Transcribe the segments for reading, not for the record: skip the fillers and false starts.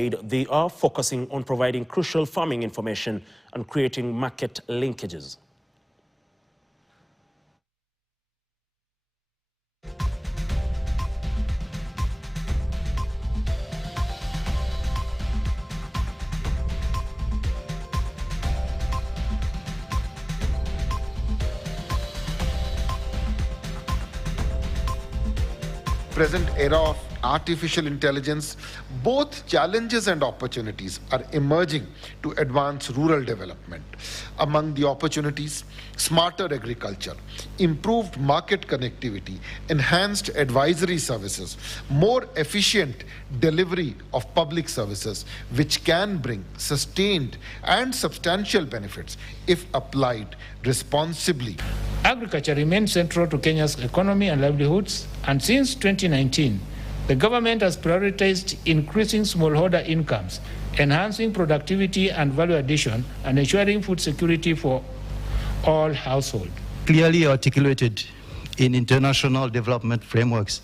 They are focusing on providing crucial farming information and creating market linkages. Present era of artificial intelligence, both challenges and opportunities are emerging to advance rural development. Among the opportunities, smarter agriculture, improved market connectivity, enhanced advisory services, more efficient delivery of public services, which can bring sustained and substantial benefits if applied responsibly. Agriculture remains central to Kenya's economy and livelihoods, and since 2019, the government has prioritized increasing smallholder incomes, enhancing productivity and value addition, and ensuring food security for all households. Clearly articulated in international development frameworks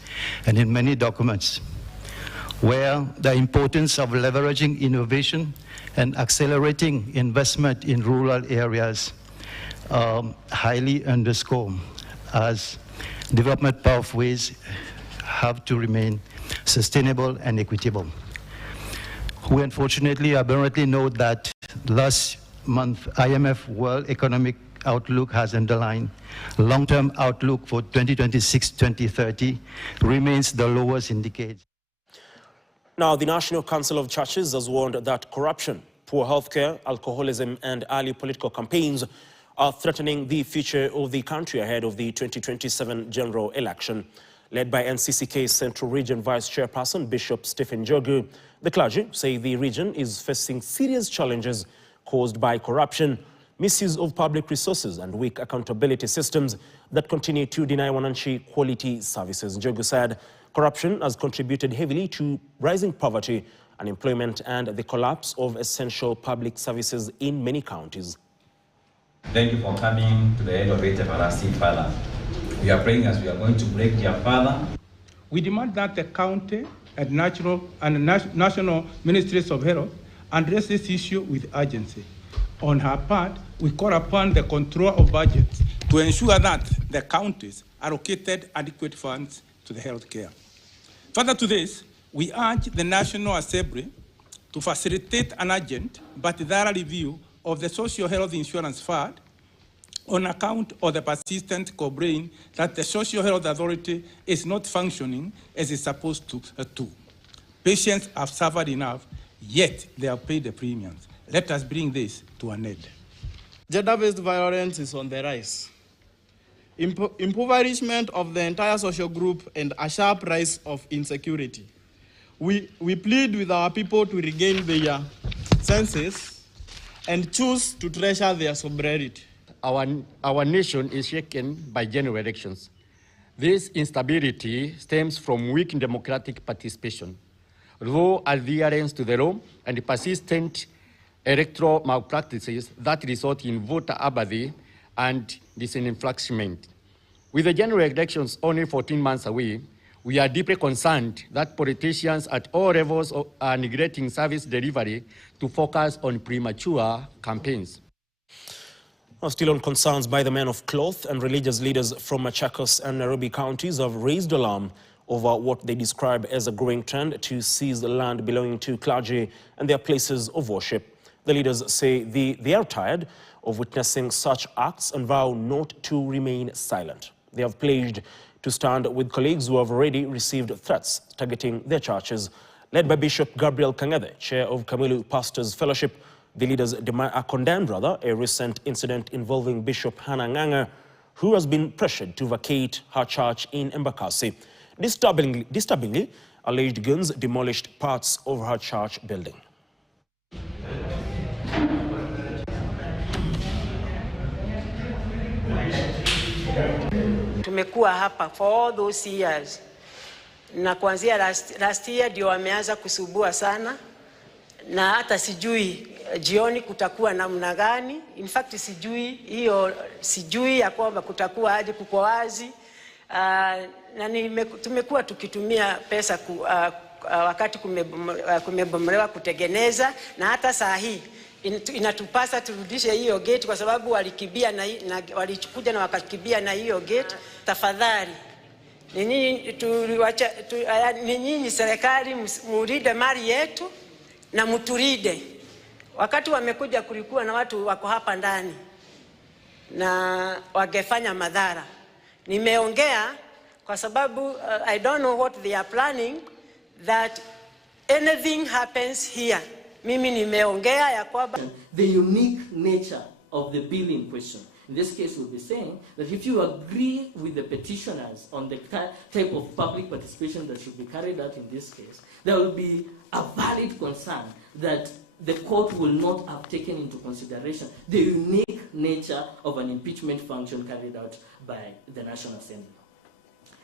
and in many documents, where the importance of leveraging innovation and accelerating investment in rural areas highly underscored, as development pathways have to remain sustainable and equitable. We unfortunately aberrantly note that last month IMF World Economic Outlook has underlined long-term outlook for 2026-2030 remains the lowest in decades. Now, the National Council of Churches has warned that corruption, poor healthcare, alcoholism, and early political campaigns are threatening the future of the country ahead of the 2027 general election. Led by NCCK's Central Region Vice Chairperson Bishop Stephen Jogu, the clergy say the region is facing serious challenges caused by corruption, misuse of public resources, and weak accountability systems that continue to deny Mwananchi quality services. Jogu said corruption has contributed heavily to rising poverty, unemployment, and the collapse of essential public services in many counties. Thank you for coming to the head of it, everlasting Father. We are praying as we are going to break their Father. We demand that the county and national ministries of health address this issue with urgency. On her part, we call upon the controller of budgets to ensure that the counties allocated adequate funds to the health care. Further to this, we urge the National Assembly to facilitate an urgent but thorough review of the Social Health Insurance Fund on account of the persistent complaint that the Social Health Authority is not functioning as it's supposed to. Patients have suffered enough, yet they have paid the premiums. Let us bring this to an end. Gender-based violence is on the rise. Impoverishment of the entire social group and a sharp rise of insecurity. We plead with our people to regain their senses and choose to treasure their sobriety. Our nation is shaken by general elections. This instability stems from weak democratic participation, low adherence to the law, and persistent electoral malpractices that result in voter apathy and disenfranchisement. With the general elections only 14 months away, we are deeply concerned that politicians at all levels are neglecting service delivery to focus on premature campaigns. Now, still on concerns by the men of cloth, and religious leaders from Machakos and Nairobi counties have raised alarm over what they describe as a growing trend to seize the land belonging to clergy and their places of worship. The leaders say they are tired of witnessing such acts and vow not to remain silent. They have pledged to stand with colleagues who have already received threats targeting their churches. Led by Bishop Gabriel Kang'ethe, chair of Kamilu Pastors Fellowship, the leaders condemned a recent incident involving Bishop Hannah Ng'ang'a, who has been pressured to vacate her church in Embakasi. Disturbingly, alleged guns demolished parts of her church building. Tumekuwa hapa for all those years. Na kuanzia last year ndio wameanza kusubua sana. Na hata sijui jioni kutakuwa namna gani. In fact sijui ya kwamba kutakuwa aje, kuko wazi. Na tumekuwa tukitumia pesa wakati kumebomolewa kutengeneza, na hata saa hii inatupasa turudishe hiyo gate kwa sababu walikibia walikuja na wakakibia na hiyo gate. Tafadhali ni nyinyi serikali, muride mali yetu na mturide. Wakati wamekuja kulikuwa na watu wako hapa ndani na wangefanya madhara. Nimeongea kwa sababu I don't know what they are planning, that anything happens here. Mimi nimeongea ya kwamba the unique nature of the bill in question. In this case, we'll be saying that if you agree with the petitioners on the type of public participation that should be carried out in this case, there will be a valid concern that the court will not have taken into consideration the unique nature of an impeachment function carried out by the National Assembly.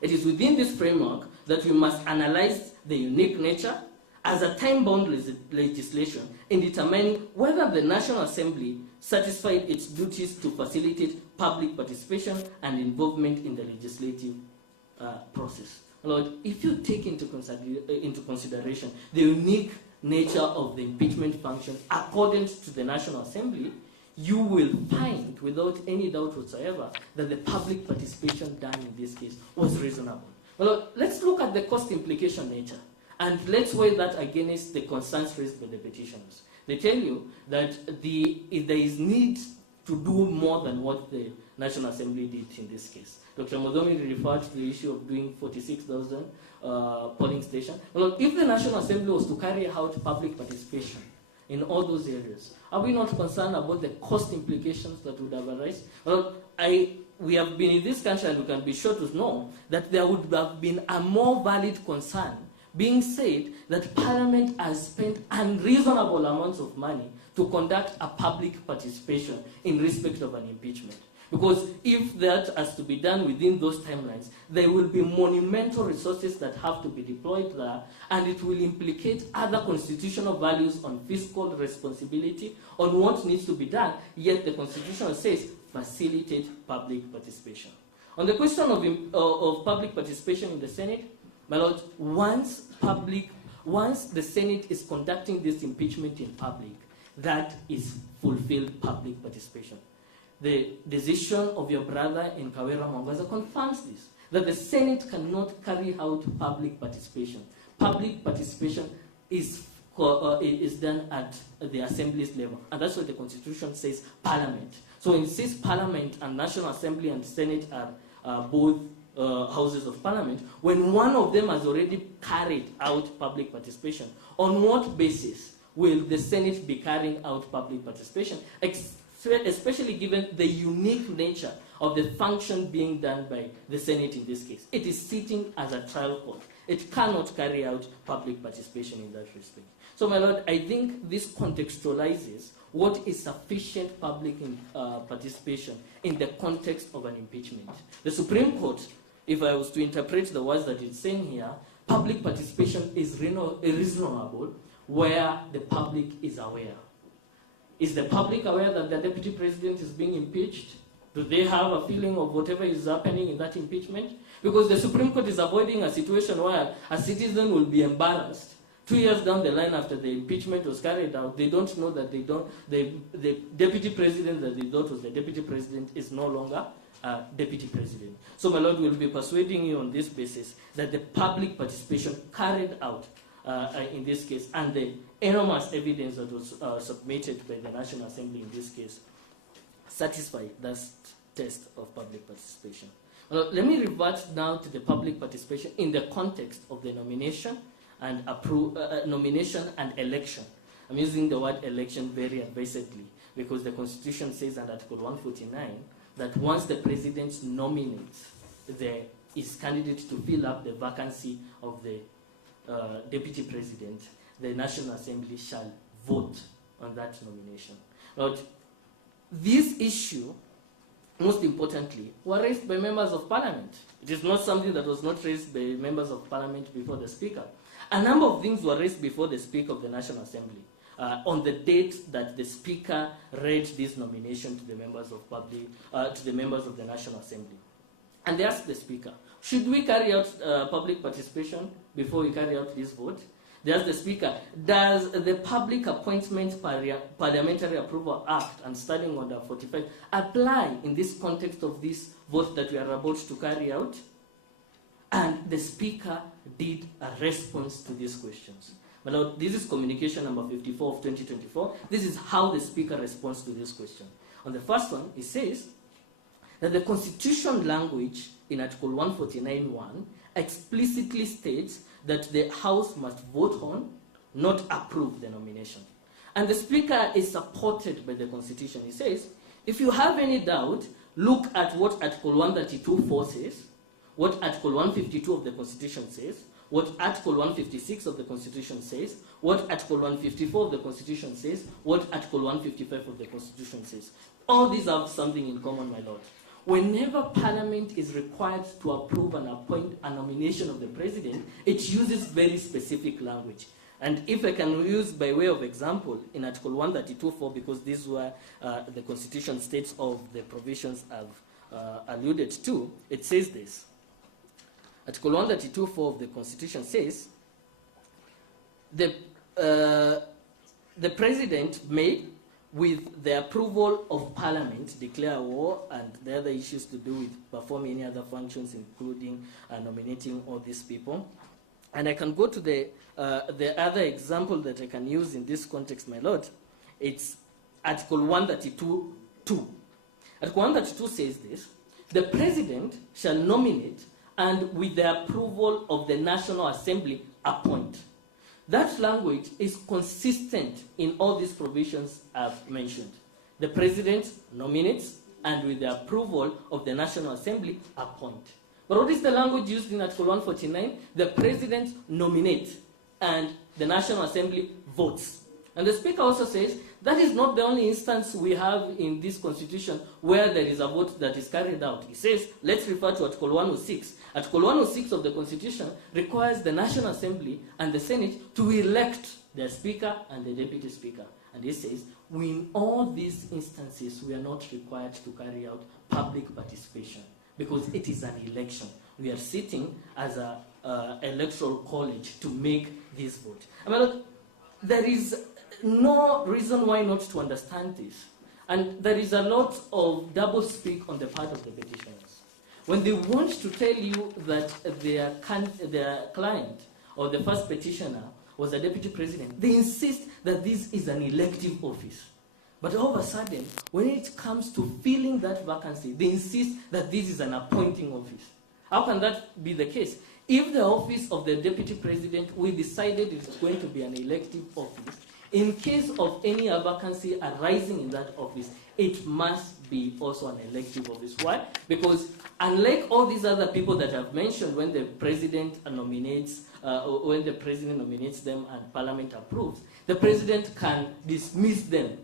It is within this framework that we must analyze the unique nature as a time-bound legislation in determining whether the National Assembly satisfied its duties to facilitate public participation and involvement in the legislative process. Lord, if you take into consideration the unique nature of the impeachment function according to the National Assembly, you will find, without any doubt whatsoever, that the public participation done in this case was reasonable. Well, let's look at the cost implication nature, and let's weigh that against the concerns raised by the petitioners. They tell you that there is need to do more than what the National Assembly did in this case. Dr. Modomi referred to the issue of doing 46,000 polling stations. Well, if the National Assembly was to carry out public participation in all those areas, are we not concerned about the cost implications that would have arisen? Well, we have been in this country, and we can be sure to know that there would have been a more valid concern being said that Parliament has spent unreasonable amounts of money to conduct a public participation in respect of an impeachment. Because if that has to be done within those timelines, there will be monumental resources that have to be deployed there, and it will implicate other constitutional values on fiscal responsibility, on what needs to be done, yet the Constitution says facilitate public participation. On the question of public participation in the Senate, my Lord, once the Senate is conducting this impeachment in public, that is fulfilled public participation. The decision of your brother in Kawera Mwangaza confirms this, that the Senate cannot carry out public participation. Public participation is done at the Assembly's level, and that's what the Constitution says, Parliament. So when it says Parliament and National Assembly and Senate are both houses of Parliament, when one of them has already carried out public participation, on what basis will the Senate be carrying out public participation, especially given the unique nature of the function being done by the Senate in this case? It is sitting as a trial court. It cannot carry out public participation in that respect. So, my Lord, I think this contextualizes what is sufficient public participation in the context of an impeachment. The Supreme Court, if I was to interpret the words that it's saying here, public participation is reasonable where the public is aware. Is the public aware that the Deputy President is being impeached? Do they have a feeling of whatever is happening in that impeachment? Because the Supreme Court is avoiding a situation where a citizen will be embarrassed 2 years down the line after the impeachment was carried out. They don't know that the Deputy President that they thought was the Deputy President is no longer Deputy President. So, my Lord, will be persuading you on this basis that the public participation carried out in this case, and the enormous evidence that was submitted by the National Assembly in this case, satisfy that test of public participation. Let me revert now to the public participation in the context of the nomination and nomination and election. I'm using the word election very advisedly because the Constitution says in Article 149 that once the President nominates his candidate to fill up the vacancy of the Deputy President, the National Assembly shall vote on that nomination. But this issue, most importantly, was raised by members of Parliament. It is not something that was not raised by members of Parliament before the Speaker. A number of things were raised before the Speaker of the National Assembly on the date that the Speaker read this nomination to the members of the National Assembly. And they asked the Speaker, should we carry out public participation before we carry out this vote? There's the Speaker. Does the Public Appointment Parliamentary Approval Act and Standing Order 45 apply in this context of this vote that we are about to carry out? And the Speaker did a response to these questions. But this is communication number 54 of 2024. This is how the Speaker responds to this question. On the first one, it says that the Constitution language in Article 149(1) explicitly states that the House must vote on, not approve the nomination. And the Speaker is supported by the Constitution. He says, if you have any doubt, look at what Article 132(4) says, what Article 152 of the Constitution says, what Article 156 of the Constitution says, what Article 154 of the Constitution says, what Article 155 of the Constitution says. All these have something in common, my Lord. Whenever Parliament is required to approve and appoint a nomination of the President, it uses very specific language. And if I can use by way of example, in Article 132(4), because this is where the Constitution states of the provisions I've alluded to, it says this. Article 132(4) of the Constitution says, the President may, with the approval of Parliament, declare war and the other issues to do with performing any other functions, including nominating all these people. And I can go to the other example that I can use in this context, my Lord. It's Article 132(2). Article 132 says this: the President shall nominate and with the approval of the National Assembly appoint. That language is consistent in all these provisions I've mentioned. The President nominates and with the approval of the National Assembly appoint. But what is the language used in Article 149? The President nominates and the National Assembly votes. And the Speaker also says that is not the only instance we have in this Constitution where there is a vote that is carried out. He says, let's refer to Article 106. Article 106 of the Constitution requires the National Assembly and the Senate to elect their Speaker and the Deputy Speaker. And he says, in all these instances, we are not required to carry out public participation because it is an election. We are sitting as an electoral college to make this vote. I mean, look, there is no reason why not to understand this. And there is a lot of double speak on the part of the petitioners. When they want to tell you that their client or the first petitioner was a deputy president, they insist that this is an elective office. But all of a sudden, when it comes to filling that vacancy, they insist that this is an appointing office. How can that be the case? If the office of the deputy president, we decided it is going to be an elective office, in case of any vacancy arising in that office, it must be also an elective office. Why? Because unlike all these other people that I've mentioned, when the president nominates, them and Parliament approves, the president can dismiss them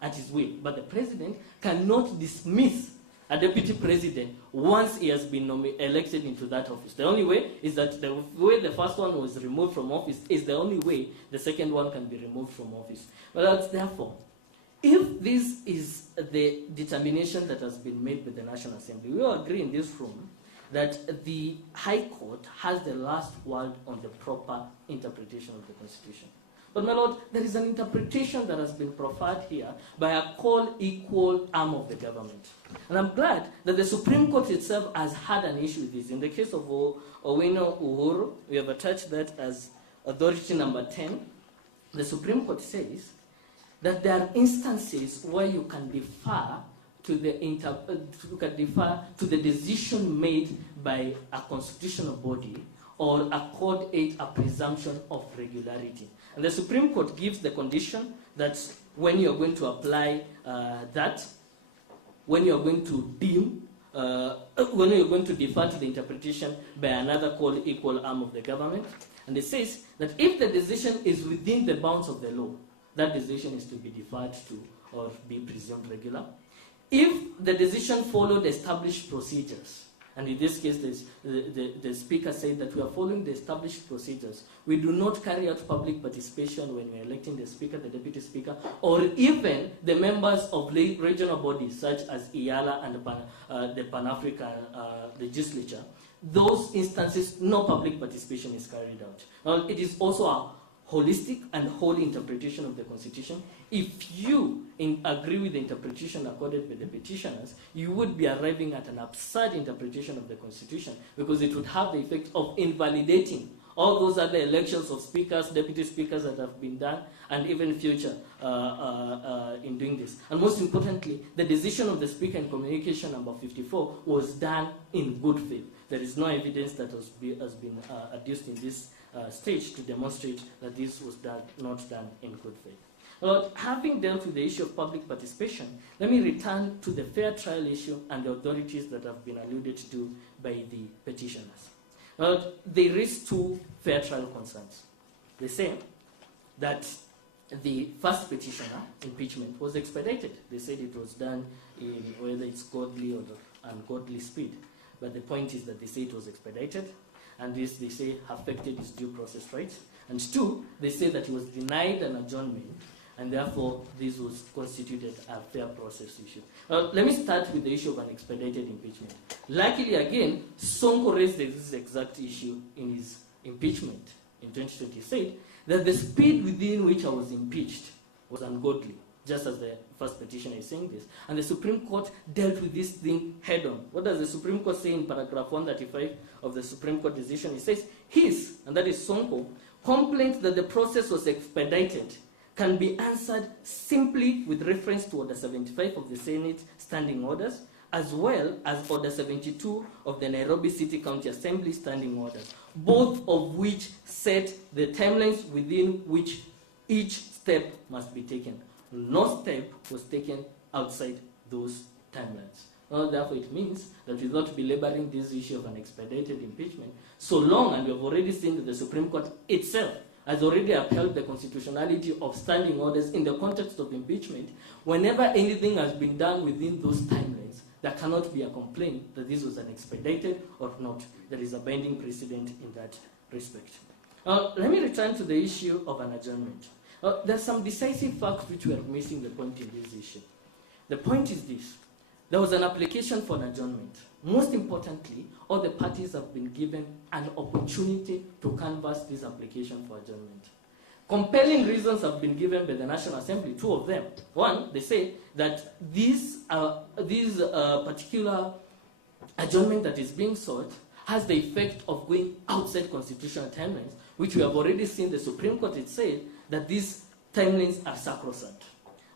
at his will. But the president cannot dismiss a deputy president once he has been elected into that office. The only way is that the way the first one was removed from office is the only way the second one can be removed from office. But therefore, if this is the determination that has been made by the National Assembly, we all agree in this room that the High Court has the last word on the proper interpretation of the Constitution. But my Lord, there is an interpretation that has been proffered here by a co-equal arm of the government. And I'm glad that the Supreme Court itself has had an issue with this. In the case of Owino Uhuru, we have attached that as authority number 10. The Supreme Court says that there are instances where you can defer to the decision made by a constitutional body or accord it a presumption of regularity. And the Supreme Court gives the condition that when you're going to apply when you're going to when you're going to defer to the interpretation by another co-equal arm of the government. And it says that if the decision is within the bounds of the law, that decision is to be deferred to or be presumed regular. If the decision followed established procedures, and in this case, the Speaker said that we are following the established procedures. We do not carry out public participation when we're electing the Speaker, the Deputy Speaker, or even the members of regional bodies such as IALA and the Pan-African legislature. those instances, no public participation is carried out. It is also a holistic and whole interpretation of the Constitution. If you agree with the interpretation accorded by the petitioners, you would be arriving at an absurd interpretation of the Constitution, because it would have the effect of invalidating all those other elections of speakers, deputy speakers that have been done, and even future in doing this. And most importantly, the decision of the Speaker in Communication number 54 was done in good faith. There is no evidence that has been adduced in this stage to demonstrate that this was not done in good faith. Well, having dealt with the issue of public participation, let me return to the fair trial issue and the authorities that have been alluded to by the petitioners. Well, they raise two fair trial concerns. They say that the first petitioner, impeachment, was expedited. They said it was done in whether it's godly or ungodly speed. But the point is that they say it was expedited, and this, they say, affected his due process rights. And two, they say that he was denied an adjournment, and therefore this was constituted a fair process issue. Let me start with the issue of an expedited impeachment. Luckily, again, Sonko raised this exact issue in his impeachment in 2020. He said that the speed within which I was impeached was ungodly, just as the first petitioner is saying this. And the Supreme Court dealt with this thing head on. What does the Supreme Court say in paragraph 135 of the Supreme Court decision? It says, his, and that is Sonko, complaint that the process was expedited can be answered simply with reference to Order 75 of the Senate Standing Orders, as well as Order 72 of the Nairobi City County Assembly Standing Orders, both of which set the timelines within which each step must be taken. No step was taken outside those timelines. Therefore, it means that without belaboring this issue of an expedited impeachment, so long, and we have already seen that the Supreme Court itself has already upheld the constitutionality of standing orders in the context of impeachment, whenever anything has been done within those timelines, there cannot be a complaint that this was an expedited or not. There is a binding precedent in that respect. Let me return to the issue of an adjournment. There are some decisive facts which we are missing the point in this issue. The point is this. There was an application for an adjournment. Most importantly, all the parties have been given an opportunity to canvass this application for adjournment. Compelling reasons have been given by the National Assembly, two of them. One, they say that this particular adjournment that is being sought has the effect of going outside constitutional timelines, which we have already seen the Supreme Court had said that these timelines are sacrosanct.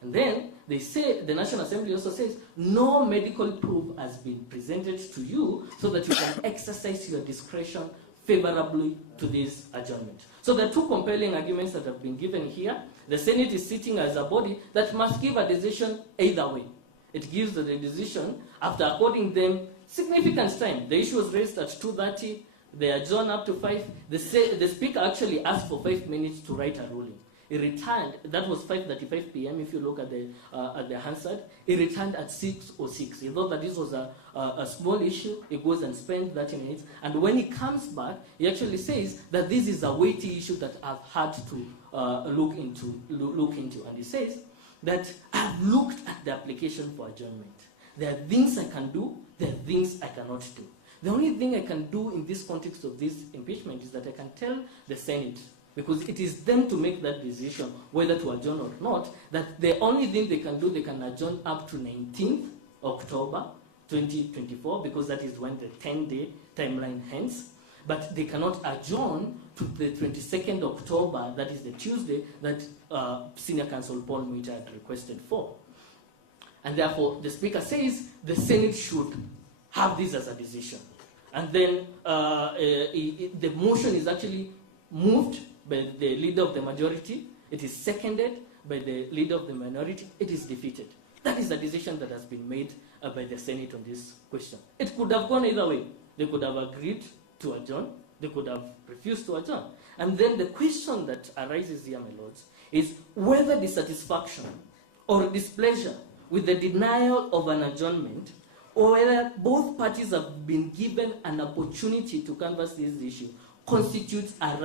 And then they say, the National Assembly also says, no medical proof has been presented to you so that you can exercise your discretion favorably to this adjournment. So there are two compelling arguments that have been given here. The Senate is sitting as a body that must give a decision either way. It gives the decision after according them significant time. The issue was raised at 2:30. They adjourn up to 5. The Speaker actually asked for 5 minutes to write a ruling. He returned, that was 5:35 p.m. if you look at the Hansard. He returned at 6:06. He thought that this was a small issue. He goes and spends 30 minutes. And when he comes back, he actually says that this is a weighty issue that I've had to look into. And he says that I've looked at the application for adjournment. There are things I can do, there are things I cannot do. The only thing I can do in this context of this impeachment is that I can tell the Senate, because it is them to make that decision whether to adjourn or not, that the only thing they can do, they can adjourn up to 19th October 2024, because that is when the 10-day timeline ends. But they cannot adjourn to the 22nd October, that is the Tuesday, that Senior Counsel Paul Mwita had requested for. And therefore, the Speaker says the Senate should have this as a decision. And then the motion is actually moved by the leader of the majority. It is seconded by the leader of the minority. It is defeated. That is the decision that has been made by the Senate on this question. It could have gone either way. They could have agreed to adjourn. They could have refused to adjourn. And then the question that arises here, my lords, is whether dissatisfaction or displeasure with the denial of an adjournment, or whether both parties have been given an opportunity to canvass this issue, constitutes a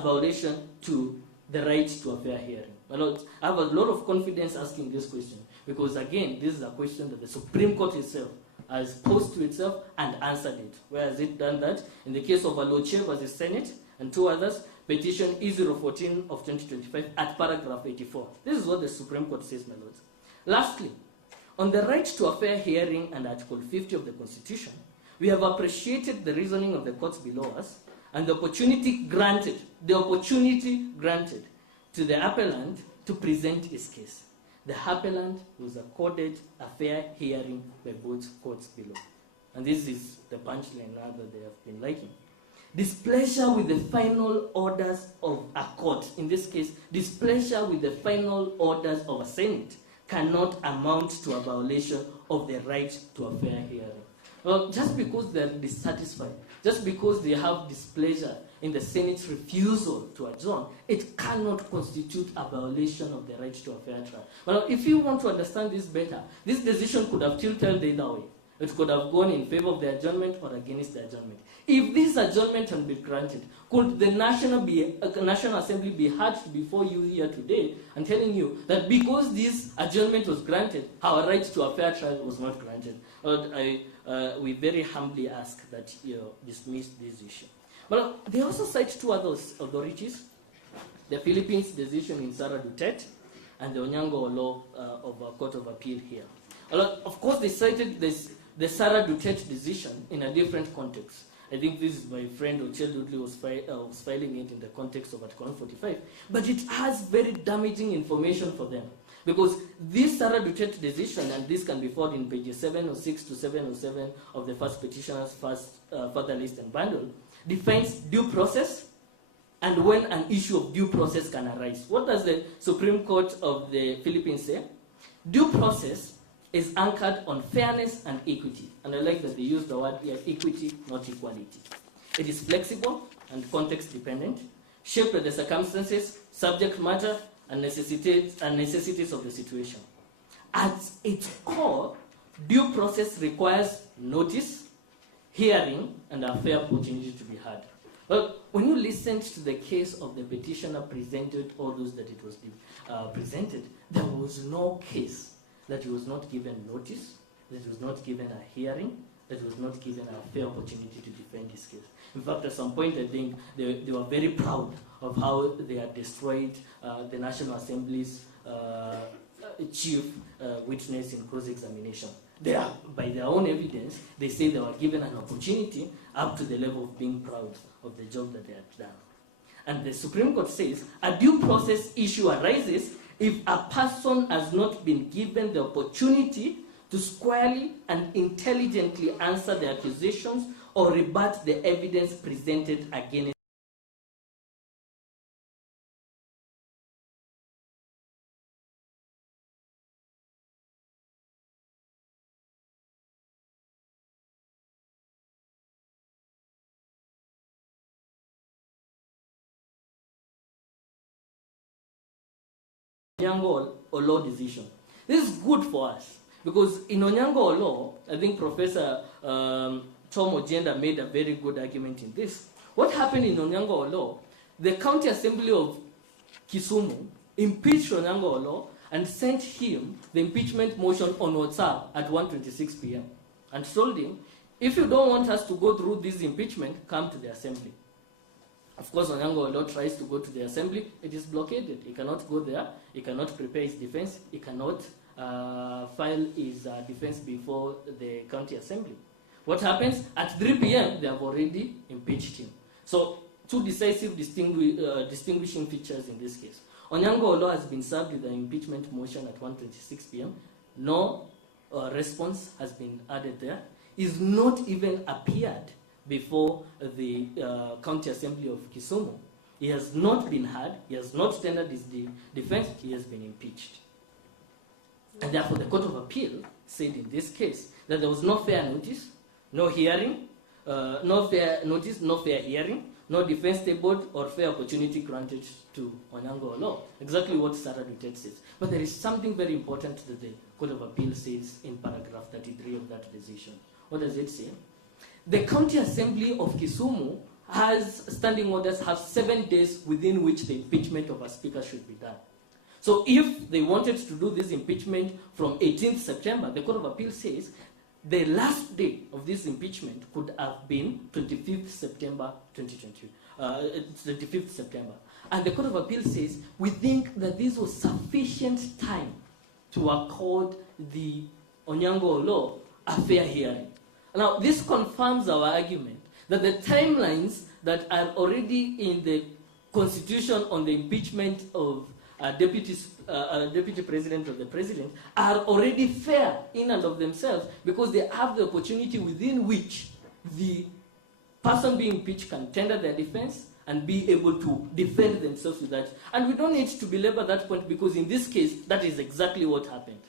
violation to the right to a fair hearing. My lords, I have a lot of confidence asking this question, because again, this is a question that the Supreme Court itself has posed to itself and answered it. Where has it done that? In the case of Aloche versus Senate and two others, petition E014 of 2025 at paragraph 84. This is what the Supreme Court says, my lords. Lastly, on the right to a fair hearing and Article 50 of the Constitution, we have appreciated the reasoning of the courts below us and the opportunity granted to the appellant to present his case. The appellant was accorded a fair hearing by both courts below. And this is the punchline now that they have been liking. Displeasure with the final orders of a court, in this case, displeasure with the final orders of a Senate, cannot amount to a violation of the right to a fair hearing. Well, just because they're dissatisfied, just because they have displeasure in the Senate's refusal to adjourn, it cannot constitute a violation of the right to a fair trial. Well, if you want to understand this better, this decision could have tilted the other way. It could have gone in favor of the adjournment or against the adjournment. If this adjournment had been granted, could the National Assembly be heard before you here today and telling you that because this adjournment was granted, our right to a fair trial was not granted? We very humbly ask that you dismiss this issue. But they also cite two other authorities, the Philippines decision in Sara Duterte and the Onyango law of a court of appeal here. Of course, they cited the Sara Duterte decision in a different context. I think this is my friend Ochel Dudley was filing it in the context of Article 145. But it has very damaging information for them. Because this Sara Duterte decision, and this can be found in pages 706 to 707 of the first petitioner's further list and bundle, defines due process and when an issue of due process can arise. What does the Supreme Court of the Philippines say? Due process is anchored on fairness and equity. And I like that they use the word here, equity, not equality. It is flexible and context dependent, shaped by the circumstances, subject matter, and necessities of the situation. At its core, due process requires notice, hearing, and a fair opportunity to be heard. Well, when you listened to the case of the petitioner presented, all those that it was presented, there was no case that he was not given notice, that he was not given a hearing, that he was not given a fair opportunity to defend his case. In fact, at some point, I think they were very proud of how they had destroyed the National Assembly's chief witness in cross-examination. By their own evidence, they say they were given an opportunity up to the level of being proud of the job that they had done. And the Supreme Court says a due process issue arises if a person has not been given the opportunity to squarely and intelligently answer the accusations or rebut the evidence presented against Onyango law decision. This is good for us because in Onyango law, I think Professor Tom Ojenda made a very good argument in this. What happened in Onyango law? The County Assembly of Kisumu impeached Onyango law and sent him the impeachment motion on WhatsApp at 1:26 p.m. and told him, if you don't want us to go through this impeachment, come to the assembly. Of course, Onyango law tries to go to the assembly, it is blockaded. He cannot go there, he cannot prepare his defense, he cannot file his defense before the county assembly. What happens? At 3 p.m., they have already impeached him. So, two decisive distinguishing features in this case. Onyango law has been served with the impeachment motion at 1:26 p.m. No response has been added there. He's not even appeared before the County Assembly of Kisumu. He has not been heard, he has not tendered his defense, he has been impeached. And therefore the Court of Appeal said in this case that there was no fair notice, no hearing, no fair notice, no fair hearing, no defense tabled or fair opportunity granted to Onyango law. Exactly what Sara Duterte says. But there is something very important that the Court of Appeal says in paragraph 33 of that decision. What does it say? The County Assembly of Kisumu has standing orders, have 7 days within which the impeachment of a speaker should be done. So if they wanted to do this impeachment from 18th September, the Court of Appeal says the last day of this impeachment could have been 25th September 2020. 25th September. And the Court of Appeal says, we think that this was sufficient time to accord the Onyango law a fair hearing. Now, this confirms our argument that the timelines that are already in the Constitution on the impeachment of Deputy President or the President are already fair in and of themselves, because they have the opportunity within which the person being impeached can tender their defense and be able to defend themselves with that. And we don't need to belabor that point, because in this case, that is exactly what happened.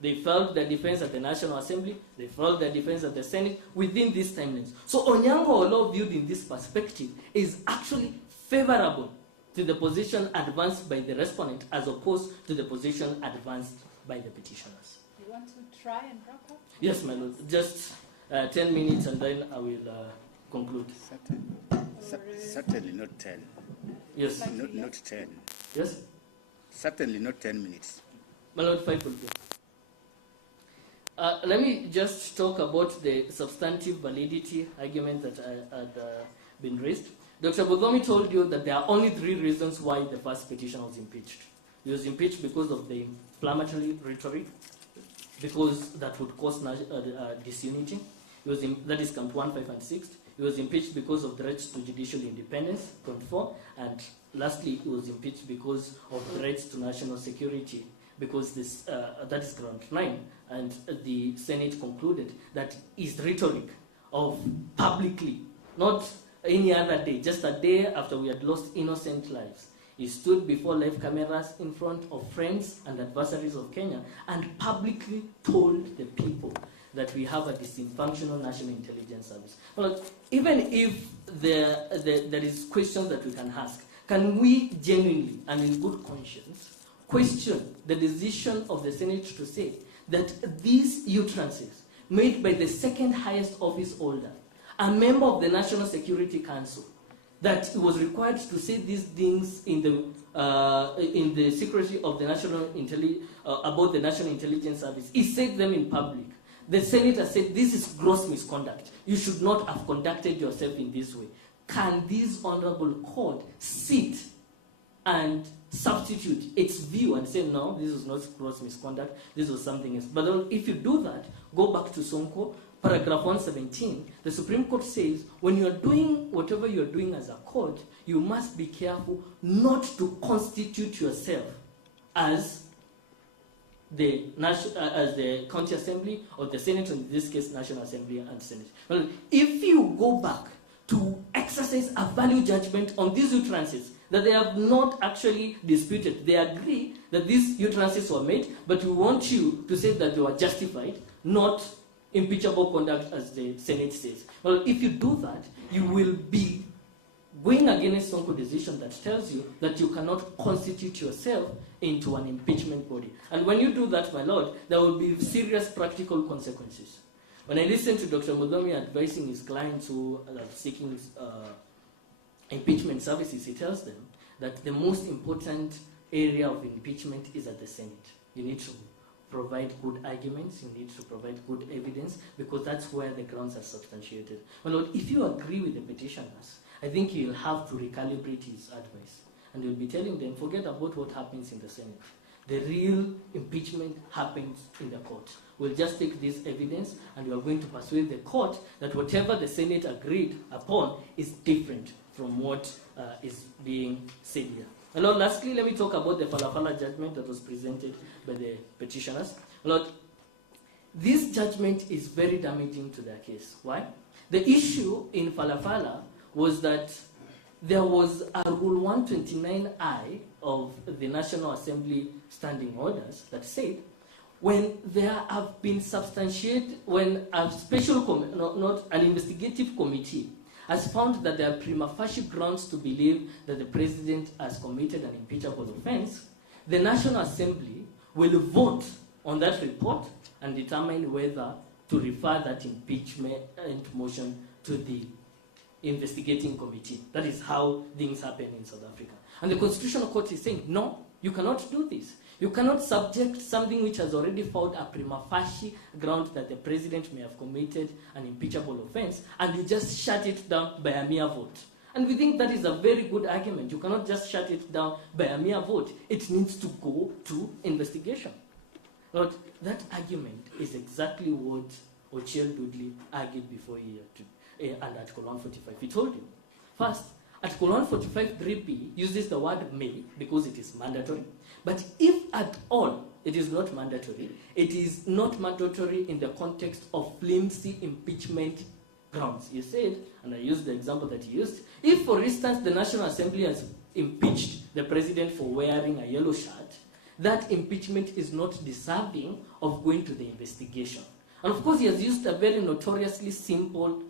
They filed their defense at the National Assembly, they filed their defense at the Senate within these timelines. So Onyango law, viewed in this perspective, is actually favorable to the position advanced by the respondent as opposed to the position advanced by the petitioners. You want to try and wrap up? Yes, my lord. Just 10 minutes and then I will conclude. Certainly not 10. Yes. Not 10. Yes? Certainly not 10 minutes. My lord, 5 will do. Let me just talk about the substantive validity argument that had been raised. Dr. Bodomi told you that there are only 3 reasons why the first petition was impeached. He was impeached because of the inflammatory rhetoric, because that would cause disunity. That is count 1, 5, and 6. He was impeached because of threats to judicial independence, count 4. And lastly, he was impeached because of threats to national security, because this, that is ground 9. And the Senate concluded that his rhetoric of publicly, not any other day, just a day after we had lost innocent lives, he stood before live cameras in front of friends and adversaries of Kenya and publicly told the people that we have a dysfunctional national intelligence service. Well, even if there is questions that we can ask, can we genuinely and in good conscience question the decision of the Senate to say that these utterances made by the second highest office holder, a member of the National Security Council, that it was required to say these things in the secrecy of the national about the National Intelligence Service? He said them in public. The senator said, this is gross misconduct. You should not have conducted yourself in this way. Can this honorable court sit and substitute its view and say, no, this is not gross misconduct, this was something else? But if you do that, go back to Sonko, paragraph 117, the Supreme Court says, when you're doing whatever you're doing as a court, you must be careful not to constitute yourself as the county assembly or the Senate, in this case, National Assembly and Senate. Well, if you go back to exercise a value judgment on these utterances that they have not actually disputed, they agree that these utterances were made, but we want you to say that they were justified, not impeachable conduct as the Senate says. Well, if you do that, you will be going against Sonko decision that tells you that you cannot constitute yourself into an impeachment body. And when you do that, my lord, there will be serious practical consequences. When I listen to Dr. Mudomi advising his clients who are seeking impeachment services, he tells them that the most important area of impeachment is at the Senate. You need to provide good arguments, you need to provide good evidence, because that's where the grounds are substantiated. My lord, if you agree with the petitioners, I think you'll have to recalibrate his advice. And you'll be telling them, forget about what happens in the Senate. The real impeachment happens in the court. We'll just take this evidence and we are going to persuade the court that whatever the Senate agreed upon is different from what is being said here. And Lord, lastly, let me talk about the Falafala judgment that was presented by the petitioners. Lord, this judgment is very damaging to their case. Why? The issue in Falafala was that there was a Rule 129I of the National Assembly standing orders that said when there have been when a special, not an investigative committee has found that there are prima facie grounds to believe that the president has committed an impeachable offense, the National Assembly will vote on that report and determine whether to refer that impeachment motion to the investigating committee. That is how things happen in South Africa. And the Constitutional Court is saying, no, You cannot do this. You cannot subject something which has already found a prima facie ground that the president may have committed an impeachable offense, and you just shut it down by a mere vote. And we think that is a very good argument. You cannot just shut it down by a mere vote. It needs to go to investigation. But that argument is exactly what Ochiel Dudley argued before here under Article 145. He told you, first, Article 145 3P uses the word may because it is mandatory. But if at all it is not mandatory, it is not mandatory in the context of flimsy impeachment grounds. He said, and I used the example that he used, if, for instance, the National Assembly has impeached the president for wearing a yellow shirt, that impeachment is not deserving of going to the investigation. And of course, he has used a very notoriously simple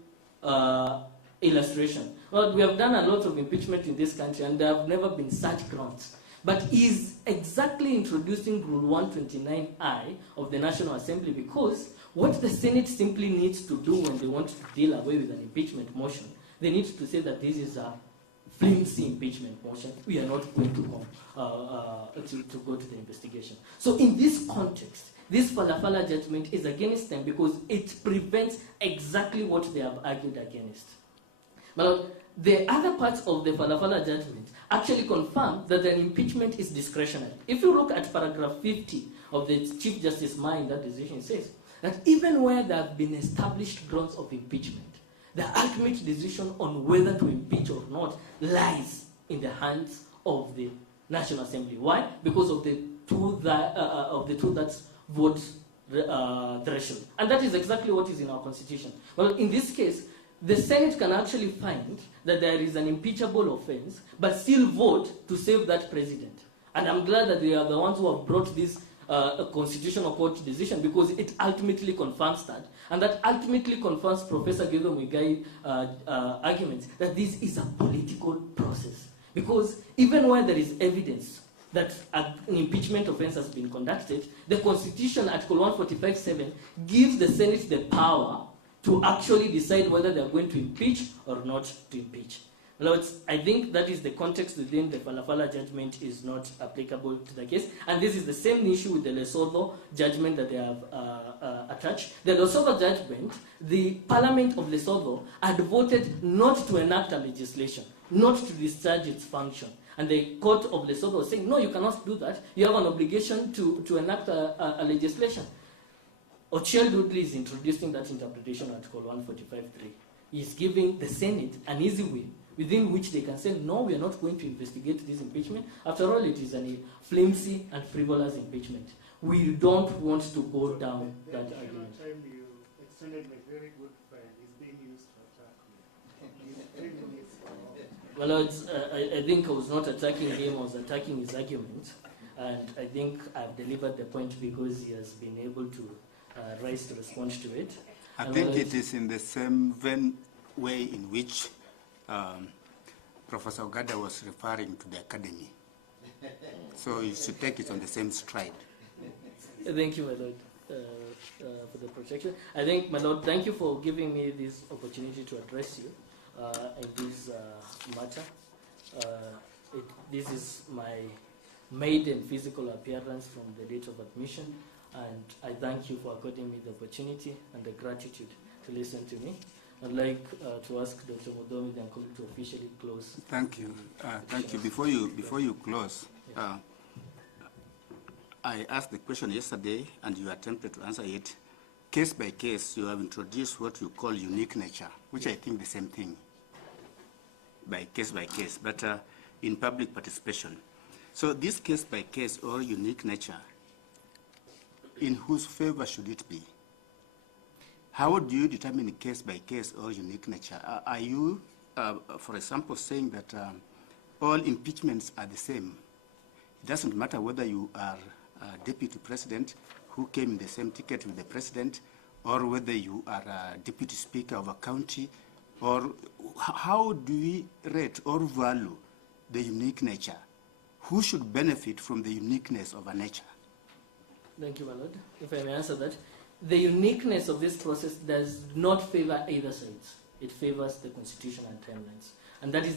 illustration. Well, we have done a lot of impeachment in this country, and there have never been such grounds. But he's exactly introducing Rule 129I of the National Assembly because what the Senate simply needs to do when they want to deal away with an impeachment motion, they need to say that this is a flimsy impeachment motion. We are not going to go to the investigation. So in this context, this Falafala judgment is against them because it prevents exactly what they have argued against. But the other parts of the Falafala judgment actually confirm that an impeachment is discretionary. If you look at paragraph 50 of the Chief Justice Ma in that decision, it says that even where there have been established grounds of impeachment, the ultimate decision on whether to impeach or not lies in the hands of the National Assembly. Why? Because of the two-thirds vote threshold. And that is exactly what is in our Constitution. Well, in this case, the Senate can actually find that there is an impeachable offense, but still vote to save that president. And I'm glad that they are the ones who have brought this constitutional court decision because it ultimately confirms that. And that ultimately confirms Professor Githo Muigai's arguments that this is a political process. Because even where there is evidence that an impeachment offense has been conducted, the Constitution, Article 145(7), gives the Senate the power to actually decide whether they are going to impeach or not to impeach. Now, I think that is the context within the Falafala judgment is not applicable to the case. And this is the same issue with the Lesotho judgment that they have attached. The Lesotho judgment, the Parliament of Lesotho had voted not to enact a legislation, not to discharge its function. And the court of Lesotho was saying, no, you cannot do that. You have an obligation to enact a legislation. Ochiel Dudley is introducing that interpretation of Article 145(3). He is giving the Senate an easy way within which they can say, no, we are not going to investigate this impeachment. After all, it is a flimsy and frivolous impeachment. We don't want to go down that argument. You extended my very good friend. He's being used to attack me. Well, I think I was not attacking him, I was attacking his argument. And I think I've delivered the point because he has been able to rise to respond to it. I think it is in the same way in which Professor Ogada was referring to the academy. So you should take it on the same stride. Thank you, my Lord, for the protection. I think, my Lord, thank you for giving me this opportunity to address you in this matter. This is my maiden physical appearance from the date of admission, and I thank you for according me the opportunity and the gratitude to listen to me. I'd like to ask Dr. Mudomi and Nkulu to officially close. Thank you. Thank you. Before you close, I asked the question yesterday, and you attempted to answer it. Case by case, you have introduced what you call unique nature, which I think the same thing, by case, but in public participation. So this case by case or unique nature, in whose favor should it be? How do you determine case by case or unique nature? Are you, for example, saying that all impeachments are the same? It doesn't matter whether you are a deputy president who came in the same ticket with the president, or whether you are a deputy speaker of a county, or how do we rate or value the unique nature? Who should benefit from the uniqueness of a nature? Thank you, my Lord. If I may answer that. The uniqueness of this process does not favor either side. It favors the Constitution and timelines. And that is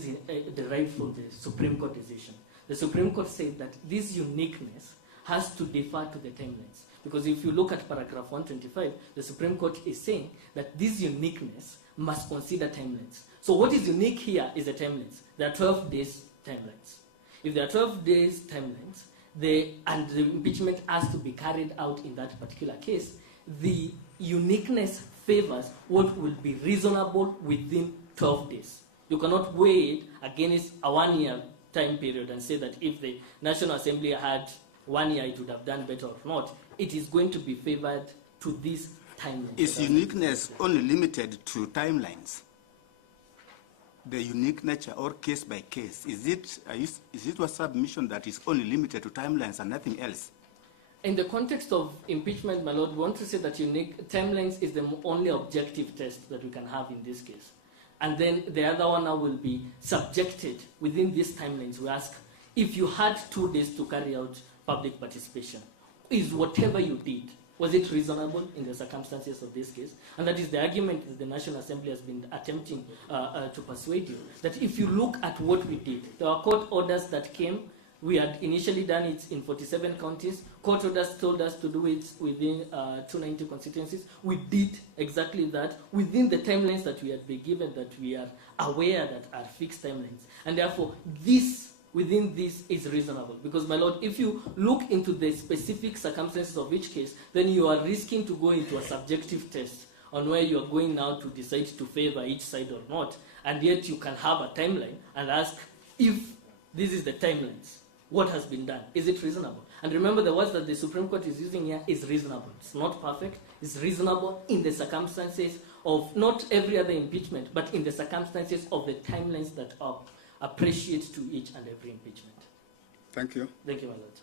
derived from the Supreme Court decision. the Supreme Court said that this uniqueness has to defer to the timelines. Because if you look at paragraph 125, the Supreme Court is saying that this uniqueness must consider timelines. So what is unique here is the timelines. There are 12 days timelines. If there are 12 days timelines, and the impeachment has to be carried out in that particular case, the uniqueness favors what will be reasonable within 12 days. You cannot weigh it against a 1-year time period and say that if the National Assembly had 1 year, it would have done better or not. It is going to be favored to this timeline. Is uniqueness only limited to timelines? The unique nature or case by case, is it a submission that is only limited to timelines and nothing else? In the context of impeachment, my Lord, we want to say that unique timelines is the only objective test that we can have in this case. And then the other one now will be subjected within these timelines. We ask, if you had 2 days to carry out public participation, is whatever you did, was it reasonable in the circumstances of this case? And that is the argument that the National Assembly has been attempting to persuade you, that if you look at what we did, there were court orders that came. We had initially done it in 47 counties. Court orders told us to do it within 290 constituencies. We did exactly that within the timelines that we had been given, that we are aware that are fixed timelines. And therefore, within this is reasonable. Because, my Lord, if you look into the specific circumstances of each case, then you are risking to go into a subjective test on where you are going now to decide to favor each side or not. And yet you can have a timeline and ask, if this is the timelines, what has been done? Is it reasonable? And remember, the words that the Supreme Court is using here is reasonable. It's not perfect. It's reasonable in the circumstances of not every other impeachment, but in the circumstances of the timelines that are appreciate to each and every impeachment. Thank you. Thank you, my Lord.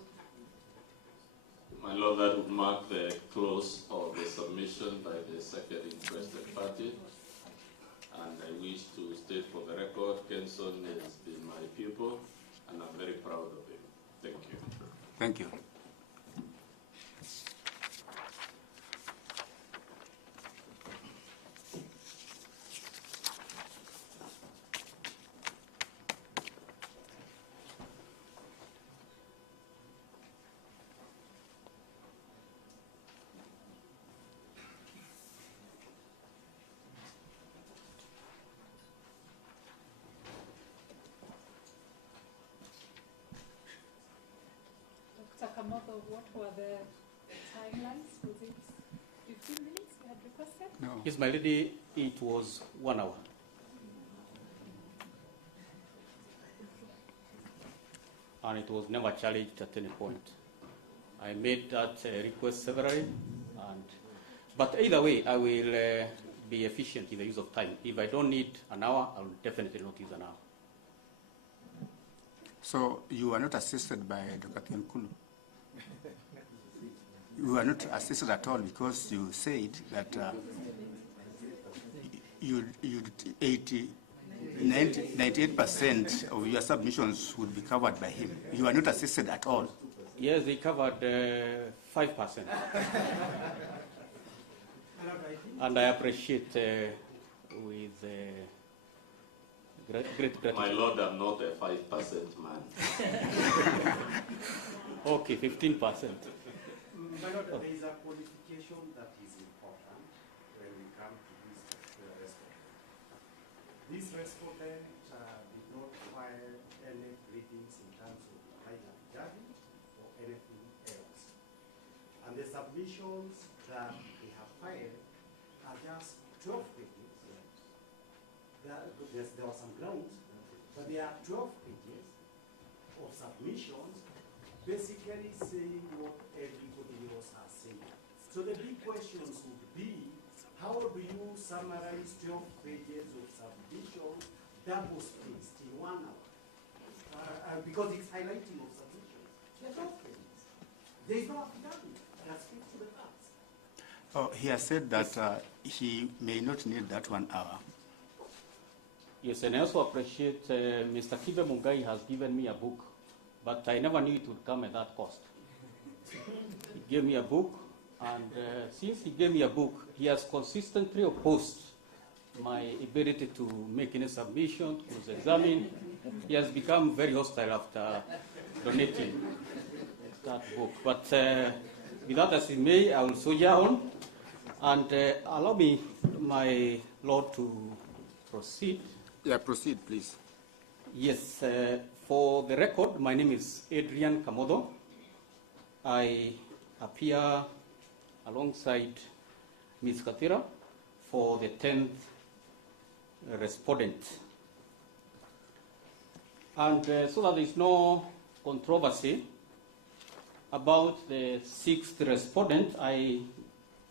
My Lord, that would mark the close of the submission by the second interested party. And I wish to state for the record, Kenson has been my pupil, and I'm very proud of him. Thank you. Thank you. Sakamoto, what were the timelines? Was it 15 minutes you had requested? No. Yes, my lady, it was 1 hour. And it was never challenged at any point. I made that request severally, but either way, I will be efficient in the use of time. If I don't need an hour, I will definitely not use an hour. So you are not assisted by Dr. Kulu? You are not assisted at all because you said that 98% of your submissions would be covered by him. You are not assisted at all. Yes, they covered 5%. And I appreciate with great gratitude. My Lord, I'm not a 5% man. Okay, 15%. My Lord, there is a qualification that is important when we come to this particular respondent. This respondent did not file any pleadings in terms of right of judging or anything else. And the submissions that they have filed are just 12 pages. There were some grounds, but there are 12 pages of submissions basically saying what everybody else has said. So the big questions would be, how do you summarize 12 pages of submissions double spaced in 1 hour? Because it's highlighting of submissions. There are 12 pages. There is no affidavit that speaks to the facts. Oh, he has said that he may not need that 1 hour. Yes, and I also appreciate Mr. Kibe Mungai has given me a book, but I never knew it would come at that cost. He gave me a book, and since he gave me a book, he has consistently opposed my ability to make any submission, to examine. He has become very hostile after donating that book. But with that as it may, I will soldier on. And allow me, my Lord, to proceed. Yeah, proceed, please. Yes, for the record, my name is Adrian Kamodo. I appear alongside Ms. Katira for the 10th respondent. And so that there is no controversy about the 6th respondent, I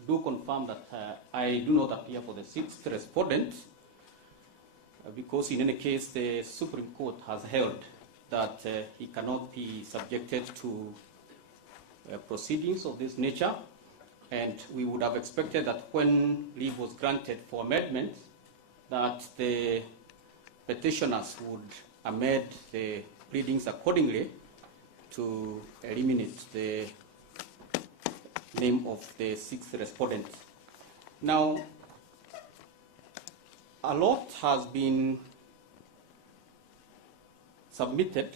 do confirm that I do not appear for the 6th respondent because in any case the Supreme Court has held that he cannot be subjected to proceedings of this nature, and we would have expected that when leave was granted for amendment that the petitioners would amend the pleadings accordingly to eliminate the name of the 6th respondent. Now, a lot has been submitted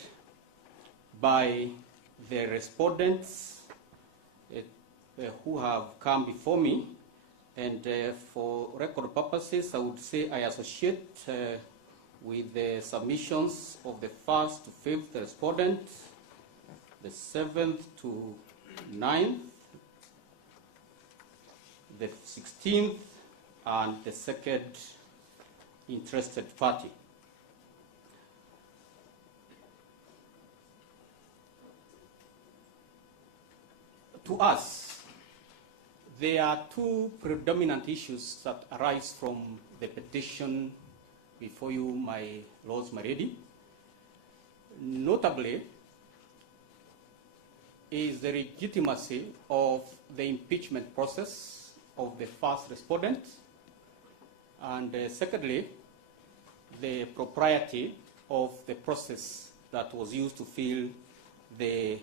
by the respondents who have come before me, and for record purposes, I would say I associate with the submissions of the 1st to 5th respondent, the 7th to 9th, the 16th, and the 2nd interested party. To us, there are two predominant issues that arise from the petition before you, my Lords, my lady. Notably, is the legitimacy of the impeachment process of the 1st respondent, and secondly, the propriety of the process that was used to fill the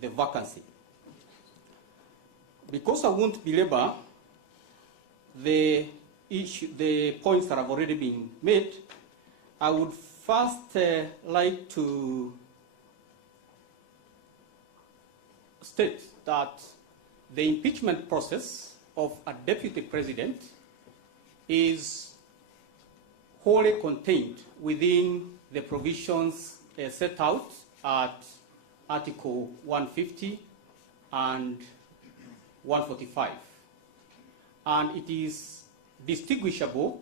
vacancy. Because I won't belabor the points that have already been made, I would first like to state that the impeachment process of a deputy president is wholly contained within the provisions set out at Article 150 and 145. And it is distinguishable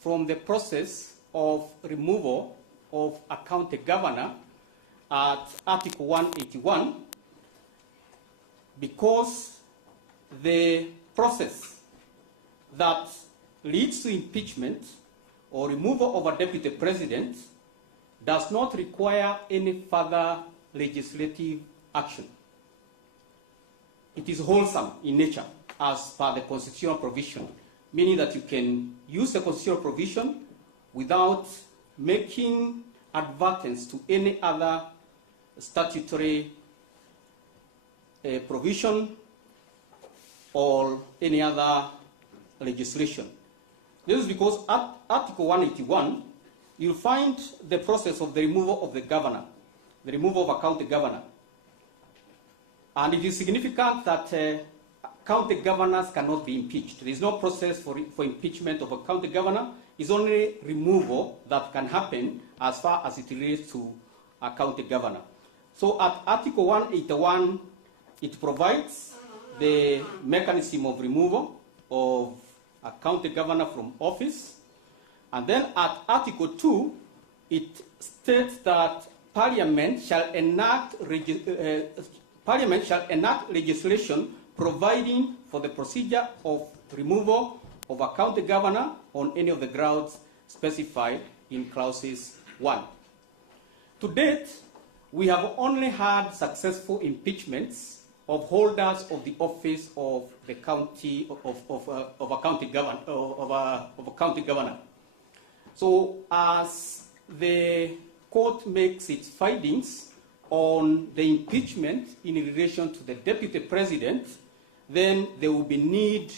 from the process of removal of a county governor at Article 181, because the process that leads to impeachment or removal of a deputy president does not require any further legislative action. It is wholesome in nature as per the constitutional provision, meaning that you can use the constitutional provision without making advertence to any other statutory provision or any other legislation. This is because at Article 181, you'll find the process of the removal of the governor, the removal of a county governor. And it is significant that county governors cannot be impeached. There is no process for impeachment of a county governor. It's only removal that can happen as far as it relates to a county governor. So at Article 181, it provides the mechanism of removal of a county governor from office. And then at Article 2, it states that Parliament shall enact legislation providing for the procedure of removal of a county governor on any of the grounds specified in clauses 1. To date, we have only had successful impeachments of holders of the office of the county of a county governor. So, as the court makes its findings on the impeachment in relation to the deputy president, then there will be need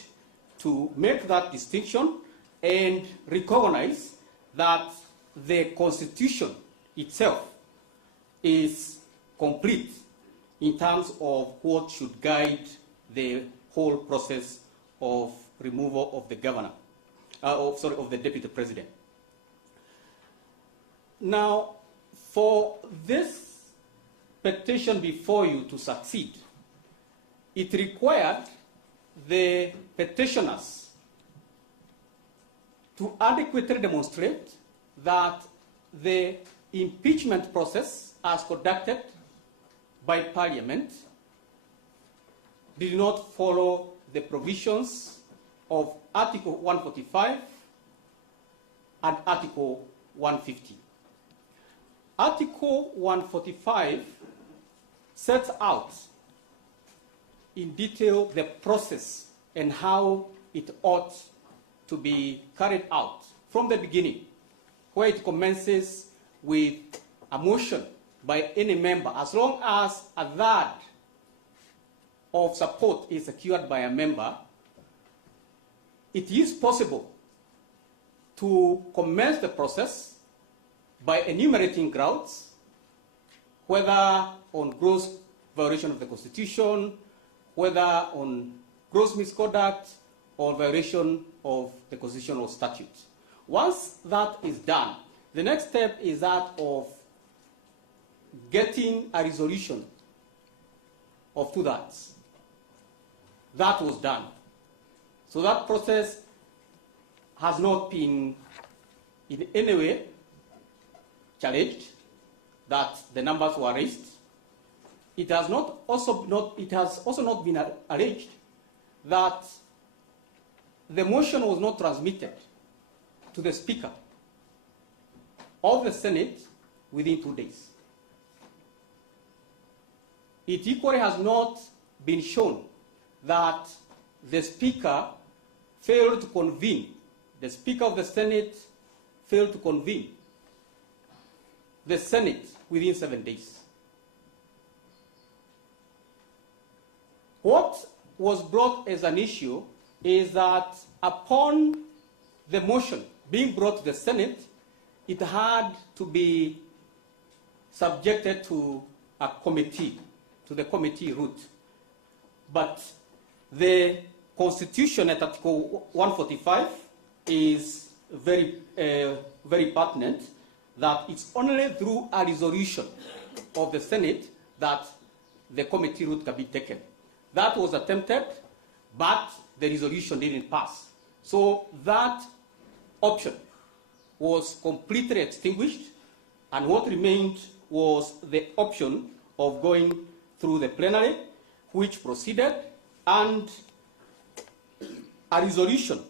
to make that distinction and recognize that the Constitution itself is complete in terms of what should guide the whole process of removal of the governor, of the deputy president. Now, for this petition before you to succeed, it required the petitioners to adequately demonstrate that the impeachment process as conducted by Parliament did not follow the provisions of Article 145 and Article 150. Article 145 sets out in detail the process and how it ought to be carried out from the beginning, where it commences with a motion by any member, as long as a third of support is secured by a member. It is possible to commence the process by enumerating grounds, whether on gross violation of the Constitution, whether on gross misconduct or violation of the constitutional statute. Once that is done, the next step is that of getting a resolution of 2/3. That was done. So that process has not been in any way challenged, that the numbers were raised. It has also not been alleged that the motion was not transmitted to the Speaker of the Senate within 2 days. It equally has not been shown that the Speaker failed to convene, the Speaker of the Senate failed to convene the Senate within 7 days. What was brought as an issue is that upon the motion being brought to the Senate, it had to be subjected to a committee, to the committee route. But the Constitution at Article 145 is very pertinent, that it's only through a resolution of the Senate that the committee route can be taken. That was attempted, but the resolution didn't pass. So that option was completely extinguished, and what remained was the option of going through the plenary, which proceeded, and a resolution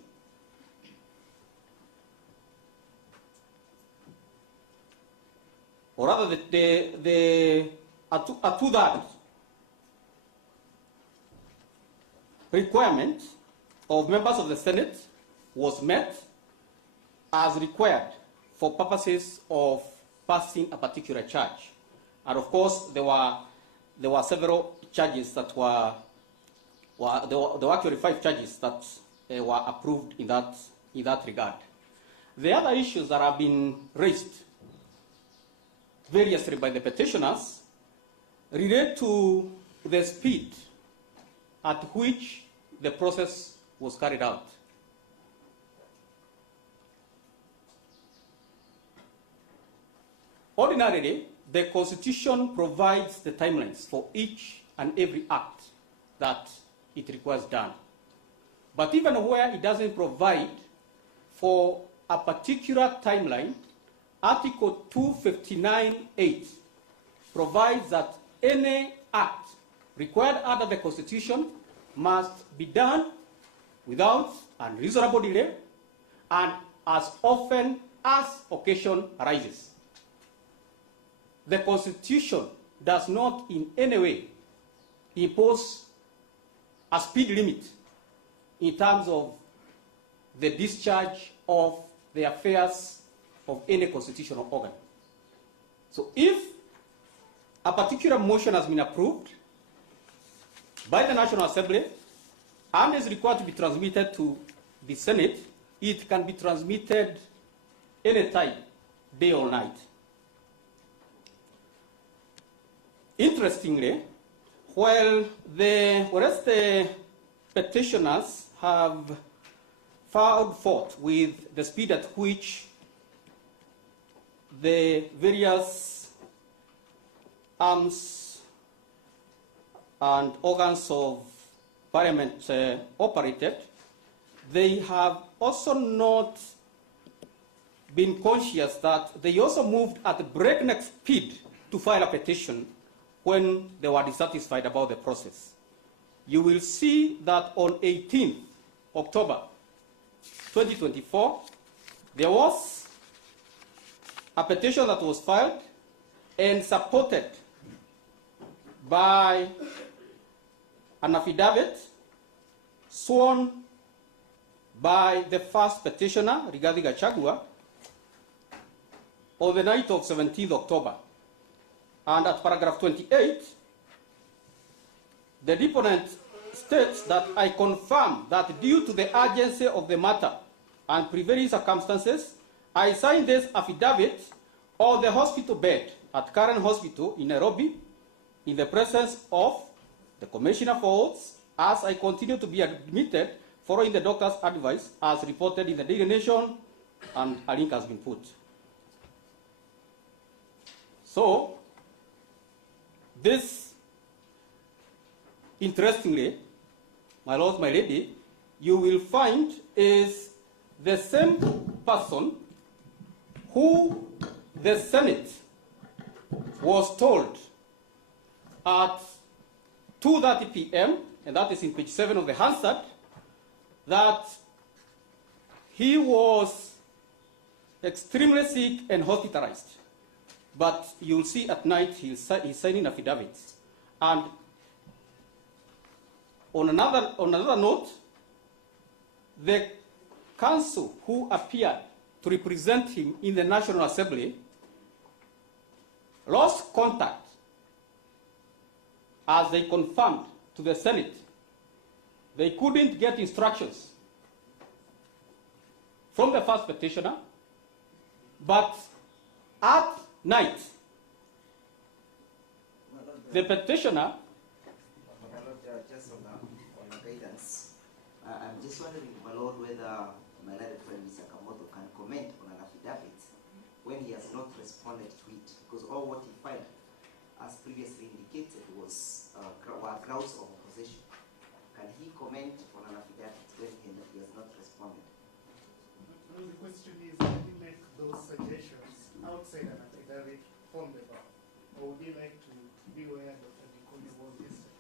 or rather a 2/3 requirement of members of the Senate was met as required for purposes of passing a particular charge. And of course, there were several charges that there were actually 5 charges that were approved in that regard. The other issues that have been raised variously by the petitioners relate to the speed at which the process was carried out. Ordinarily, the Constitution provides the timelines for each and every act that it requires done. But even where it doesn't provide for a particular timeline, Article 259(8) provides that any act required under the Constitution must be done without unreasonable delay and as often as occasion arises. The Constitution does not in any way impose a speed limit in terms of the discharge of the affairs of any constitutional organ. So if a particular motion has been approved by the National Assembly and is required to be transmitted to the Senate, it can be transmitted anytime, day or night. Interestingly, whereas the petitioners have found fault with the speed at which the various arms and organs of Parliament operated, they have also not been conscious that they also moved at breakneck speed to file a petition when they were dissatisfied about the process. You will see that on 18th October 2024, there was a petition that was filed and supported by an affidavit sworn by the first petitioner, Rigathi Gachagua, on the night of 17th October. And at paragraph 28, the deponent states that I confirm that due to the urgency of the matter and prevailing circumstances, I sign this affidavit on the hospital bed at Karen Hospital in Nairobi in the presence of the Commissioner for Oaths as I continue to be admitted following the doctor's advice as reported in the Daily Nation, and a link has been put. So, this, interestingly, my lord, my lady, you will find is the same person who the Senate was told at 2:30 p.m., and that is in page 7 of the Hansard, that he was extremely sick and hospitalized. But you'll see at night he's signing affidavits. And on another note, the counsel who appeared to represent him in the National Assembly lost contact as they confirmed to the Senate. They couldn't get instructions from the first petitioner, but at night, the petitioner. Just on the guidance, I'm just wondering, my lord, whether my learned friend Mr. Kamoto can comment on an affidavit when he has not responded to it, because all what he filed, as previously indicated, was were grounds of opposition. Can he comment on an affidavit when he has not responded? Well, the question is, can he make those suggestions outside an affidavit from the bar? Or would you like to be where Dr. Dikoni was yesterday?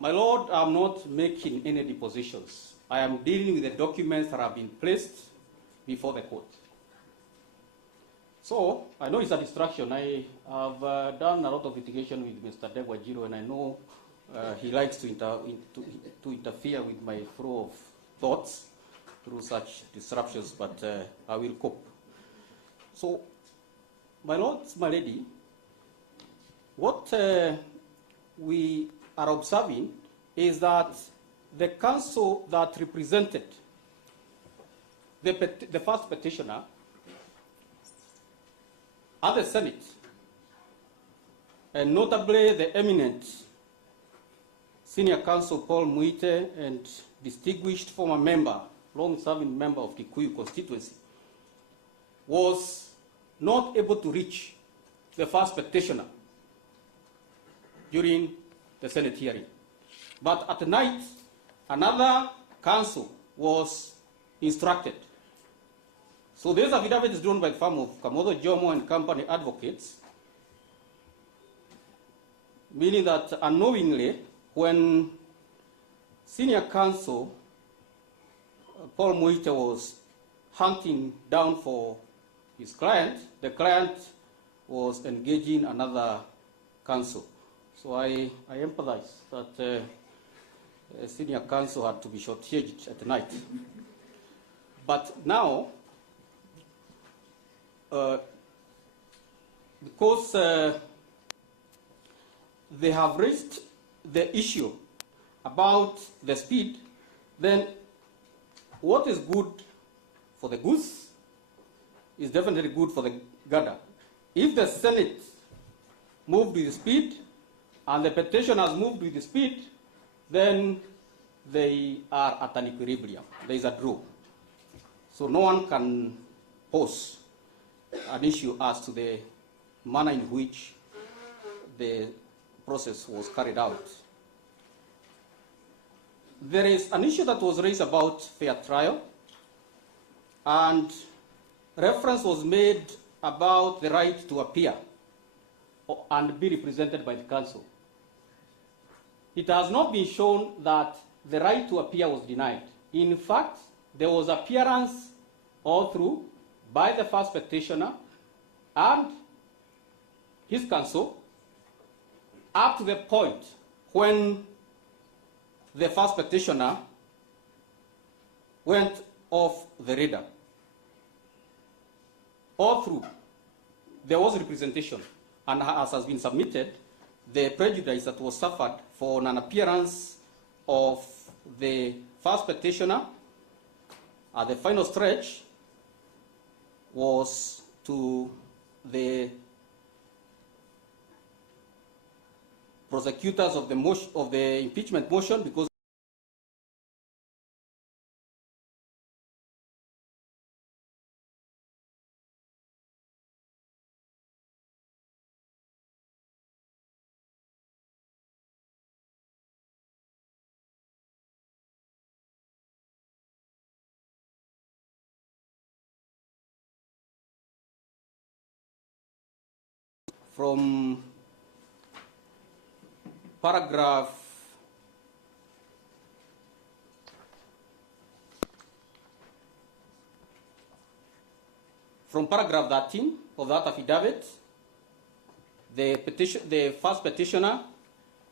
My lord, I'm not making any depositions. I am dealing with the documents that have been placed before the court. So, I know it's a distraction. I have done a lot of litigation with Mr. Degwajiro, and I know he likes to interfere with my flow of thoughts through such disruptions, but I will cope. So, my lords, my lady, what we are observing is that the counsel that represented the first petitioner at the Senate, and notably the eminent senior counsel Paul Muite and distinguished former member, long-serving member of Kikuyu constituency, was not able to reach the first petitioner during the Senate hearing. But at night, another counsel was instructed. So this affidavit is drawn by the firm of Kamoto Jomo and Company Advocates, meaning that unknowingly, when senior counsel Paul Muite was hunting down for his client, the client was engaging another counsel. So I empathize that senior counsel had to be short-changed at night. But now, because they have raised the issue about the speed, then what is good for the goose is definitely good for the gander. If the Senate moved with speed and the petitioners moved with speed, then they are at an equilibrium. There is a draw. So no one can pose an issue as to the manner in which the process was carried out. There is an issue that was raised about fair trial, and reference was made about the right to appear and be represented by the council. It has not been shown that the right to appear was denied. In fact, there was appearance all through by the first petitioner and his counsel up to the point when the first petitioner went off the radar. All through, there was representation, and as has been submitted, the prejudice that was suffered for non-appearance of the first petitioner at the final stretch was to the prosecutors of the impeachment motion, because from paragraph From paragraph 13 of that affidavit, the first petitioner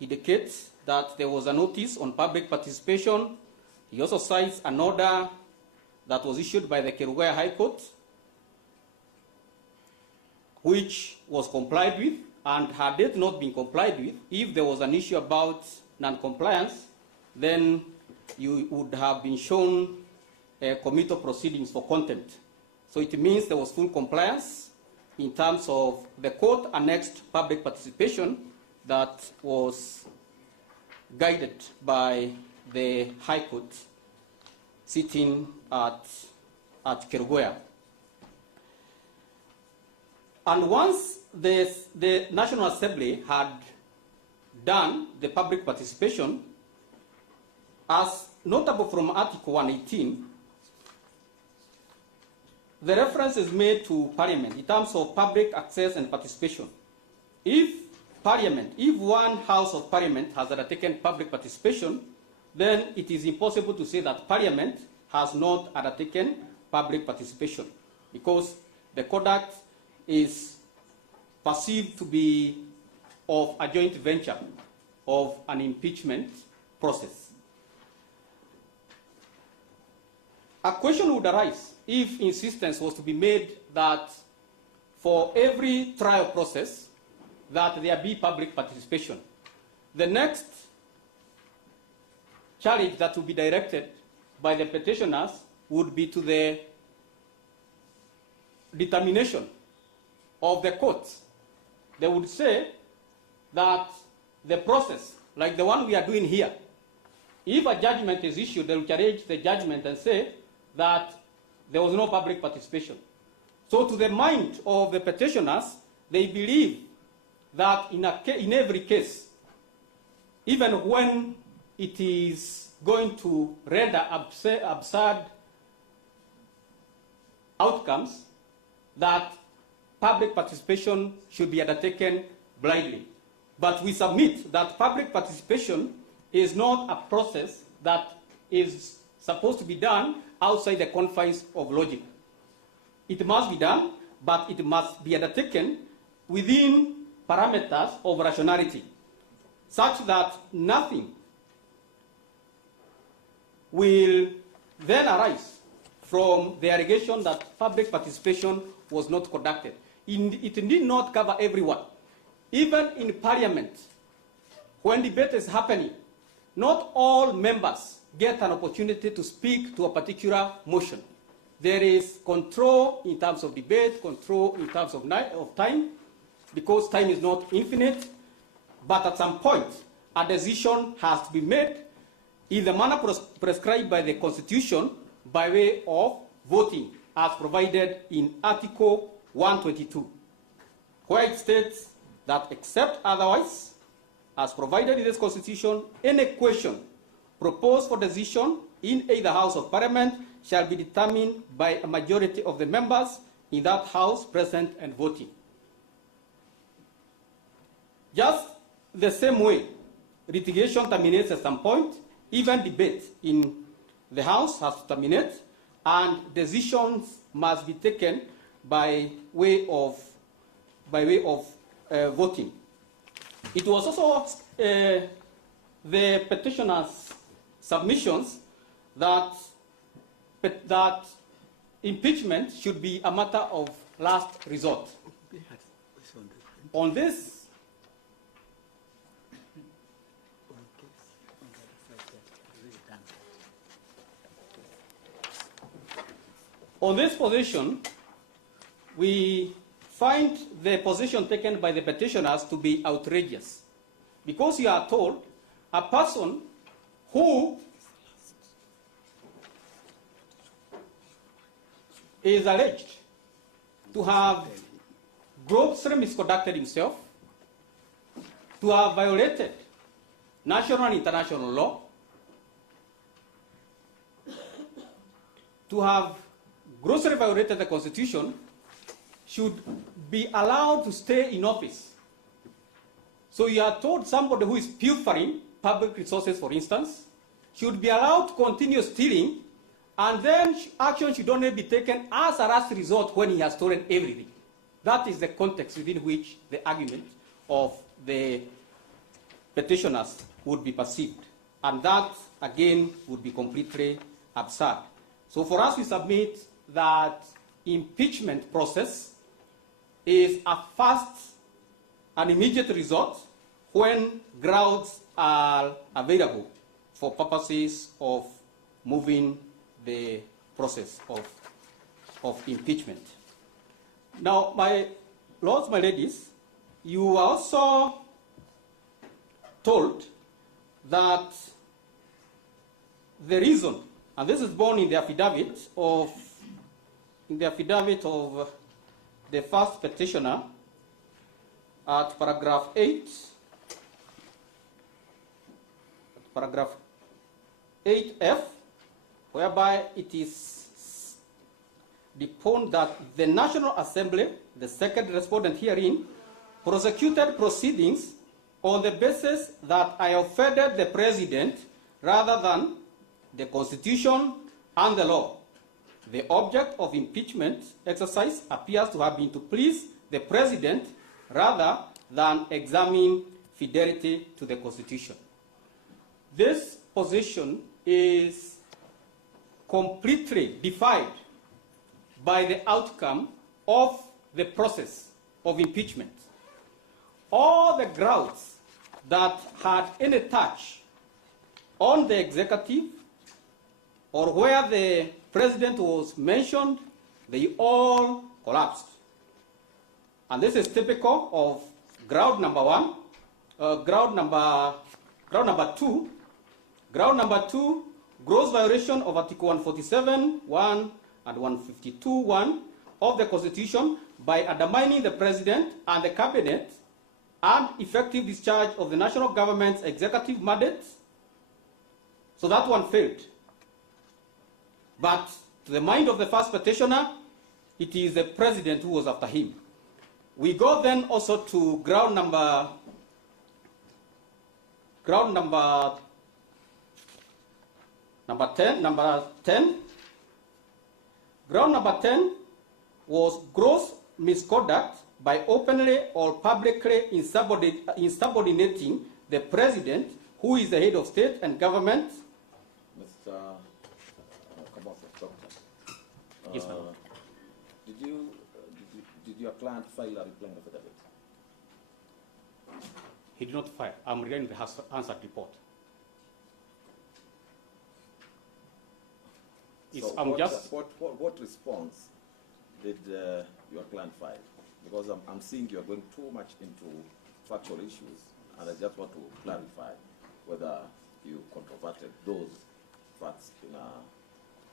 indicates that there was a notice on public participation. He also cites an order that was issued by the Kerugoya High Court, which was complied with, and had it not been complied with, if there was an issue about non-compliance, then you would have been shown committal proceedings for contempt. So it means there was full compliance in terms of the court annexed public participation that was guided by the High Court sitting at Kerugoya. And once the National Assembly had done the public participation, as notable from Article 118, the reference is made to Parliament in terms of public access and participation. If one House of Parliament has undertaken public participation, then it is impossible to say that Parliament has not undertaken public participation, because the conduct is perceived to be of a joint venture of an impeachment process. A question would arise if insistence was to be made that for every trial process that there be public participation. The next challenge that would be directed by the petitioners would be to the determination of the courts. They would say that the process, like the one we are doing here, if a judgment is issued, they will challenge the judgment and say that there was no public participation. So to the mind of the petitioners, they believe that in every case, even when it is going to render absurd outcomes, that public participation should be undertaken blindly. But we submit that public participation is not a process that is supposed to be done outside the confines of logic. It must be done, but it must be undertaken within parameters of rationality, such that nothing will then arise from the allegation that public participation was not conducted. It need not cover everyone. Even in Parliament, when debate is happening, not all members get an opportunity to speak to a particular motion. There is control in terms of debate, control in terms of time, because time is not infinite, but at some point, a decision has to be made in the manner prescribed by the Constitution by way of voting, as provided in Article 122, where it states that except otherwise, as provided in this Constitution, any question proposed for decision in either House of Parliament shall be determined by a majority of the members in that House present and voting. Just the same way, litigation terminates at some point, even debate in the House has to terminate, and decisions must be taken by way of voting. It was also the petitioner's submissions that impeachment should be a matter of last resort. On this position, we find the position taken by the petitioners to be outrageous, because you are told a person who is alleged to have grossly misconducted himself, to have violated national and international law, to have grossly violated the Constitution, should be allowed to stay in office. So you are told somebody who is pilfering public resources, for instance, should be allowed to continue stealing, and then action should only be taken as a last resort when he has stolen everything. That is the context within which the argument of the petitioners would be perceived. And that, again, would be completely absurd. So for us, we submit that impeachment process is a fast and immediate resort when grounds are available for purposes of moving the process of impeachment. Now, my lords, my ladies, you are also told that the reason, and this is borne in the affidavit of the first petitioner at paragraph 8F, whereby it is deponed that the National Assembly, the second respondent herein, prosecuted proceedings on the basis that I offended the President rather than the Constitution and the law. The object of impeachment exercise appears to have been to please the President rather than examine fidelity to the Constitution. This position is completely defied by the outcome of the process of impeachment. All the grounds that had any touch on the executive or where the President was mentioned, they all collapsed. And this is typical of ground number one, ground number two, gross violation of Article 147(1) and 152(1) of the Constitution by undermining the President and the Cabinet and effective discharge of the national government's executive mandate. So that one failed. But to the mind of the first petitioner, it is the President who was after him. We go then also to ground number 10. Ground number 10 was gross misconduct by openly or publicly insubordinating the President, who is the head of state and government. Mr. Doctor. Yes, ma'am. Did your client file a replying affidavit? He did not file. I'm reading the answer report. So what response did your client file? Because I'm seeing you are going too much into factual issues, and I just want to clarify whether you controverted those facts in a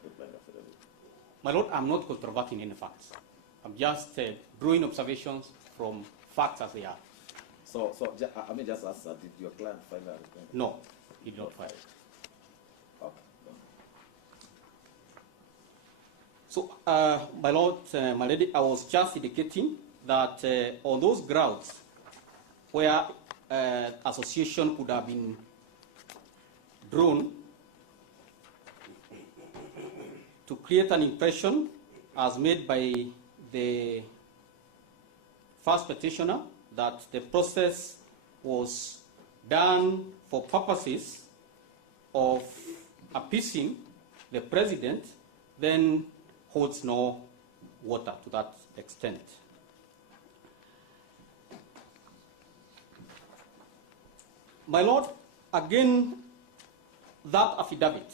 reply affidavit. My Lord, I'm not controverting any facts. I'm just drawing observations from facts as they are. So I mean, just ask, did your client file a reply? No, he did not file it. Okay. So, my Lord, my Lady, I was just indicating that on those grounds where association could have been drawn to create an impression as made by the first petitioner that the process was done for purposes of appeasing the president, then holds no water to that extent. My Lord, again, that affidavit,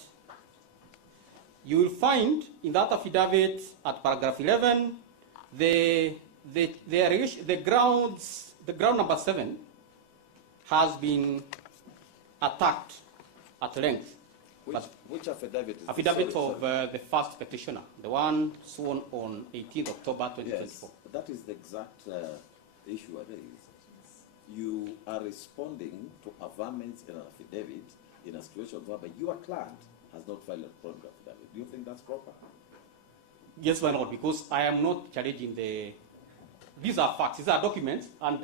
you will find in that affidavit at paragraph 11, the ground number 7 has been attacked at length. Which affidavit is affidavit this? of the first petitioner, the one sworn on 18th October 2024. Yes, that is the exact issue I raised. You are responding to averments in an affidavit in a situation whereby your client has not filed a proper affidavit. Do you think that's proper? Yes, my Lord, because I am not challenging the... These are facts, these are documents, and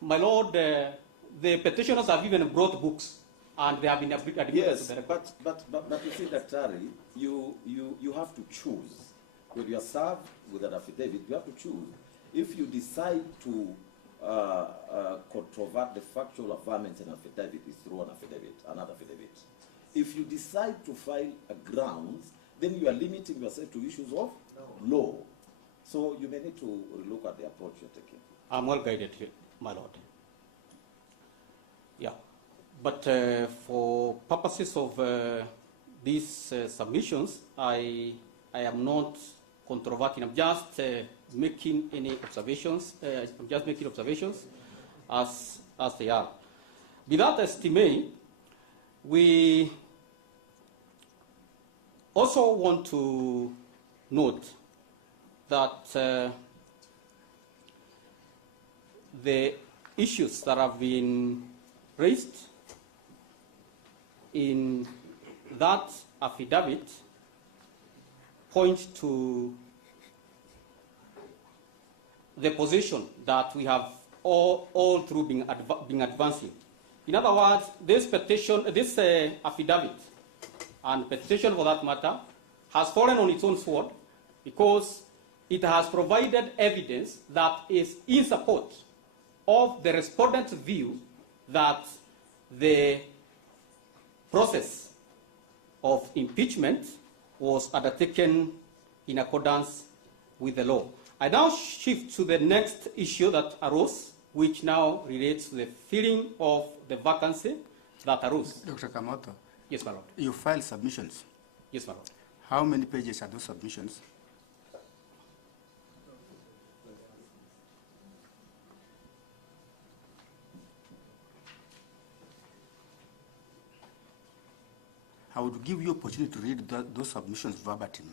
my Lord, the petitioners have even brought books, and they have been admitted yes, to the record. but you see, Daktari, you have to choose. When you are served with an affidavit, you have to choose. If you decide to controvert the factual averments in an affidavit, is through an affidavit, another affidavit. If you decide to file a grounds, then you are limiting yourself to issues of law. So you may need to look at the approach you're taking. I'm well guided here, my Lord. Yeah, but for purposes of these submissions, I am not controverting. I'm just making any observations. I'm just making observations as they are. Without estimate, we also want to note that the issues that have been raised in that affidavit point to the position that we have all through been advancing. In other words, this petition, this affidavit, and petition for that matter, has fallen on its own sword because it has provided evidence that is in support of the respondent's view that the process of impeachment was undertaken in accordance with the law. I now shift to the next issue that arose, which now relates to the filling of the vacancy that arose. Dr. Kamoto. Yes, my Lord. You filed submissions. Yes, my Lord. How many pages are those submissions? I would give you opportunity to read those submissions verbatim.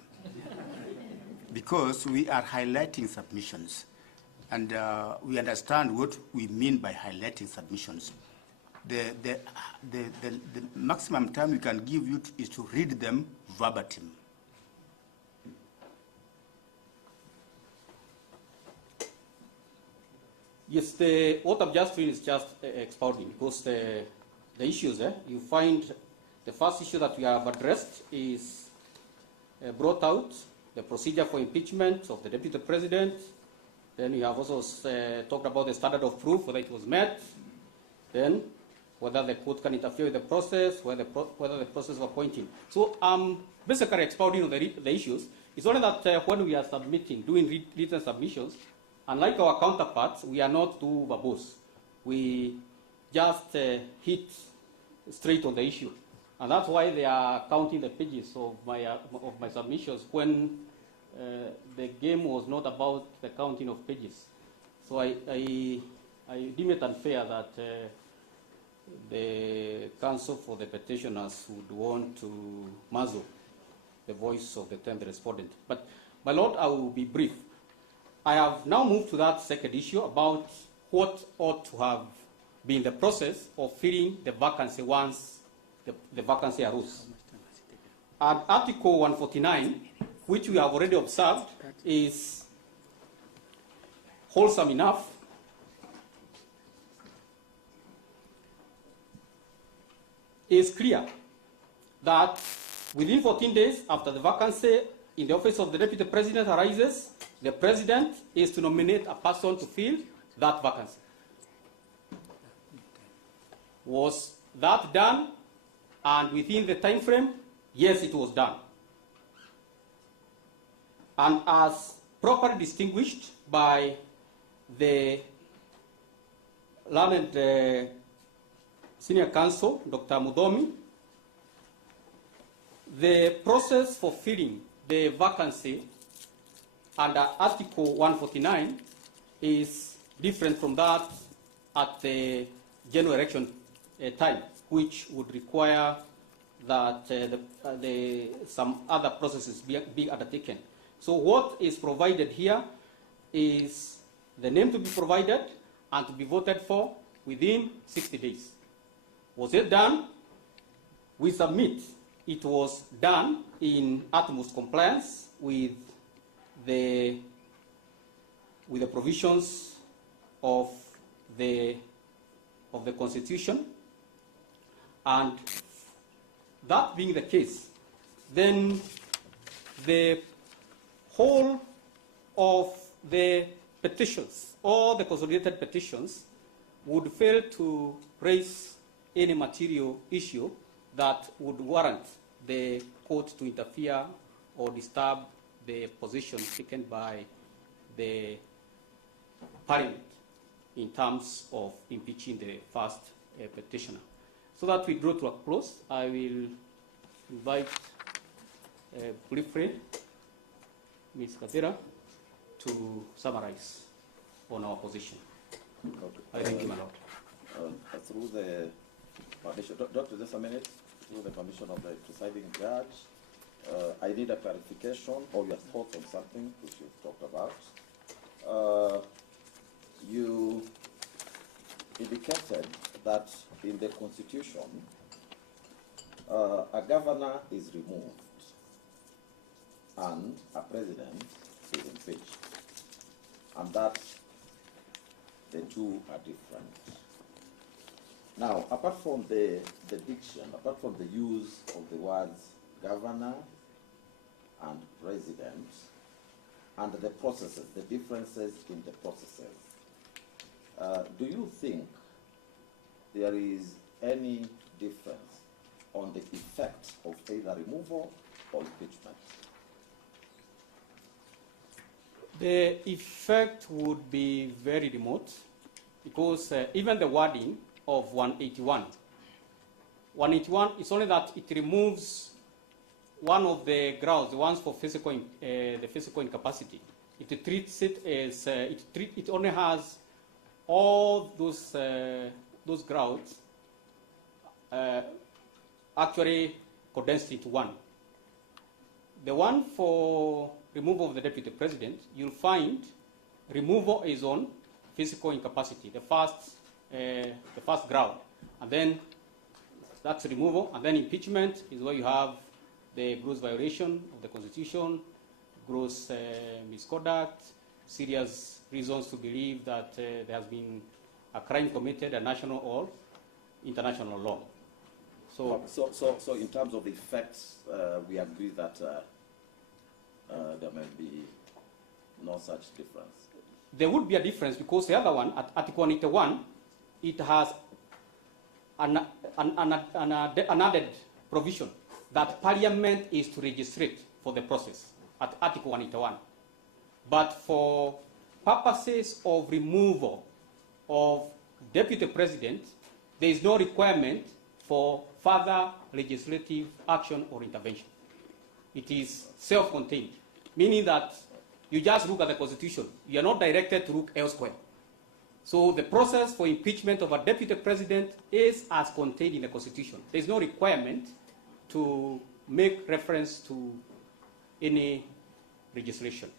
Because we are highlighting submissions. And we understand what we mean by highlighting submissions. The maximum time we can give you is to read them verbatim. Yes, what I'm just doing is just expounding, because the issues, you find the first issue that we have addressed is brought out, the procedure for impeachment of the Deputy President. Then we have also talked about the standard of proof, whether it was met. Then whether the court can interfere with the process, whether the process was appointing. So basically expounding on the issues. It's only that when we are submitting, doing written submissions, unlike our counterparts, we are not too verbose. We just hit straight on the issue. And that's why they are counting the pages of my submissions when the game was not about the counting of pages. So I deem it unfair that the counsel for the petitioners would want to muzzle the voice of the 10th respondent. But, my Lord, I will be brief. I have now moved to that second issue about what ought to have been the process of filling the vacancy once the vacancy arose. And Article 149, which we have already observed, is wholesome enough. It's clear that within 14 days after the vacancy in the office of the Deputy President arises, the President is to nominate a person to fill that vacancy. Was that done? And within the time frame, yes, it was done. And as properly distinguished by the learned senior counsel, Dr. Mudomi, the process for filling the vacancy under Article 149 is different from that at the general election time, which would require that some other processes be undertaken. So what is provided here is the name to be provided and to be voted for within 60 days. Was it done? We submit it was done in utmost compliance with the provisions of the Constitution. And that being the case, then the whole of the petitions, all the consolidated petitions, would fail to raise any material issue that would warrant the court to interfere or disturb the position taken by the Parliament in terms of impeaching the first petitioner. So that we draw to a close, I will invite briefly Ms. Kadira to summarize on our position. I thank you, my Lord. Through the permission, Dr. just a minute, through the permission of the presiding judge, I need a clarification or your thoughts on something which you've talked about. You indicated that in the Constitution, a governor is removed and a president is impeached, and that the two are different. Now, apart from the diction, apart from the use of the words governor and president, and the processes, the differences in the processes, do you think there is any difference on the effect of either removal or impeachment? The effect would be very remote because even the wording of 181 is only that it removes one of the grounds, the ones for the physical incapacity. It treats it as, it only has all those grounds actually condensed into one. The one for removal of the deputy president, you'll find removal is on physical incapacity, the first ground, and then that's removal, and then impeachment is where you have the gross violation of the Constitution, gross misconduct, serious reasons to believe that there has been a crime committed at national or international law. So in terms of effects, we agree that there may be no such difference. There would be a difference because the other one, at Article 181, it has an added provision that Parliament is to registrate for the process at Article 181. But for purposes of removal of Deputy President, there is no requirement for further legislative action or intervention. It is self-contained. meaning that you just look at the Constitution. You are not directed to look elsewhere. So the process for impeachment of a deputy president is as contained in the Constitution. There is no requirement to make reference to any legislation.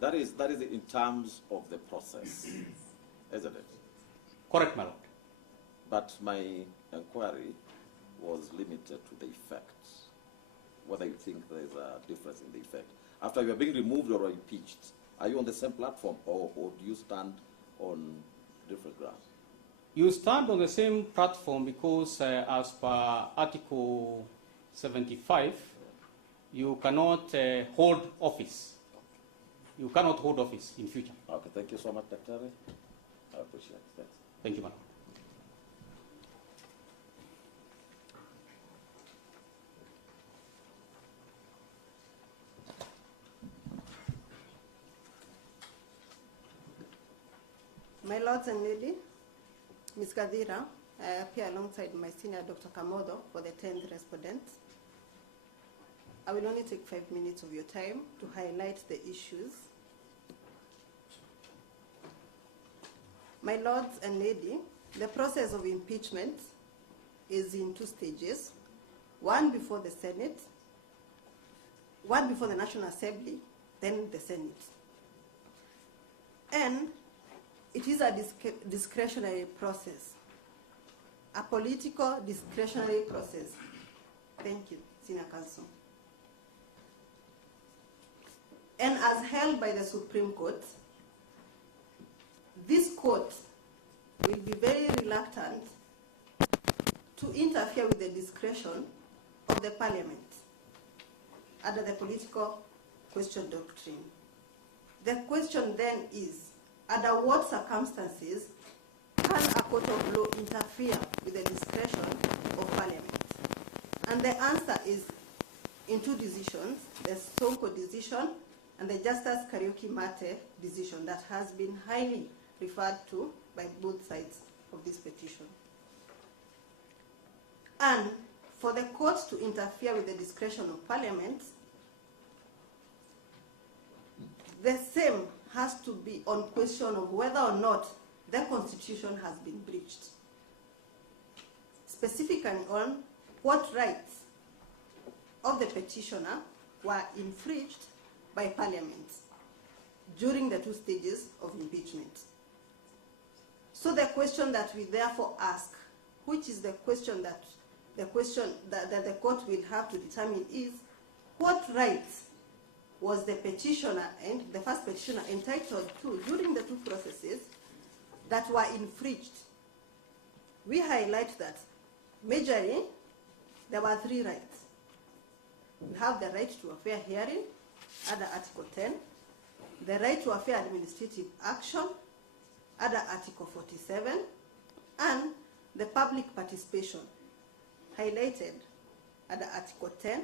That is in terms of the process, isn't it? Correct, my lord. But my inquiry was limited to the effect, whether you think there is a difference in the effect. After you are being removed or impeached, are you on the same platform, or do you stand on different grounds? You stand on the same platform because as per Article 75, you cannot hold office. You cannot hold office in future. Okay, thank you so much, Dr. I appreciate it. Thanks. Thank you, madam. My lords and ladies, Ms. Kadira, I appear alongside my senior Dr. Kamodo for the 10th respondent. I will only take 5 minutes of your time to highlight the issues. My lords and ladies, the process of impeachment is in 2 stages. One before the Senate, one before the National Assembly, then the Senate. And it is a discretionary process, a political discretionary process. Thank you, Senior Counsel. And as held by the Supreme Court, this court will be very reluctant to interfere with the discretion of the Parliament under the political question doctrine. The question then is, under what circumstances can a court of law interfere with the discretion of Parliament? And the answer is in 2 decisions, the Sonko decision and the Justice Kariuki Mate decision that has been highly referred to by both sides of this petition. And for the court to interfere with the discretion of Parliament, the same has to be on question of whether or not the Constitution has been breached. Specifically on what rights of the petitioner were infringed by Parliament during the 2 stages of impeachment. So the question that we therefore ask, which is the question that the court will have to determine, is what rights was the petitioner and the first petitioner entitled to during the 2 processes that were infringed. We highlight that majorly there were 3 rights. We have the right to a fair hearing under Article 10, the right to a fair administrative action under Article 47, and the public participation highlighted under Article 10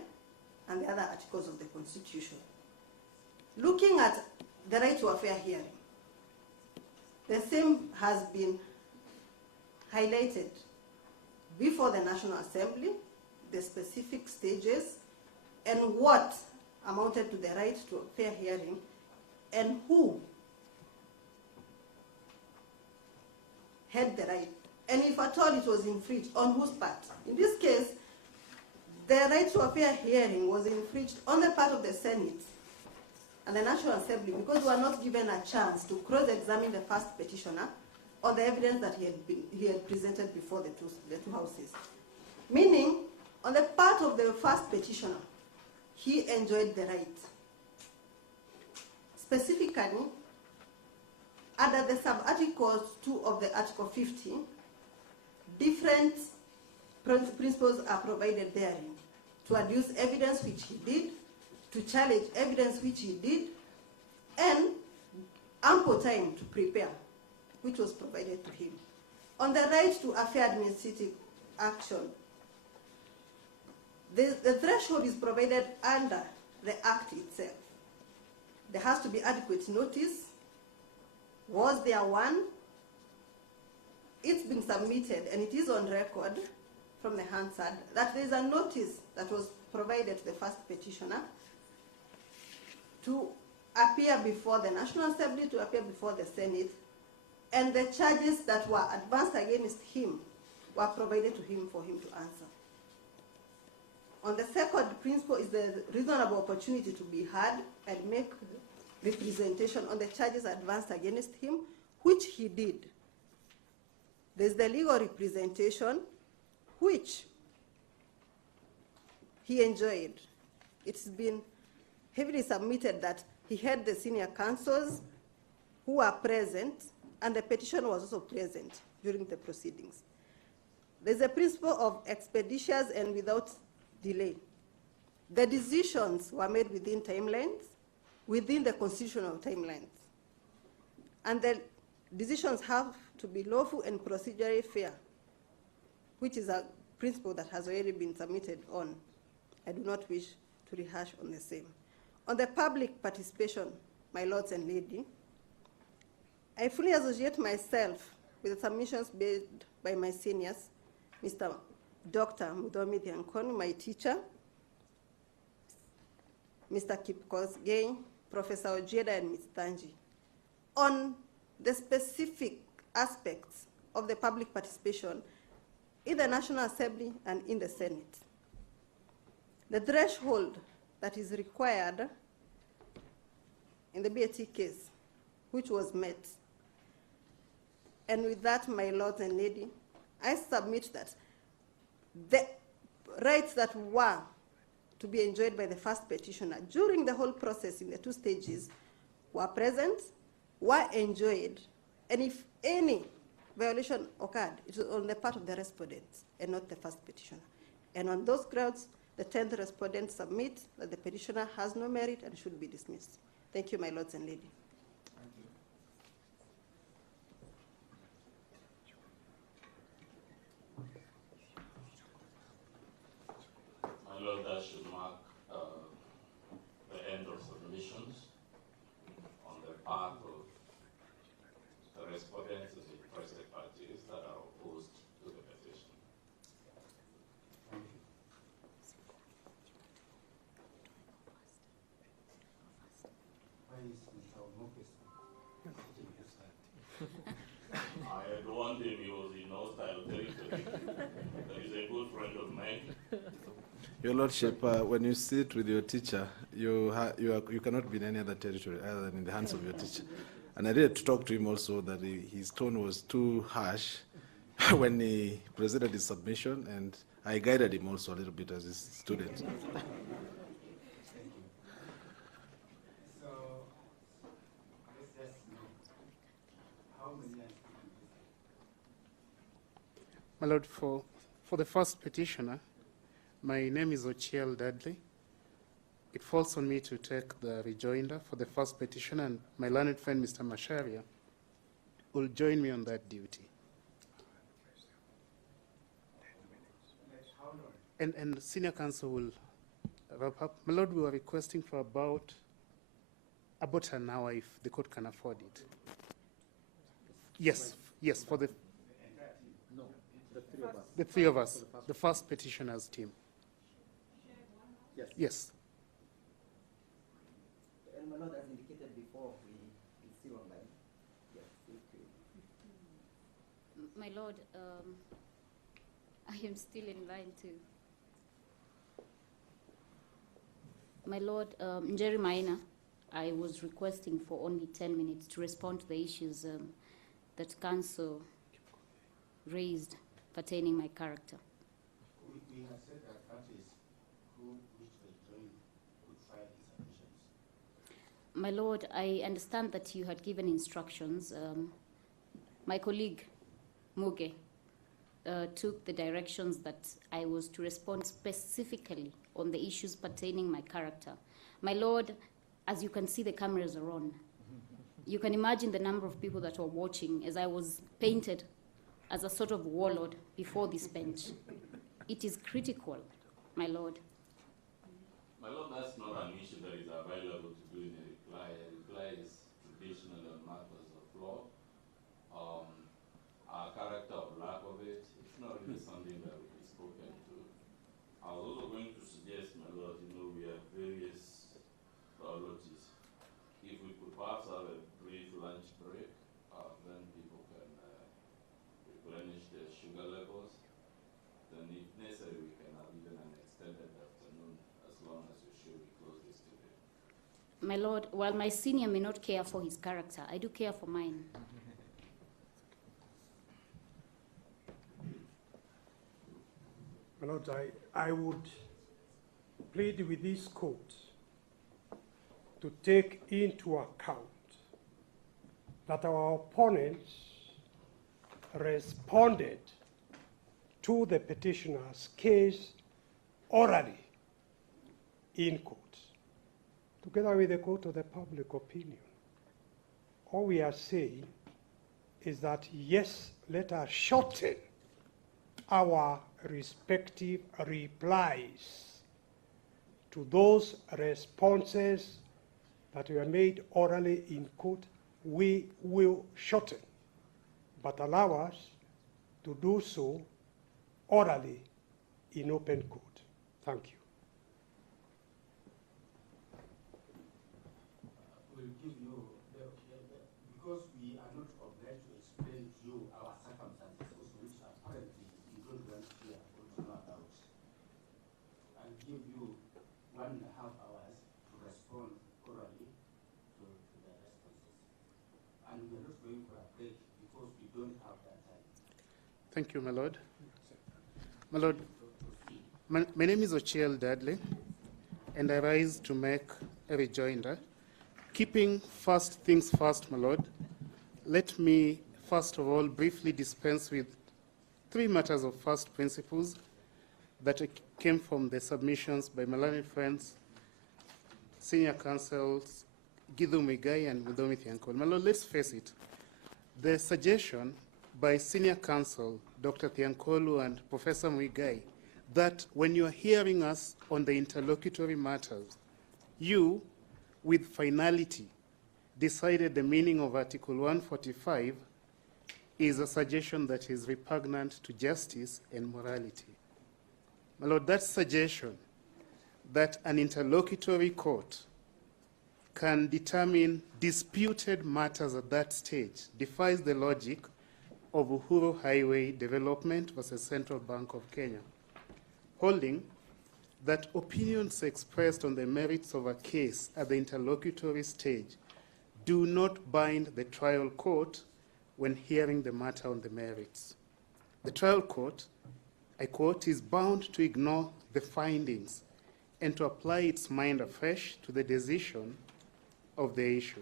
and the other articles of the Constitution. Looking at the right to a fair hearing, the same has been highlighted before the National Assembly, the specific stages, and what amounted to the right to a fair hearing, and who had the right, and if at all it was infringed, on whose part. In this case, the right to a fair hearing was infringed on the part of the Senate and the National Assembly because we were not given a chance to cross-examine the first petitioner on the evidence that he had presented before the two houses. Meaning, on the part of the first petitioner, he enjoyed the right. Specifically, under the sub-articles 2 of the Article 50, different principles are provided therein to adduce evidence which he did, to challenge evidence which he did, and ample time to prepare, which was provided to him. On the right to a fair administrative action, the threshold is provided under the Act itself. There has to be adequate notice. Was there one? It's been submitted, and it is on record from the Hansard that there is a notice that was provided to the first petitioner to appear before the National Assembly, to appear before the Senate, and the charges that were advanced against him were provided to him for him to answer. On the second principle is the reasonable opportunity to be heard and make representation on the charges advanced against him, which he did. There's the legal representation, which he enjoyed. It's been heavily submitted that he had the senior counsels who were present, and the petitioner was also present during the proceedings. There's a principle of expeditious and without delay. The decisions were made within timelines, within the constitutional timelines. And the decisions have to be lawful and procedurally fair, which is a principle that has already been submitted on. I do not wish to rehash on the same. On the public participation, my lords and ladies, I fully associate myself with the submissions made by my seniors, Mr. Dr. Mudomi Thiankon, my teacher, Mr. Kipkosgei, Professor Ojeda, and Ms. Tanji, on the specific aspects of the public participation in the National Assembly and in the Senate. The threshold that is required in the BAT case, which was met. And with that, my lords and ladies, I submit that the rights that were to be enjoyed by the first petitioner during the whole process in the two stages were present, were enjoyed, and if any violation occurred, it was on the part of the respondents and not the first petitioner. And on those grounds, the 10th respondent submits that the petitioner has no merit and should be dismissed. Thank you, my lords and ladies. My lord, that should mark the end of submissions on the part of the respondents and the interested parties that are opposed to the petition. I had warned him he was in hostile territory. That is a good friend of mine. Your Lordship, when you sit with your teacher, you cannot be in any other territory other than in the hands of your teacher. And I did to talk to him also that his tone was too harsh when he presented his submission, and I guided him also a little bit as his student. My Lord, for the first petitioner, my name is Ochiel Dudley. It falls on me to take the rejoinder for the first petition, and my learned friend, Mr. Masharia, will join me on that duty. And senior counsel will wrap up. My Lord, we were requesting for about an hour if the court can afford it. Yes, for the three of us, the first petitioner's team. Yes. And my Lord, as indicated before, it's still online. Yes, My Lord, I am still in line too. My Lord, Njeri Maina, I was requesting for only 10 minutes to respond to the issues that Council raised pertaining my character. We have said that parties who wish to join could file these submissions. My Lord, I understand that you had given instructions. My colleague, Muge, took the directions that I was to respond specifically on the issues pertaining my character. My Lord, as you can see, the cameras are on. You can imagine the number of people that were watching as I was painted as a sort of warlord before this bench. It is critical, my Lord. My Lord, that's not an issue that is available to do in a reply. A reply is traditionally on matters of law. Our character or lack of it, it's not really something that will be spoken to. I was also going to suggest, my Lord, we have various priorities. long as you should because he's still here. My lord, while my senior may not care for his character, I do care for mine. My lord, I would plead with this court to take into account that our opponents responded to the petitioner's case orally in court, together with the court of the public opinion. All we are saying is that, yes, let us shorten our respective replies to those responses that were made orally in court. We will shorten, but allow us to do so orally in open court. Thank you. We'll give you, because we are not obliged to explain to you our circumstances, which apparently you don't want to hear or to know about. I'll give you 1.5 hours to respond orally to the responses. And we're not going for a break because we don't have that time. Thank you, my lord. My lord, my name is Ochiel Dudley, and I rise to make a rejoinder. Keeping first things first, my lord, let me first of all briefly dispense with 3 matters of first principles that came from the submissions by my learned friends, senior counsels Githu Muigai and Mudomi Thiankol. My lord, let's face it, the suggestion by senior counsel Dr. Thiankolu and Professor Muigai that when you are hearing us on the interlocutory matters, you, with finality, decided the meaning of Article 145 is a suggestion that is repugnant to justice and morality. My lord, that suggestion that an interlocutory court can determine disputed matters at that stage defies the logic of Uhuru Highway Development versus Central Bank of Kenya, holding that opinions expressed on the merits of a case at the interlocutory stage do not bind the trial court when hearing the matter on the merits. The trial court, I quote, is bound to ignore the findings and to apply its mind afresh to the decision of the issue.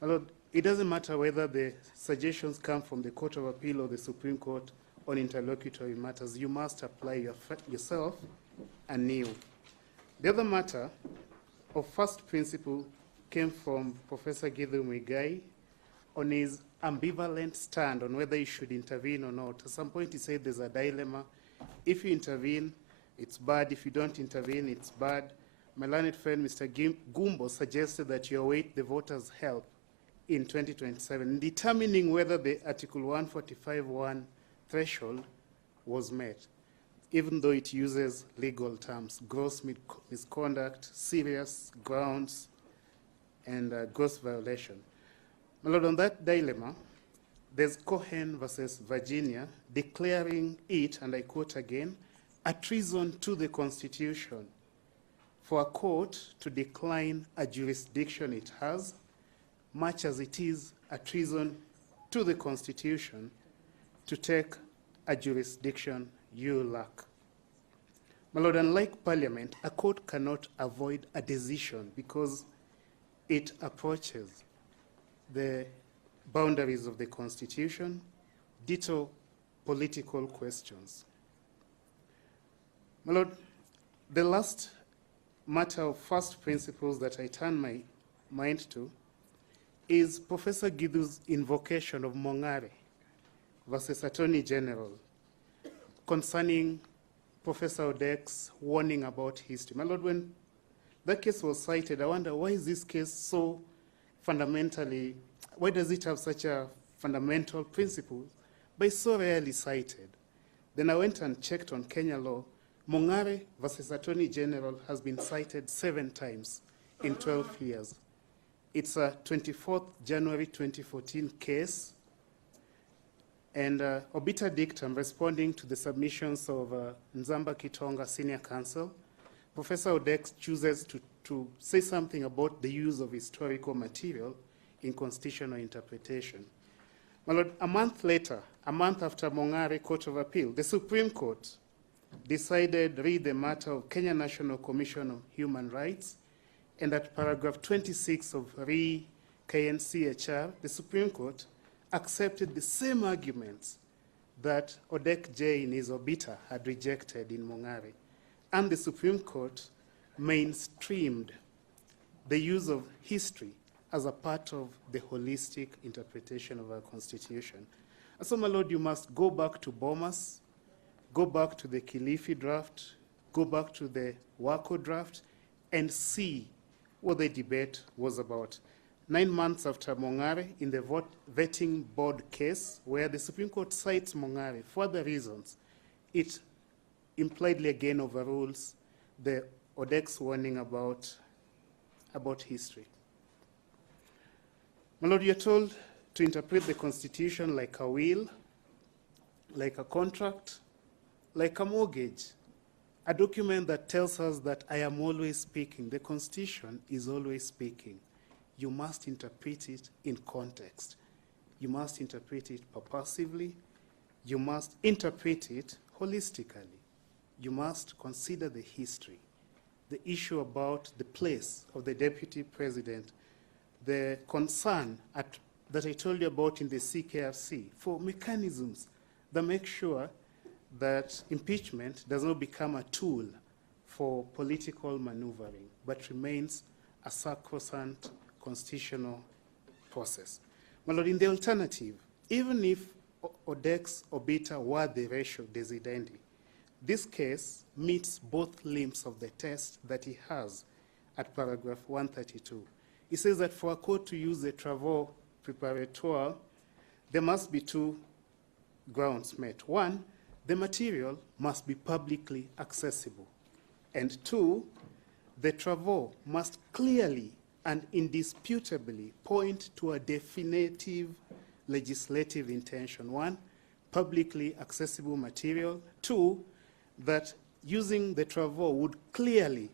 My lord, it doesn't matter whether the suggestions come from the Court of Appeal or the Supreme Court on interlocutory matters. You must apply yourself anew. The other matter of first principle came from Professor Githu Muigai on his ambivalent stand on whether he should intervene or not. At some point he said there's a dilemma. If you intervene, it's bad. If you don't intervene, it's bad. My learned friend, Mr. Gumbo, suggested that you await the voters' help in 2027 in determining whether the Article 145(1) threshold was met, even though it uses legal terms: gross misconduct, serious grounds, and gross violation. My lord, on that dilemma, there's Cohen versus Virginia declaring it, and I quote again, a treason to the Constitution for a court to decline a jurisdiction it has, much as it is a treason to the Constitution to take a jurisdiction you lack. My lord, unlike Parliament, a court cannot avoid a decision because it approaches the boundaries of the Constitution, ditto political questions. My lord, the last matter of first principles that I turn my mind to is Professor Githu's invocation of Mongare versus Attorney General concerning Professor Odek's warning about history. My lord, when that case was cited, I wonder, why is this case so fundamentally, why does it have such a fundamental principle, but it's so rarely cited? Then I went and checked on Kenya law. Mongare versus Attorney General has been cited 7 times in 12 years. It's a 24th January 2014 case, and obiter dictum responding to the submissions of Nzamba Kitonga Senior Counsel Professor Odex chooses to say something about the use of historical material in constitutional interpretation. My Lord, a month later, a month after Mongare Court of Appeal, the Supreme Court decided read the matter of Kenya National Commission on Human Rights, and at paragraph 26 of KNCHR, the Supreme Court accepted the same arguments that Odek J in his obiter had rejected in Mongare, and the Supreme Court mainstreamed the use of history as a part of the holistic interpretation of our Constitution. And so, my Lord, you must go back to Bomas, go back to the Kilifi draft, go back to the Wako draft, and see what the debate was about. 9 months after Mongare, in the vetting board case, where the Supreme Court cites Mongare for the reasons, it impliedly again overrules the Odex warning about history. My Lord, you're told to interpret the Constitution like a will, like a contract, like a mortgage, a document that tells us that I am always speaking. The Constitution is always speaking. You must interpret it in context. You must interpret it purposively. You must interpret it holistically. You must consider the history, the issue about the place of the deputy president, the concern that I told you about in the CKRC for mechanisms that make sure that impeachment does not become a tool for political maneuvering, but remains a sacrosanct constitutional process. My Lord, in the alternative, even if Odex obiter were the ratio desidendi, this case meets both limbs of the test that he has at paragraph 132. He says that for a court to use the travaux préparatoire, there must be two grounds met. One, the material must be publicly accessible. And two, the travaux must clearly and indisputably point to a definitive legislative intention. One, publicly accessible material. Two, that using the travaux would clearly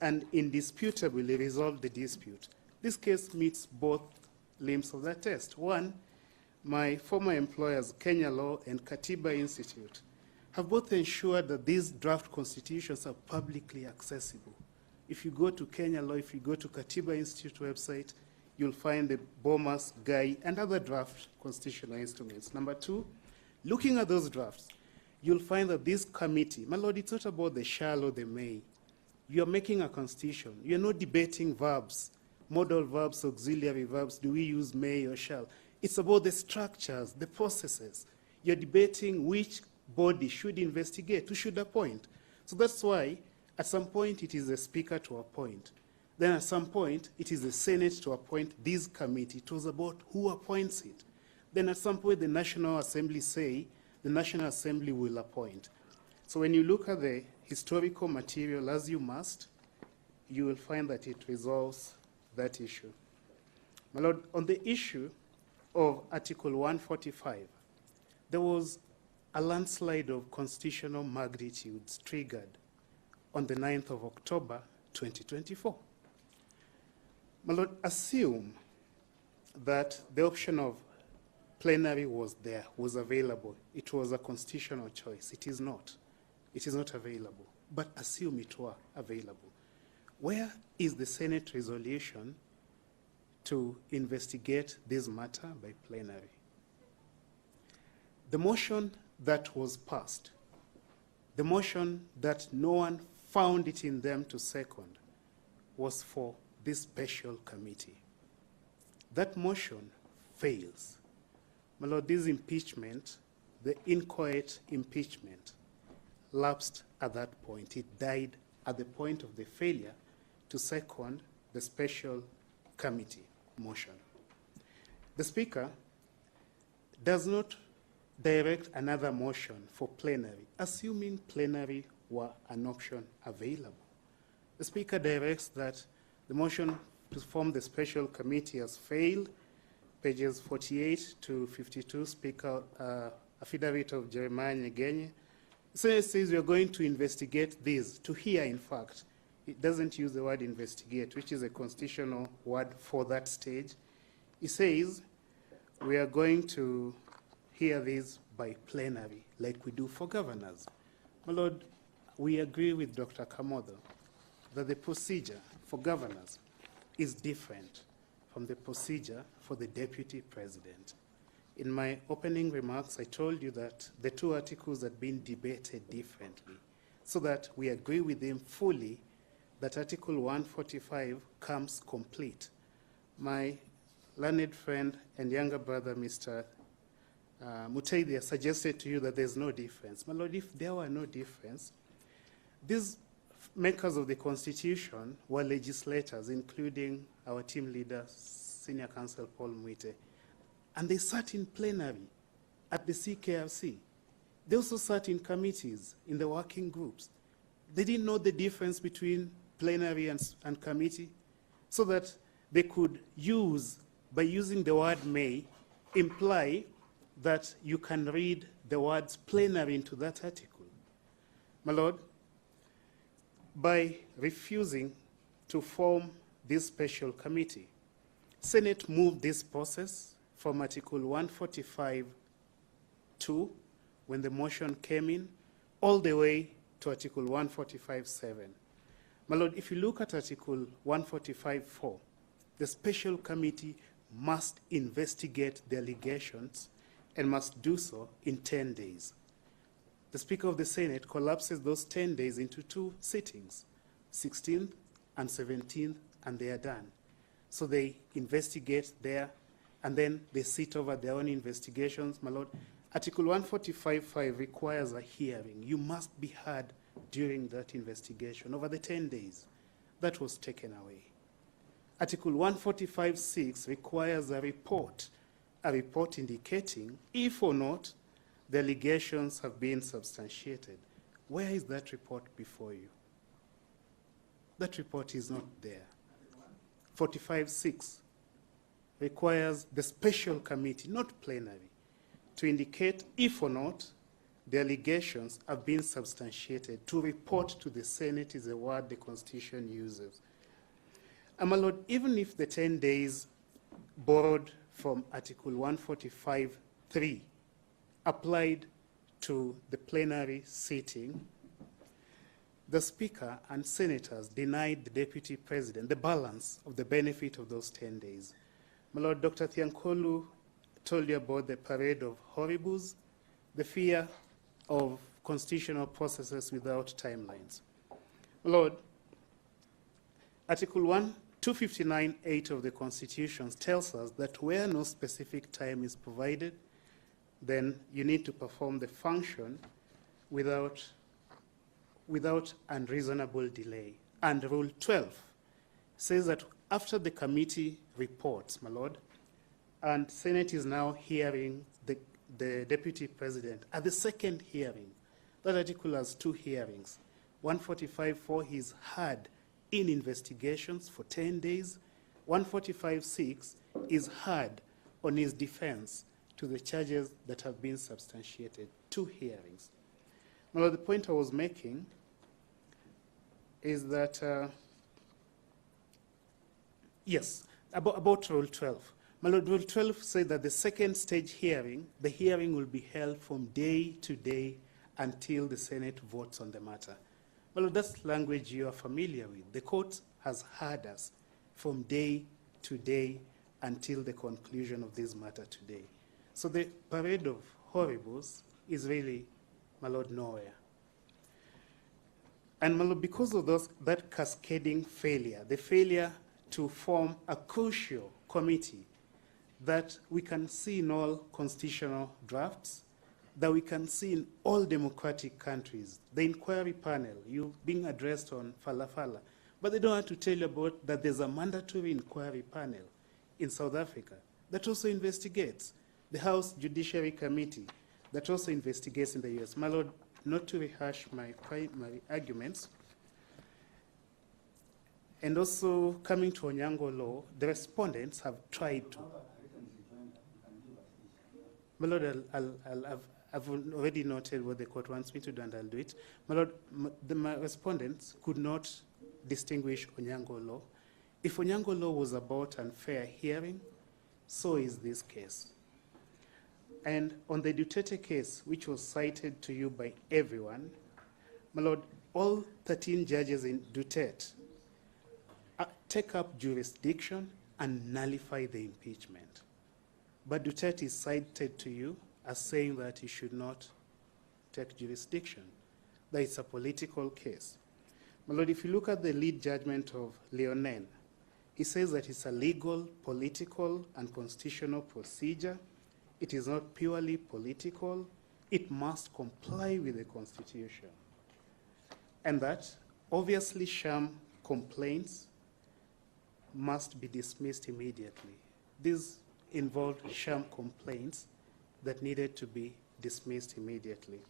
and indisputably resolve the dispute. This case meets both limbs of that test. One, my former employers, Kenya Law and Katiba Institute, have both ensured that these draft constitutions are publicly accessible. If you go to Kenya Law, if you go to Katiba Institute website, you'll find the Bomas, Gai, and other draft constitutional instruments. Number two, looking at those drafts, you'll find that this committee, my Lord, it's not about the shall or the may. You're making a constitution. You're not debating verbs, modal verbs, auxiliary verbs. Do we use may or shall? It's about the structures, the processes. You're debating which body should investigate, who should appoint. So that's why at some point it is the Speaker to appoint. Then at some point it is the Senate to appoint this committee. It was about who appoints it. Then at some point the National Assembly say the National Assembly will appoint. So when you look at the historical material, as you must, you will find that it resolves that issue. My Lord, on the issue of Article 145, there was a landslide of constitutional magnitudes triggered on the 9th of October, 2024. My Lord, assume that the option of plenary was there, was available. It was a constitutional choice. It is not. It is not available. But assume it were available. Where is the Senate resolution to investigate this matter by plenary? The motion that was passed, the motion that no one found it in them to second, was for this special committee. That motion fails. My Lord, this impeachment, the inchoate impeachment, lapsed at that point. It died at the point of the failure to second the special committee motion. The Speaker does not direct another motion for plenary, assuming plenary were an option available. The Speaker directs that the motion to form the special committee has failed. Pages 48 to 52, Speaker, affidavit of Jeremiah Nyegenye, Senate says we are going to investigate this, to hear in fact. It doesn't use the word investigate, which is a constitutional word for that stage. It says we are going to hear this by plenary, like we do for governors. My Lord, we agree with Dr. Kamodo that the procedure for governors is different from the procedure for the deputy president. In my opening remarks, I told you that the two articles had been debated differently, so that we agree with them fully that Article 145 comes complete. My learned friend and younger brother, Mr. Mutaidia, suggested to you that there's no difference. My Lord, if there were no difference, these makers of the Constitution were legislators, including our team leader, Senior Counsel Paul Mwite, and they sat in plenary at the CKRC. They also sat in committees, in the working groups. They didn't know the difference between plenary and committee, so that they could use, by using the word may, imply that you can read the words plenary into that article. My Lord, by refusing to form this special committee, Senate moved this process from Article 145(2), when the motion came in, all the way to Article 145(7). My Lord, if you look at Article 145(4), the special committee must investigate the allegations and must do so in 10 days. The Speaker of the Senate collapses those 10 days into two sittings, 16th and 17th, and they are done. So they investigate there, and then they sit over their own investigations. My Lord, Article 145(5) requires a hearing. You must be heard during that investigation over the 10 days. That was taken away. Article 145(6) requires a report indicating if or not the allegations have been substantiated. Where is that report before you? That report is not there. 45(6) requires the special committee, not plenary, to indicate if or not the allegations have been substantiated. To report to the Senate is a word the Constitution uses. And my Lord, even if the 10 days borrowed from Article 145(3) applied to the plenary sitting, the Speaker and senators denied the Deputy President the balance of the benefit of those 10 days. My Lord, Dr. Thiankolu told you about the parade of horribles, the fear of constitutional processes without timelines. My Lord, Article 259(8) of the Constitution tells us that where no specific time is provided, then you need to perform the function without unreasonable delay. And Rule 12 says that after the committee reports, my Lord, and Senate is now hearing the Deputy President at the second hearing. That article has two hearings. 145(4) he's heard in investigations for 10 days. 145(6) is heard on his defense to the charges that have been substantiated. Two hearings. Now, the point I was making is that, yes, about Rule 12. My Lord, Rule 12 said that the second stage hearing, the hearing will be held from day to day until the Senate votes on the matter. My Lord, that's language you are familiar with. The court has heard us from day to day until the conclusion of this matter today. So the parade of horribles is really, my Lord, nowhere. And my Lord, because of that cascading failure, the failure to form a crucial committee that we can see in all constitutional drafts, that we can see in all democratic countries, the inquiry panel, you being addressed on Falafala, but they don't want to tell you about that there's a mandatory inquiry panel in South Africa that also investigates, the House Judiciary Committee that also investigates in the US. My Lord, not to rehash my primary arguments, and also coming to Onyango law, the respondents have tried to. My Lord, I've already noted what the court wants me to do, and I'll do it. My Lord, my respondents could not distinguish Onyango law. If Onyango law was about unfair hearing, so is this case. And on the Duterte case, which was cited to you by everyone, my Lord, all 13 judges in Duterte take up jurisdiction and nullify the impeachment. But Duterte is cited to you as saying that he should not take jurisdiction, that it's a political case. My Lord, if you look at the lead judgment of Leonen, he says that it's a legal, political, and constitutional procedure. It is not purely political. It must comply with the Constitution. And that, obviously, sham complaints must be dismissed immediately. These involved sham complaints that needed to be dismissed immediately.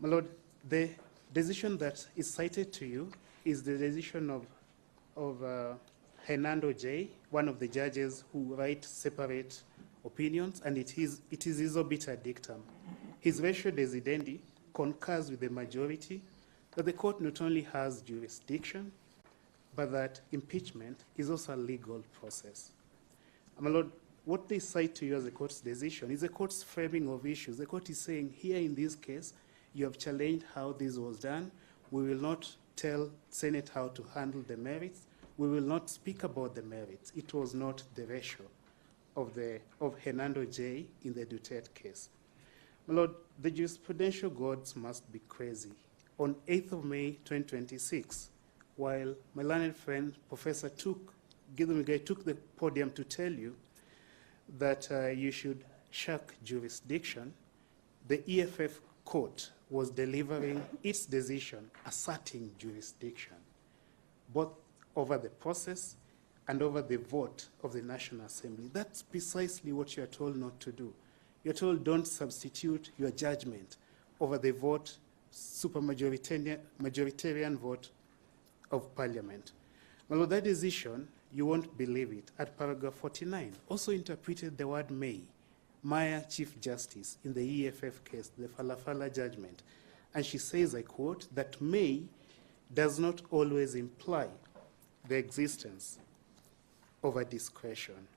My Lord, the decision that is cited to you is the decision of Hernando J., one of the judges who write separate opinions, and it is his obiter dictum. His ratio decidendi concurs with the majority that the court not only has jurisdiction, but that impeachment is also a legal process. My Lord, what they cite to you as the court's decision is the court's framing of issues. The court is saying, here in this case, you have challenged how this was done. We will not tell Senate how to handle the merits. We will not speak about the merits. It was not the ratio of Hernando J. in the Duterte case. My Lord, the jurisprudential gods must be crazy. On 8th of May 2026, while my learned friend, Professor Gideon Mugai, took the podium to tell you that you should shirk jurisdiction, the EFF court was delivering its decision asserting jurisdiction, both over the process and over the vote of the National Assembly. That's precisely what you're told not to do. You're told don't substitute your judgment over the vote, supermajoritarian vote of Parliament. Well, that decision, you won't believe it, at paragraph 49, also interpreted the word may, Maya Chief Justice, in the EFF case, the Falafala judgment. And she says, I quote, that may does not always imply the existence of a discretion.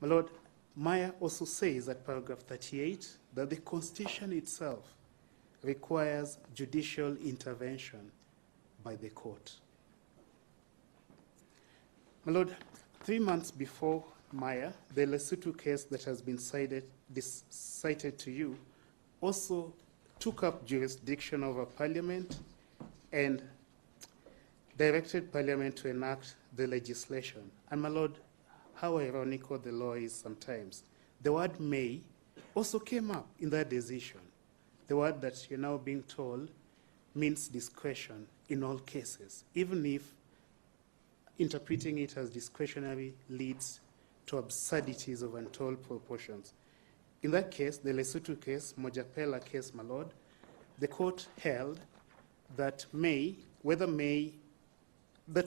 My Lord, Maya also says at paragraph 38 that the Constitution itself requires judicial intervention by the court. My Lord, 3 months before Maya, the Lesotho case that has been cited to you also took up jurisdiction over Parliament and directed Parliament to enact the legislation. And my Lord, how ironical the law is sometimes. The word may also came up in that decision. The word that you're now being told means discretion in all cases, even if interpreting it as discretionary leads to absurdities of untold proportions. In that case, the Lesotho case, Mojapela case, my Lord, the court held that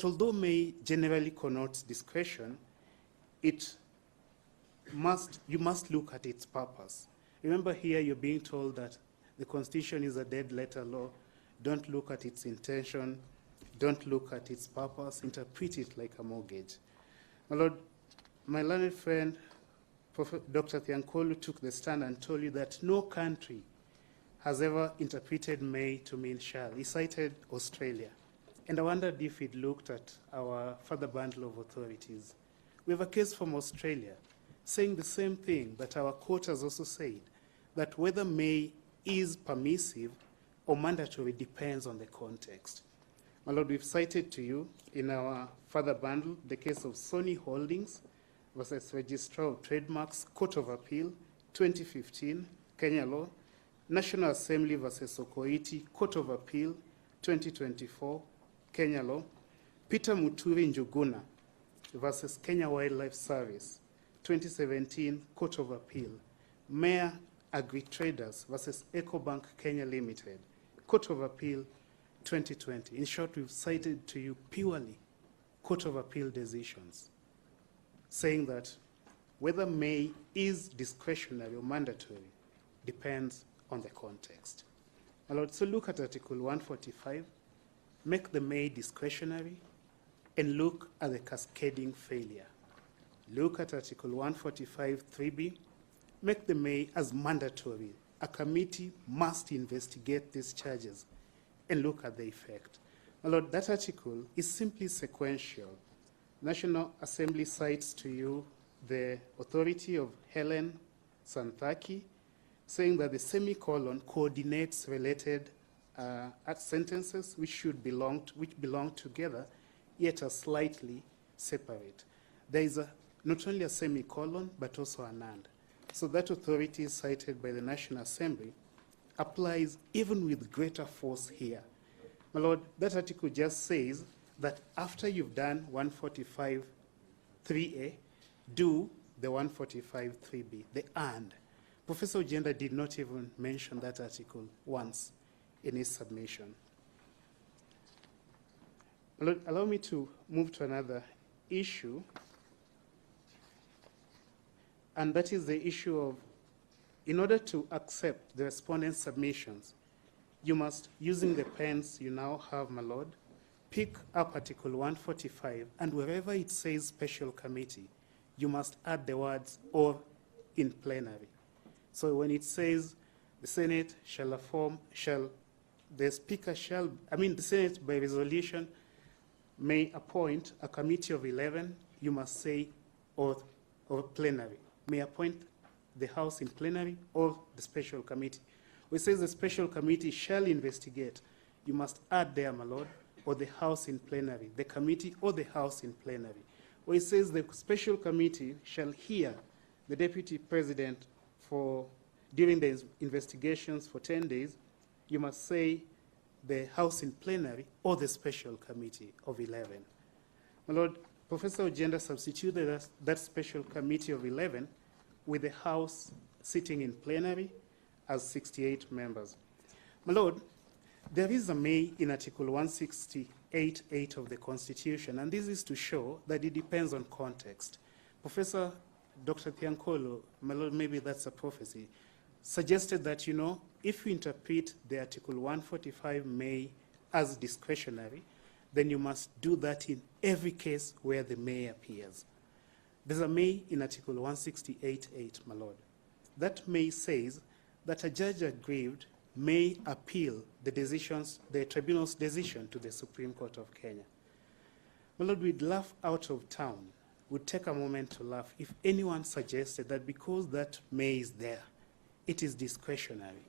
although may generally connotes discretion, you must look at its purpose. Remember here you're being told that the Constitution is a dead letter law. Don't look at its intention. Don't look at its purpose. Interpret it like a mortgage. My Lord, my learned friend, Dr. Thiankolu, took the stand and told you that no country has ever interpreted may to mean shall. He cited Australia. And I wondered if it looked at our further bundle of authorities. We have a case from Australia saying the same thing that our court has also said, that whether may is permissive or mandatory depends on the context. My Lord, we've cited to you in our further bundle the case of Sony Holdings versus Registrar of Trademarks, Court of Appeal, 2015, Kenya law, National Assembly versus Sokoiti, Court of Appeal, 2024, Kenya law, Peter Muturi Njuguna versus Kenya Wildlife Service, 2017, Court of Appeal, Mayor Agri-Traders versus EcoBank Kenya Limited, Court of Appeal, 2020. In short, we've cited to you purely Court of Appeal decisions, saying that whether may is discretionary or mandatory depends on the context. My Lord, so look at Article 145, make the may discretionary, and look at the cascading failure. Look at Article 145 3B, make the may as mandatory. A committee must investigate these charges and look at the effect. My Lord, that article is simply sequential. National Assembly cites to you the authority of Helen Santhaki, saying that the semicolon coordinates related sentences which belong together, yet are slightly separate. There is not only a semicolon, but also an and. So that authority cited by the National Assembly applies even with greater force here. My Lord, that article just says that after you've done 145 3A, do the 145 3B, the and. Professor Ojenda did not even mention that article once in his submission. My Lord, allow me to move to another issue, and that is the issue of, in order to accept the respondent's submissions, you must, using the pens you now have, my Lord, pick up Article 145, and wherever it says special committee, you must add the words or in plenary. So when it says the Senate shall the Speaker shall, the Senate by resolution may appoint a committee of 11, you must say or plenary. May appoint the House in plenary or the special committee. When it says the special committee shall investigate, you must add there, my Lord, or the House in plenary, the committee or the House in plenary. When it says the special committee shall hear the Deputy President during the investigations for 10 days, you must say the House in plenary or the special committee of 11. My Lord, Professor Ojenda substituted that special committee of 11 with the House sitting in plenary as 68 members. My Lord, there is a may in Article 168(8) of the Constitution, and this is to show that it depends on context. Professor Dr. Thiankolo, my Lord, maybe that's a prophecy, suggested that, if you interpret the Article 145 may as discretionary, then you must do that in every case where the may appears. There's a may in Article 168(8), my Lord. That may says that a judge aggrieved may appeal the tribunal's decision to the Supreme Court of Kenya. My Lord, we'd laugh out of town. We'd take a moment to laugh if anyone suggested that because that may is there, it is discretionary,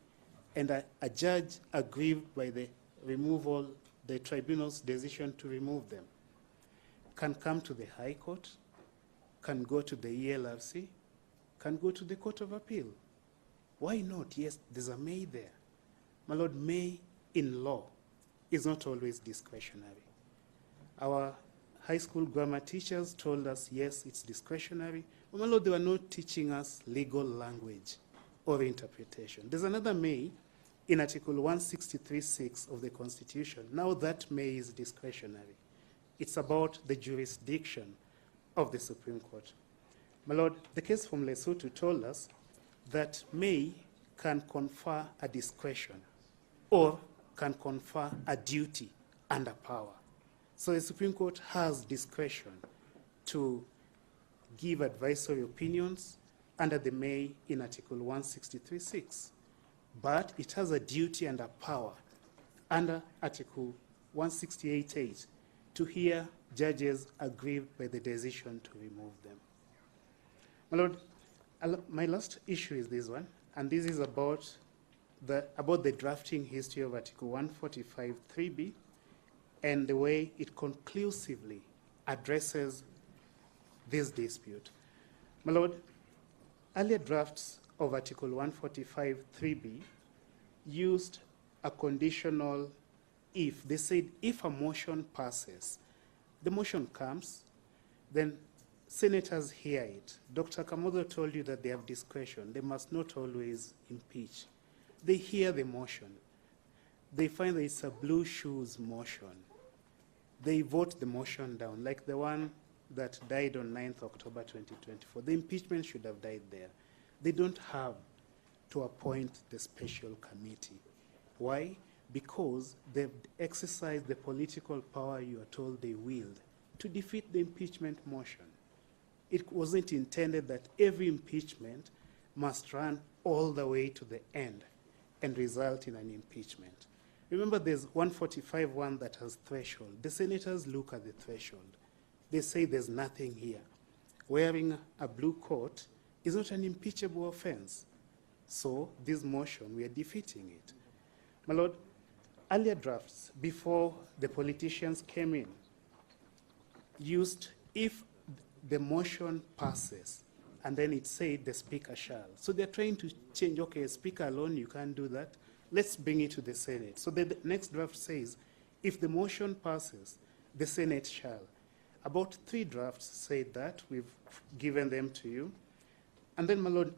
and a judge aggrieved by the tribunal's decision to remove them can come to the High Court, can go to the ELRC, can go to the Court of Appeal. Why not? Yes, there's a may there. My Lord, may in law is not always discretionary. Our high school grammar teachers told us, yes, it's discretionary. But my Lord, they were not teaching us legal language or interpretation. There's another may in Article 163(6) of the Constitution. Now that may is discretionary. It's about the jurisdiction of the Supreme Court. My Lord, the case from Lesotho told us that may can confer a discretion or can confer a duty and a power. So the Supreme Court has discretion to give advisory opinions under the may in Article 163(6). But it has a duty and a power under Article 168(8) to hear judges aggrieved by the decision to remove them. My Lord, my last issue is this one, and this is about the drafting history of Article 145 3B and the way it conclusively addresses this dispute. My Lord, earlier drafts of Article 145 3B used a conditional if. They said if a motion passes, the motion comes, then senators hear it. Dr. Kamodo told you that they have discretion. They must not always impeach. They hear the motion. They find that it's a blue shoes motion. They vote the motion down, like the one that died on 9th October 2024. The impeachment should have died there. They don't have to appoint the special committee. Why? Because they've exercised the political power you are told they wield to defeat the impeachment motion. It wasn't intended that every impeachment must run all the way to the end and result in an impeachment. Remember, there's 145(1) that has threshold. The senators look at the threshold. They say there's nothing here. Wearing a blue coat is not an impeachable offense. So this motion, we are defeating it. My Lord, earlier drafts, before the politicians came in, used if the motion passes, and then it said the speaker shall. So they're trying to change, okay, speaker alone, you can't do that. Let's bring it to the Senate. So the next draft says, if the motion passes, the Senate shall. About 3 drafts said that. We've given them to you. And then, my Lord,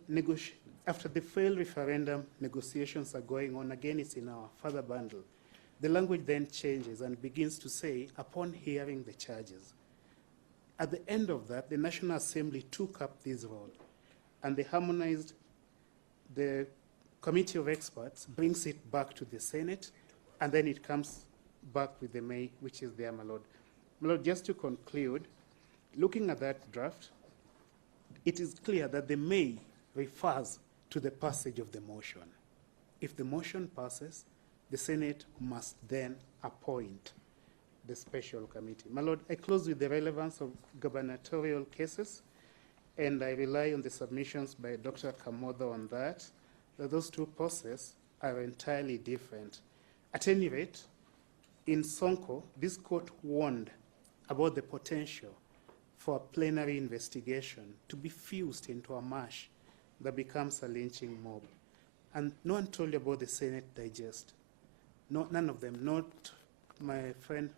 after the failed referendum, negotiations are going on. Again, it's in our further bundle. The language then changes and begins to say, upon hearing the charges. At the end of that, the National Assembly took up this role, and they harmonized. The Committee of Experts brings it back to the Senate, and then it comes back with the May, which is there, my Lord. My Lord, just to conclude, looking at that draft, it is clear that the May refers to the passage of the motion. If the motion passes, the Senate must then appoint the special committee. My Lord, I close with the relevance of gubernatorial cases, and I rely on the submissions by Dr. Kamodo on that those two processes are entirely different. At any rate, in Sonko, this court warned about the potential for a plenary investigation to be fused into a mash that becomes a lynching mob. And no one told you about the Senate Digest. No, none of them, not my friend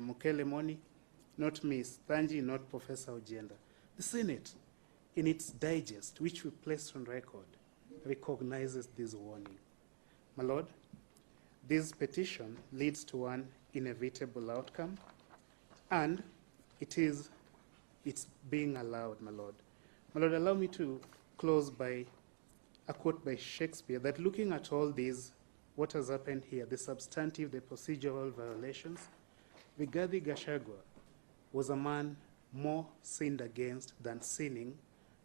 Mukele Moni, not Ms. Thanji, not Professor Ojenda. The Senate, in its digest, which we placed on record, recognizes this warning. My Lord, this petition leads to one inevitable outcome, and it's being allowed, my Lord. My Lord, allow me to close by a quote by Shakespeare, that looking at all these, what has happened here, the substantive, the procedural violations, Rigathi Gachagua was a man more sinned against than sinning,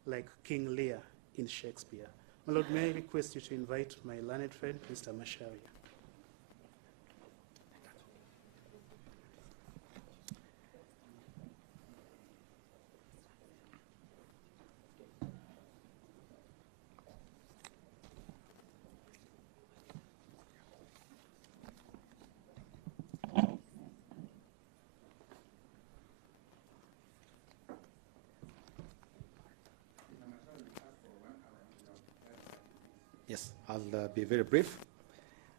like King Lear in Shakespeare. My Lord, may I request you to invite my learned friend, Mr. Macharia. Yes, I'll be very brief.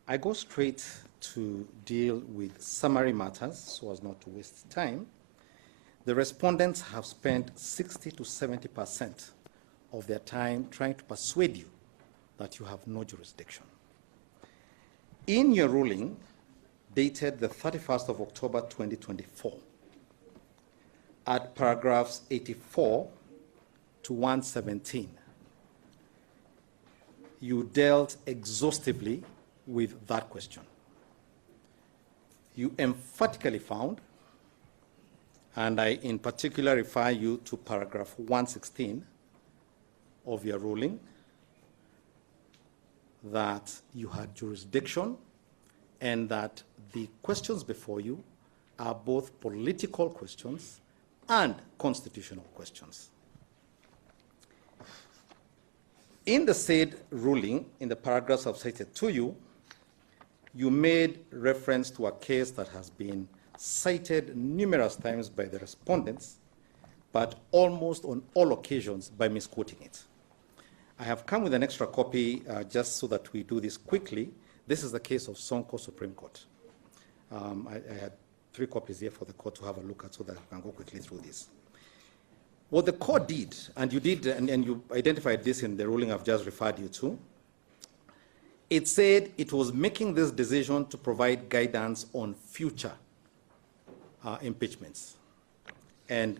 I go straight to deal with summary matters so as not to waste time. The respondents have spent 60 to 70% of their time trying to persuade you that you have no jurisdiction. In your ruling, dated the 31st of October 2024, at paragraphs 84 to 117, you dealt exhaustively with that question. You emphatically found, and I in particular refer you to paragraph 116 of your ruling, that you had jurisdiction and that the questions before you are both political questions and constitutional questions. In the said ruling, in the paragraphs I've cited to you, you made reference to a case that has been cited numerous times by the respondents, but almost on all occasions by misquoting it. I have come with an extra copy just so that we do this quickly. This is the case of Sonko Supreme Court. I had 3 copies here for the court to have a look at so that we can go quickly through this. What the court did, and you did, and you identified this in the ruling I've just referred you to, it said it was making this decision to provide guidance on future impeachments. And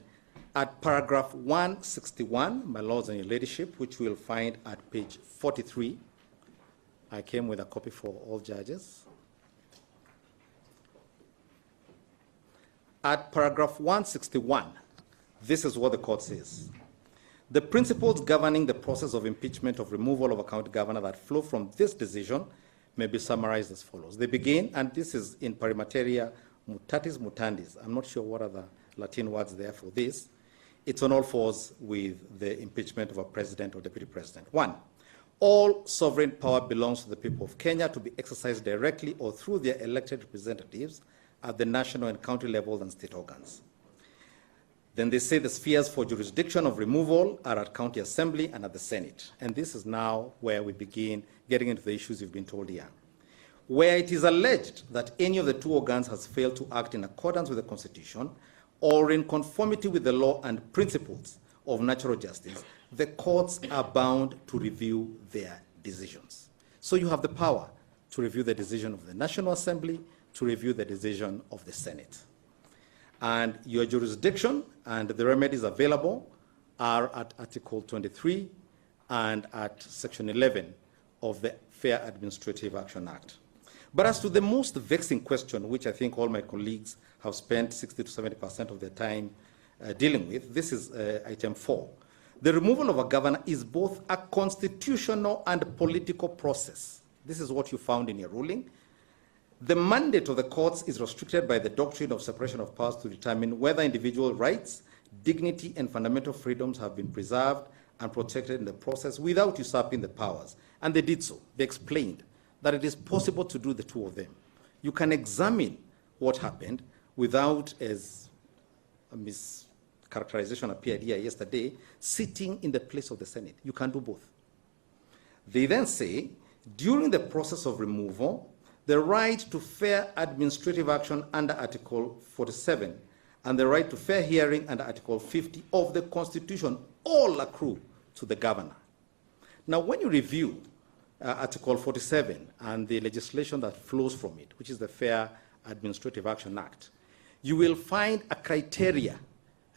at paragraph 161, my lords and your ladyship, which we'll find at page 43, I came with a copy for all judges. At paragraph 161, this is what the court says. The principles governing the process of impeachment of removal of a county governor that flow from this decision may be summarized as follows. They begin, and this is in pari materia mutatis mutandis. I'm not sure what are the Latin words there for this. It's on all fours with the impeachment of a president or deputy president. 1, all sovereign power belongs to the people of Kenya to be exercised directly or through their elected representatives at the national and county levels and state organs. Then they say the spheres for jurisdiction of removal are at county assembly and at the Senate. And this is now where we begin getting into the issues you've been told here. Where it is alleged that any of the two organs has failed to act in accordance with the Constitution or in conformity with the law and principles of natural justice, the courts are bound to review their decisions. So you have the power to review the decision of the National Assembly, to review the decision of the Senate. And your jurisdiction and the remedies available are at Article 23 and at Section 11 of the Fair Administrative Action Act. But as to the most vexing question, which I think all my colleagues have spent 60 to 70% of their time dealing with, this is item 4. The removal of a governor is both a constitutional and political process. This is what you found in your ruling. The mandate of the courts is restricted by the doctrine of separation of powers to determine whether individual rights, dignity, and fundamental freedoms have been preserved and protected in the process without usurping the powers. And they did so. They explained that it is possible to do the two of them. You can examine what happened without, as a mischaracterization appeared here yesterday, sitting in the place of the Senate. You can do both. They then say, during the process of removal, the right to fair administrative action under Article 47 and the right to fair hearing under Article 50 of the Constitution all accrue to the governor. Now, when you review Article 47 and the legislation that flows from it, which is the Fair Administrative Action Act, you will find a criteria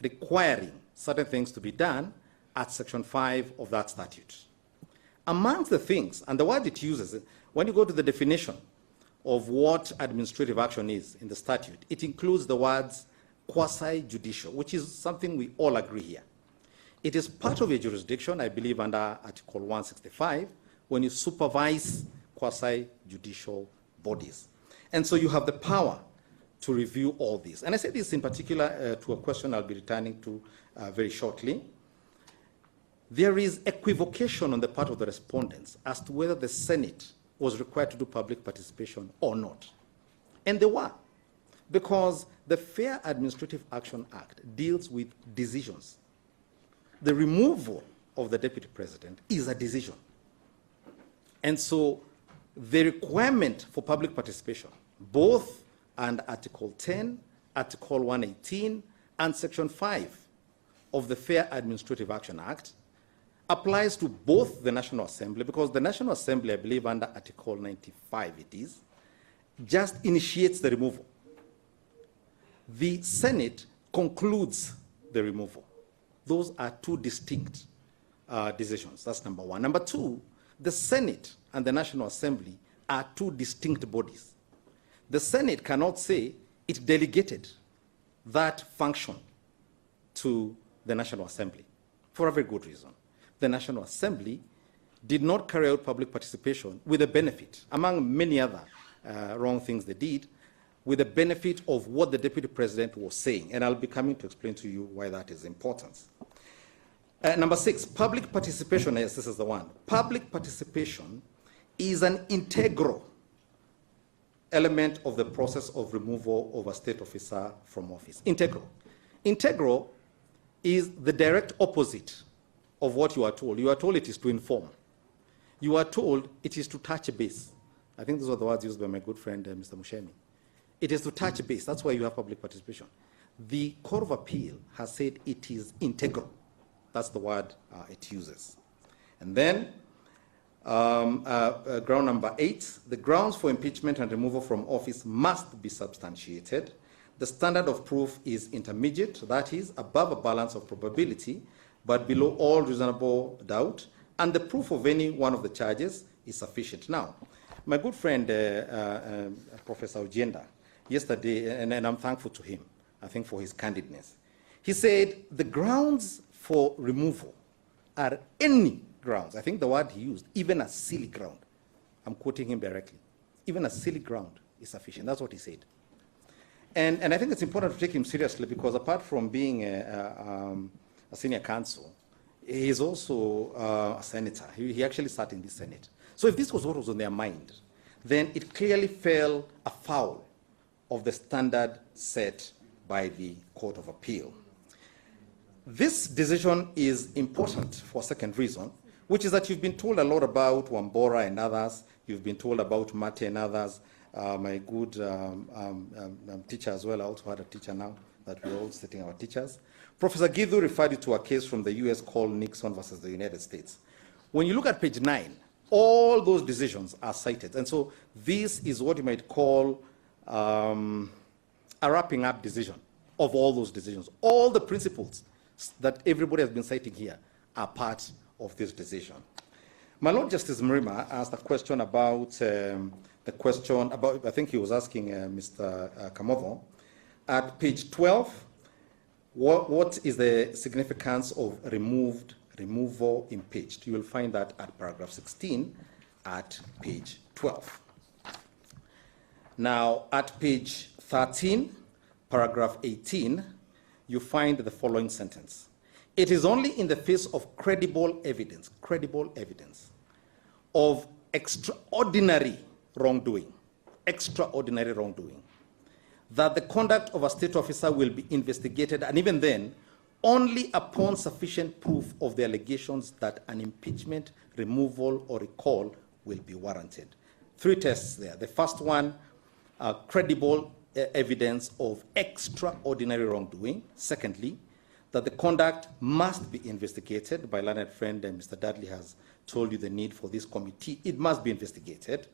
requiring certain things to be done at Section 5 of that statute. Amongst the things, and the word it uses, when you go to the definition of what administrative action is in the statute, it includes the words quasi-judicial, which is something we all agree here. It is part of your jurisdiction, I believe, under Article 165, when you supervise quasi-judicial bodies. And so you have the power to review all this. And I say this in particular to a question I'll be returning to very shortly. There is equivocation on the part of the respondents as to whether the Senate was required to do public participation or not. And they were, because the Fair Administrative Action Act deals with decisions. The removal of the deputy president is a decision. And so the requirement for public participation, both under Article 10, Article 118, and Section 5 of the Fair Administrative Action Act, applies to both the National Assembly, because the National Assembly, I believe under Article 95 it is, just initiates the removal. The Senate concludes the removal. Those are two distinct decisions. That's number one. Number two, the Senate and the National Assembly are two distinct bodies. The Senate cannot say it delegated that function to the National Assembly for a very good reason. The National Assembly did not carry out public participation with a benefit, among many other wrong things they did, with the benefit of what the Deputy President was saying. And I'll be coming to explain to you why that is important. Number 6, public participation. Yes, this is the one. Public participation is an integral element of the process of removal of a state officer from office. Integral. Integral is the direct opposite of what you are told. You are told it is to inform. You are told it is to touch a base. I think those are the words used by my good friend, Mr. Mushemi. It is to touch a base. That's why you have public participation. The Court of Appeal has said it is integral. That's the word it uses. And then, ground number 8, the grounds for impeachment and removal from office must be substantiated. the standard of proof is intermediate, that is, above a balance of probability, but below all reasonable doubt, and the proof of any one of the charges is sufficient. Now, my good friend, Professor Ojenda, yesterday, and I'm thankful to him, I think, for his candidness. He said the grounds for removal are any grounds. I think the word he used, even a silly ground. I'm quoting him directly. Even a silly ground is sufficient. That's what he said. And I think it's important to take him seriously because apart from being a senior counsel, he is also a senator. He actually sat in the Senate. So if this was what was on their mind, then it clearly fell afoul of the standard set by the Court of Appeal. This decision is important for a second reason, which is that you've been told a lot about Wambora and others. You've been told about Mate and others. My good teacher as well. I also had a teacher now that we're all sitting our teachers. Professor Githu referred you to a case from the US called Nixon versus the United States. When you look at page 9, all those decisions are cited. And so this is what you might call a wrapping up decision of all those decisions. All the principles that everybody has been citing here are part of this decision. My Lord Justice Mrima asked a question about I think he was asking Mr. Kamovo, at page 12, what is the significance of removal impeached? You will find that at paragraph 16 at page 12. Now, at page 13, paragraph 18, you find the following sentence. It is only in the face of credible evidence of extraordinary wrongdoing, that the conduct of a state officer will be investigated, and even then, only upon sufficient proof of the allegations that an impeachment, removal, or recall will be warranted. 3 tests there. The first one, credible evidence of extraordinary wrongdoing. Secondly, that the conduct must be investigated. My learned friend, Mr. Dudley, has told you the need for this committee. It must be investigated.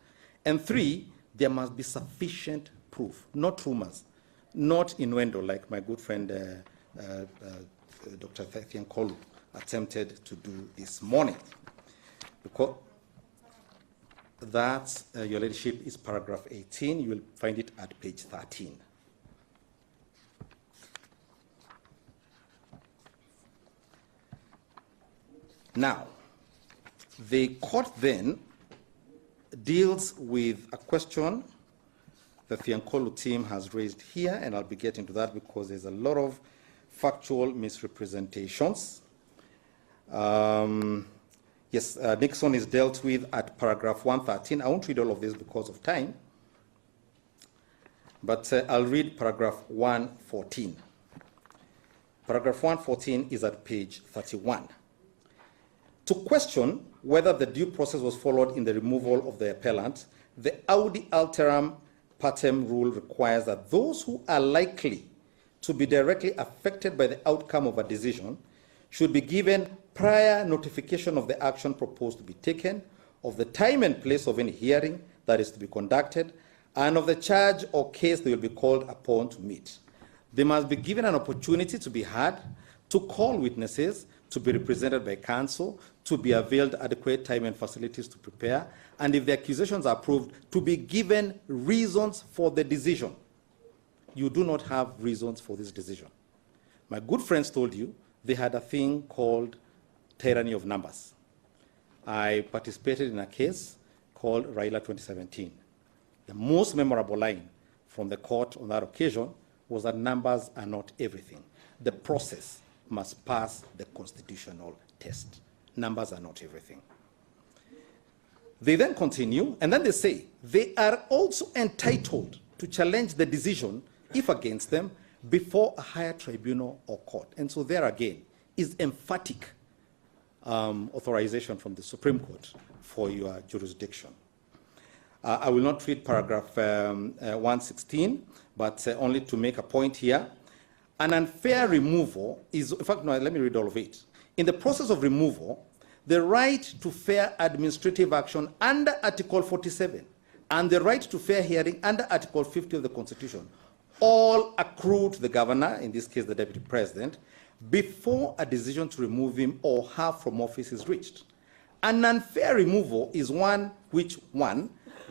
And 3, there must be sufficient proof, not rumors, not innuendo, like my good friend Dr. Thiankolu attempted to do this morning. Because that, Your Ladyship, is paragraph 18. You will find it at page 13. Now, the court then deals with a question the Thiankolu team has raised here, and I'll be getting to that because there's a lot of factual misrepresentations. Yes, Nixon is dealt with at paragraph 113. I won't read all of this because of time, but I'll read paragraph 114. Paragraph 114 is at page 31. To question whether the due process was followed in the removal of the appellant, the Audi alteram partem rule requires that those who are likely to be directly affected by the outcome of a decision should be given prior notification of the action proposed to be taken, of the time and place of any hearing that is to be conducted, and of the charge or case they will be called upon to meet. They must be given an opportunity to be heard, to call witnesses, to be represented by counsel, to be availed adequate time and facilities to prepare, and if the accusations are proved, to be given reasons for the decision. You do not have reasons for this decision. My good friends told you they had a thing called tyranny of numbers. I participated in a case called Raila 2017. The most memorable line from the court on that occasion was that numbers are not everything. The process must pass the constitutional test. Numbers are not everything. They then continue, and then they say they are also entitled to challenge the decision, if against them, before a higher tribunal or court. And so there again is emphatic authorization from the Supreme Court for your jurisdiction. I will not read paragraph 116, but only to make a point here. An unfair removal is, in fact, no, let me read all of it. In the process of removal, the right to fair administrative action under Article 47 and the right to fair hearing under Article 50 of the Constitution all accrue to the governor, in this case the deputy president, before a decision to remove him or her from office is reached. An unfair removal is one which, one,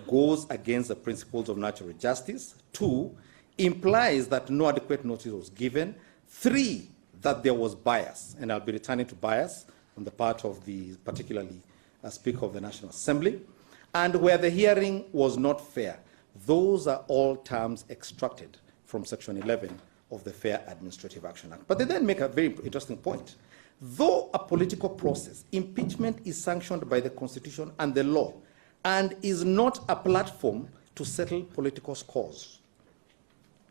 goes against the principles of natural justice, two, implies that no adequate notice was given, three, that there was bias, and I'll be returning to bias on the part of the, particularly, Speaker of the National Assembly, and where the hearing was not fair. Those are all terms extracted from Section 11 of the Fair Administrative Action Act. But they then make a very interesting point. Though a political process, impeachment is sanctioned by the Constitution and the law, and is not a platform to settle political scores.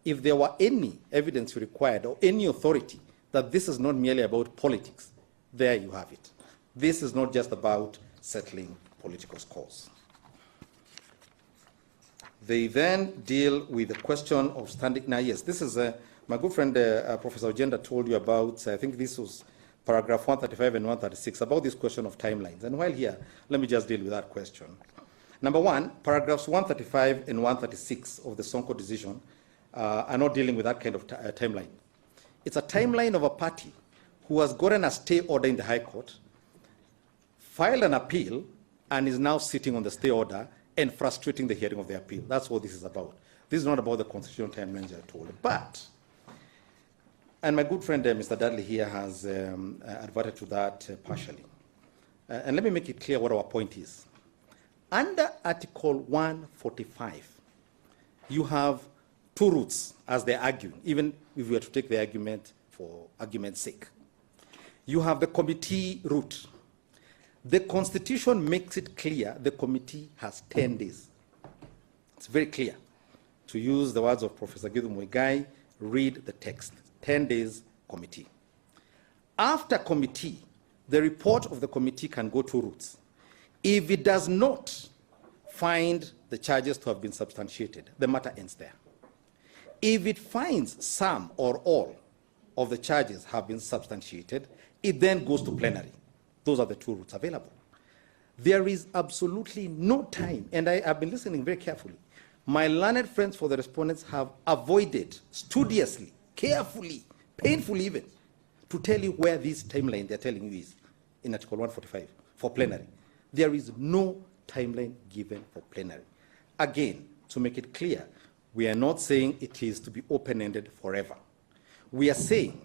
If there were any evidence required or any authority that this is not merely about politics, there you have it. This is not just about settling political scores. They then deal with the question of standing. Now, yes, this is my good friend Professor Ogenda told you about, I think this was paragraph 135 and 136, about this question of timelines. And while here, let me just deal with that question. Number one, paragraphs 135 and 136 of the Sonko decision are not dealing with that kind of timeline. It's a timeline of a party who has gotten a stay order in the High Court, filed an appeal, and is now sitting on the stay order and frustrating the hearing of the appeal. That's what this is about. This is not about the constitutional timelines I told you. But, and my good friend Mr. Dudley here has adverted to that partially. And let me make it clear what our point is. Under Article 145, you have two routes, as they're arguing, even if we were to take the argument for argument's sake. You have the committee route. The Constitution makes it clear the committee has 10 days. It's very clear. To use the words of Professor Githu Muigai, read the text. 10 days committee. After committee, the report of the committee can go two routes. If it does not find the charges to have been substantiated, the matter ends there. If it finds some or all of the charges have been substantiated, it then goes to plenary. Those are the two routes available. There is absolutely no time, and I have been listening very carefully. My learned friends for the respondents have avoided studiously, carefully, painfully even, to tell you where this timeline they're telling you is in Article 145 for plenary. There is no timeline given for plenary. Again, to make it clear, we are not saying it is to be open-ended forever. We are saying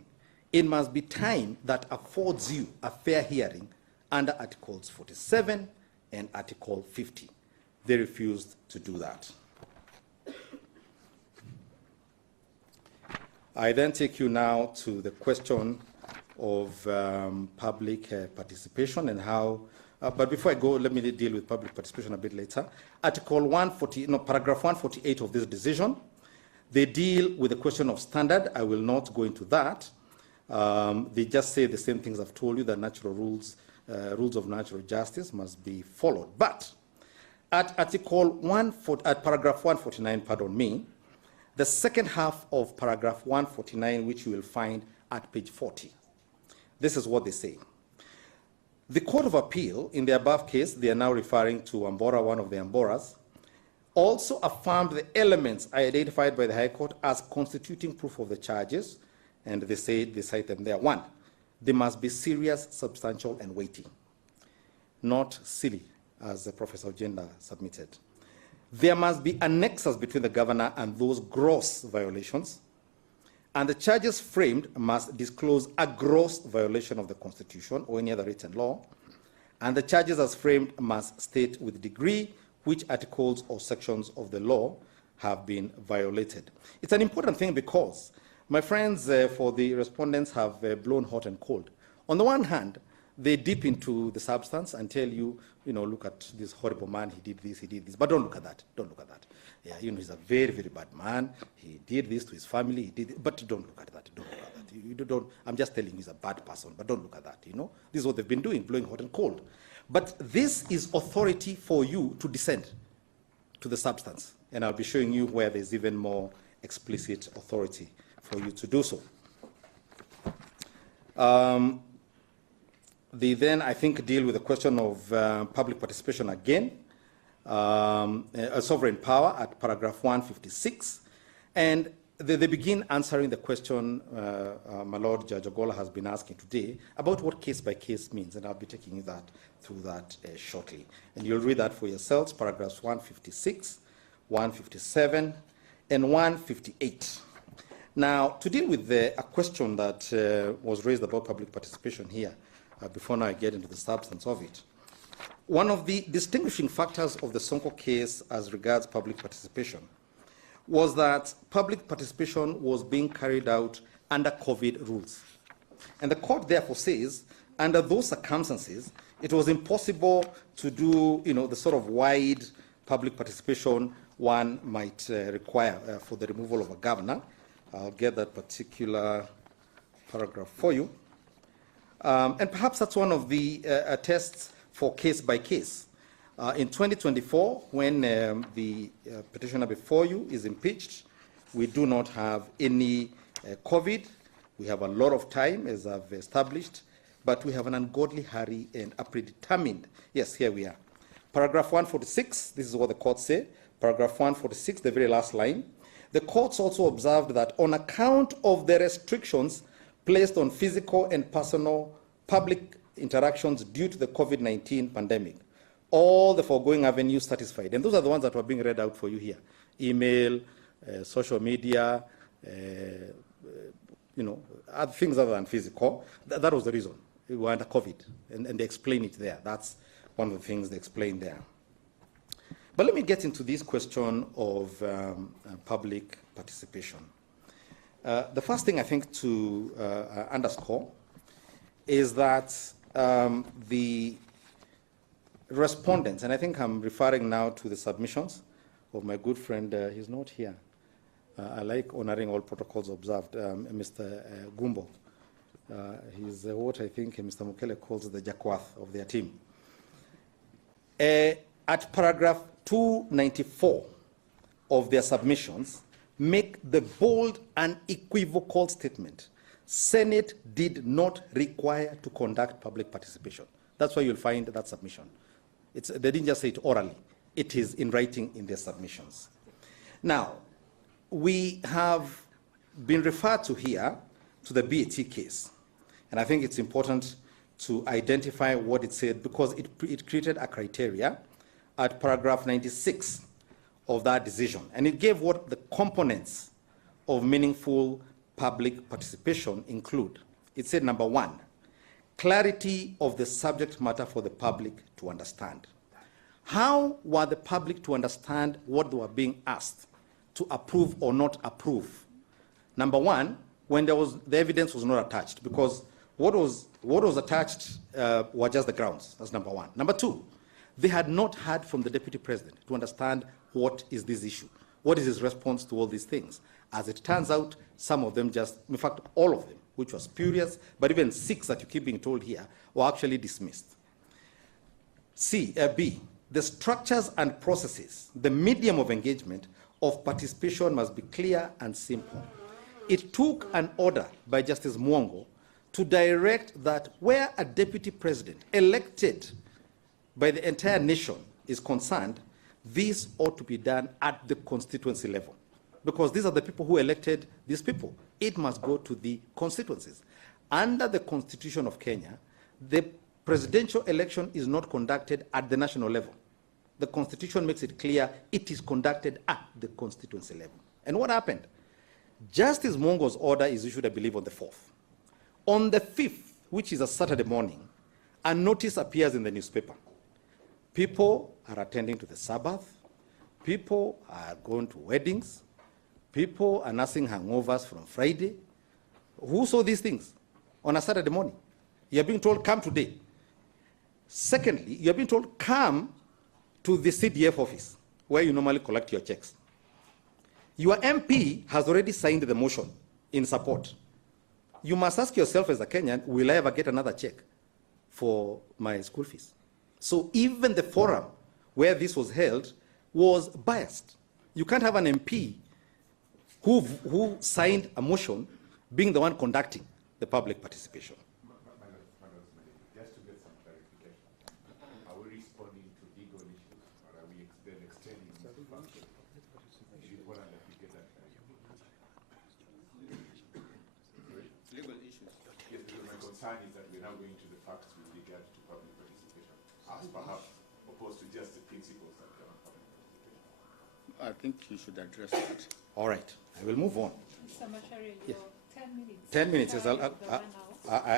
it must be time that affords you a fair hearing under Articles 47 and Article 50. They refused to do that. I then take you now to the question of public participation and how, but before I go, let me deal with public participation a bit later. Paragraph 148 of this decision, they deal with the question of standard. I will not go into that. They just say the same things I've told you, that natural rules, rules of natural justice must be followed. But at paragraph 149, pardon me, the second half of paragraph 149, which you will find at page 40, this is what they say. The Court of Appeal, in the above case, they are now referring to Ambora, one of the Amboras, also affirmed the elements identified by the High Court as constituting proof of the charges, and they cite them there. One, they must be serious, substantial, and weighty, not silly, as Professor Ogenda submitted. There must be a nexus between the governor and those gross violations, and the charges framed must disclose a gross violation of the Constitution or any other written law, and the charges as framed must state with degree which articles or sections of the law have been violated. It's an important thing because my friends for the respondents have blown hot and cold. On the one hand, they dip into the substance and tell you, look at this horrible man, he did this, but don't look at that, don't look at that. Yeah, he's a very, very bad man, he did this to his family, he did, but don't look at that, don't look at that. I'm just telling you he's a bad person, but don't look at that, This is what they've been doing, blowing hot and cold. But this is authority for you to descend to the substance, and I'll be showing you where there's even more explicit authority for you to do so. They then, I think, deal with the question of public participation again, a sovereign power at paragraph 156. And they begin answering the question my Lord Judge Ogola has been asking today about what case by case means, and I'll be taking you through that shortly. And you'll read that for yourselves, paragraphs 156, 157, and 158. Now, to deal with a question that was raised about public participation here, before now I get into the substance of it, one of the distinguishing factors of the Sonko case as regards public participation was that public participation was being carried out under COVID rules. And the court therefore says, under those circumstances, it was impossible to do, the sort of wide public participation one might require for the removal of a governor. I'll get that particular paragraph for you. And perhaps that's one of the tests for case by case. In 2024, when the petitioner before you is impeached, we do not have any COVID. We have a lot of time, as I've established, but we have an ungodly hurry and a predetermined. Yes, here we are. Paragraph 146, this is what the court said. Paragraph 146, the very last line. The courts also observed that on account of the restrictions placed on physical and personal public interactions due to the COVID-19 pandemic, all the foregoing avenues satisfied. And those are the ones that were being read out for you here. Email, social media, other things other than physical. That was the reason. We were under COVID, and they explain it there. That's one of the things they explain there. But let me get into this question of public participation. The first thing I think to underscore is that the respondents, and I think I'm referring now to the submissions of my good friend, he's not here. I like honoring all protocols observed, Mr. Gumbo. He's what I think Mr. Mukele calls the Jakwath of their team. At paragraph 294 of their submissions, make the bold and equivocal statement, Senate did not require to conduct public participation. That's why you'll find that submission. They didn't just say it orally. It is in writing in their submissions. Now, we have been referred to here to the BAT case. And I think it's important to identify what it said because it created a criteria at paragraph 96 of that decision. And it gave what the components of meaningful public participation include. It said, number one, clarity of the subject matter for the public to understand. How were the public to understand what they were being asked to approve or not approve? Number one, when the evidence was not attached, because what was attached were just the grounds. That's number one. Number two, they had not heard from the deputy president to understand what is this issue. What is his response to all these things? As it turns out, some of them in fact, all of them, which was spurious, but even 6 that you keep being told here, were actually dismissed. B, the structures and processes, the medium of engagement of participation must be clear and simple. It took an order by Justice Mwongo to direct that where a deputy president elected by the entire nation is concerned, this ought to be done at the constituency level. Because these are the people who elected these people. It must go to the constituencies. Under the Constitution of Kenya, the presidential election is not conducted at the national level. The Constitution makes it clear it is conducted at the constituency level. And what happened? Justice Mwongo's order is issued, I believe, on the 4th. On the 5th, which is a Saturday morning, a notice appears in the newspaper. People are attending to the Sabbath. People are going to weddings. People are nursing hangovers from Friday. Who saw these things on a Saturday morning? You're being told, come today. Secondly, you're being told, come to the CDF office, where you normally collect your checks. Your MP has already signed the motion in support. You must ask yourself as a Kenyan, will I ever get another check for my school fees? So even the forum where this was held was biased. You can't have an MP who signed a motion being the one conducting the public participation. Just to get some clarification, are we responding to legal issues or are we then extending the function? It's important that we get that clarification. concern is that we're now going to the facts with regard to public participation, as perhaps opposed to just the principles that govern public participation. I think you should address that. All right, I will move on. Mr. Macharia, Yes. 10 minutes. 10 minutes, yes, Sorry, the 1 hour.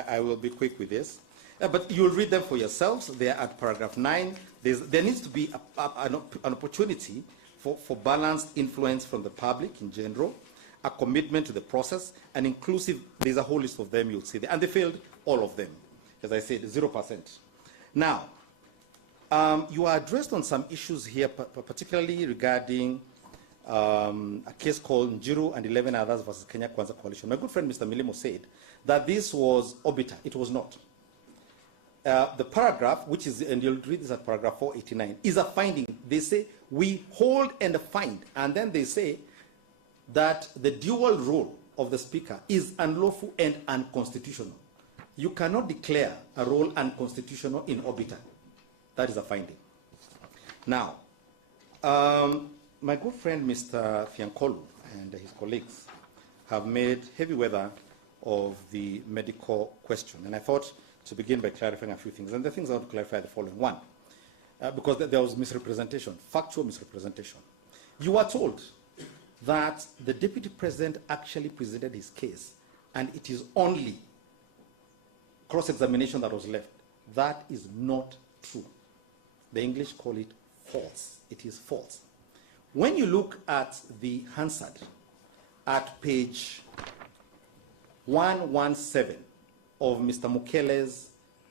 I will be quick with this. But you'll read them for yourselves. They are at paragraph 9. There needs to be an opportunity for balanced influence from the public in general, a commitment to the process, and inclusive. There's a whole list of them you'll see there. And they failed all of them. As I said, 0%. Now, you are addressed on some issues here, particularly regarding a case called Njiru and 11 others versus Kenya Kwanza Coalition. My good friend Mr. Milimo said that this was obiter. It was not. The paragraph, which is, and you'll read this at paragraph 489, is a finding. They say, we hold and find. And then they say that the dual role of the speaker is unlawful and unconstitutional. You cannot declare a role unconstitutional in obiter. That is a finding. Now, my good friend Mr. Fiankolu and his colleagues have made heavy weather of the medical question. And I thought to begin by clarifying a few things. And the things I want to clarify are the following. One, because there was misrepresentation, factual misrepresentation. You are told that the deputy president actually presented his case, and it is only cross-examination that was left. That is not true. The English call it false. It is false. When you look at the Hansard at page 117 of Mr. Mukele's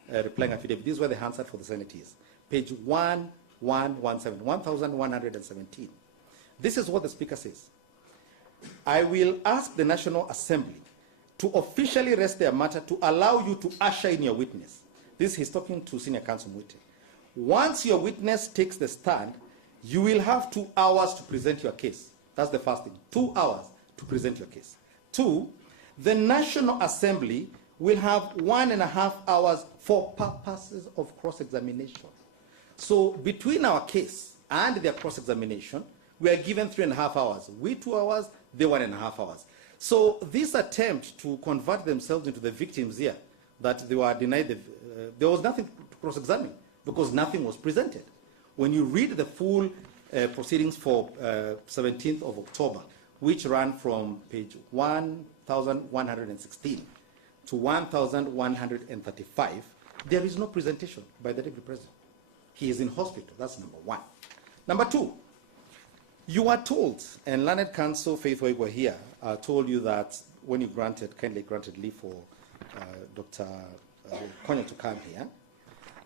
replying affidavit, this is where the Hansard for the Senate is, page 1117. This is what the Speaker says. I will ask the National Assembly to officially rest their matter to allow you to usher in your witness. This he's talking to Senior Counsel Mwite. Once your witness takes the stand, you will have 2 hours to present your case. That's the first thing. 2 hours to present your case. 2, the National Assembly will have 1.5 hours for purposes of cross-examination. So between our case and their cross-examination, we are given 3.5 hours. We 2 hours, they 1.5 hours. So this attempt to convert themselves into the victims here, that they were denied, there was nothing to cross-examine because nothing was presented. When you read the full proceedings for 17th of October, which ran from page 1116 to 1135, there is no presentation by the Deputy President. He is in hospital. That's number 1. Number 2, you are told, and Learned Counsel Faith Waigwa here told you that when you kindly granted leave for Dr. Konya to come here,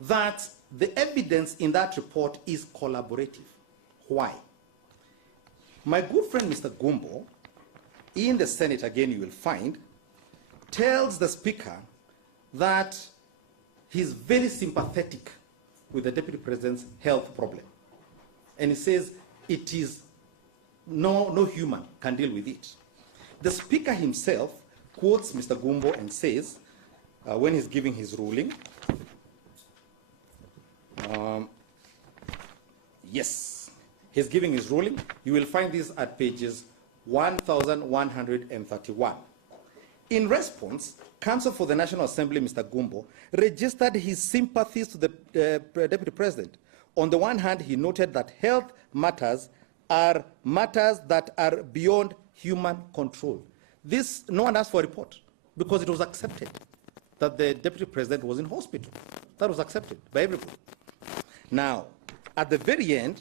that the evidence in that report is collaborative. Why? My good friend Mr. Gumbo, in the Senate, again you will find, tells the Speaker that he's very sympathetic with the Deputy President's health problem. And he says it is no human can deal with it. The Speaker himself quotes Mr. Gumbo and says, when he's giving his ruling, yes, he's giving his ruling. You will find this at pages 1131. In response, Counsel for the National Assembly, Mr. Gumbo, registered his sympathies to the Deputy President. On the one hand, he noted that health matters are matters that are beyond human control. This, no one asked for a report because it was accepted that the Deputy President was in hospital. That was accepted by everybody. Now, at the very end,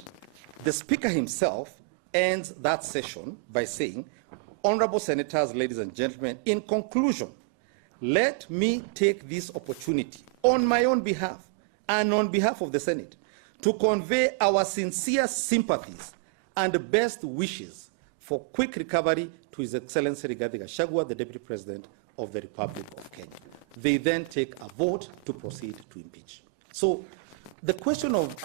the Speaker himself ends that session by saying, Honorable Senators, ladies and gentlemen, in conclusion, let me take this opportunity on my own behalf and on behalf of the Senate to convey our sincere sympathies and best wishes for quick recovery to His Excellency Rigathi Gachagua, the Deputy President of the Republic of Kenya. They then take a vote to proceed to impeach. So the question of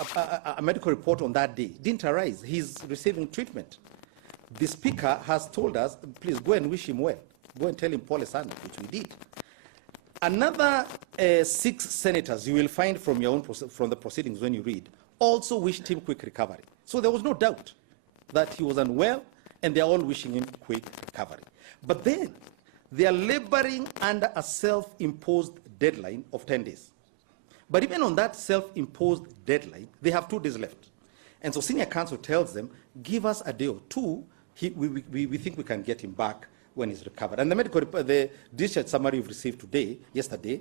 a medical report on that day didn't arise. He's receiving treatment. The Speaker has told us, please go and wish him well. Go and tell him Pole Sana, which we did. Another 6 senators you will find from your own from the proceedings when you read also wished him quick recovery. So there was no doubt that he was unwell, and they are all wishing him quick recovery. But then they are laboring under a self-imposed deadline of 10 days. But even on that self-imposed deadline, they have 2 days left. And so senior counsel tells them, give us a day or two, we think we can get him back when he's recovered. And the discharge summary you've received yesterday,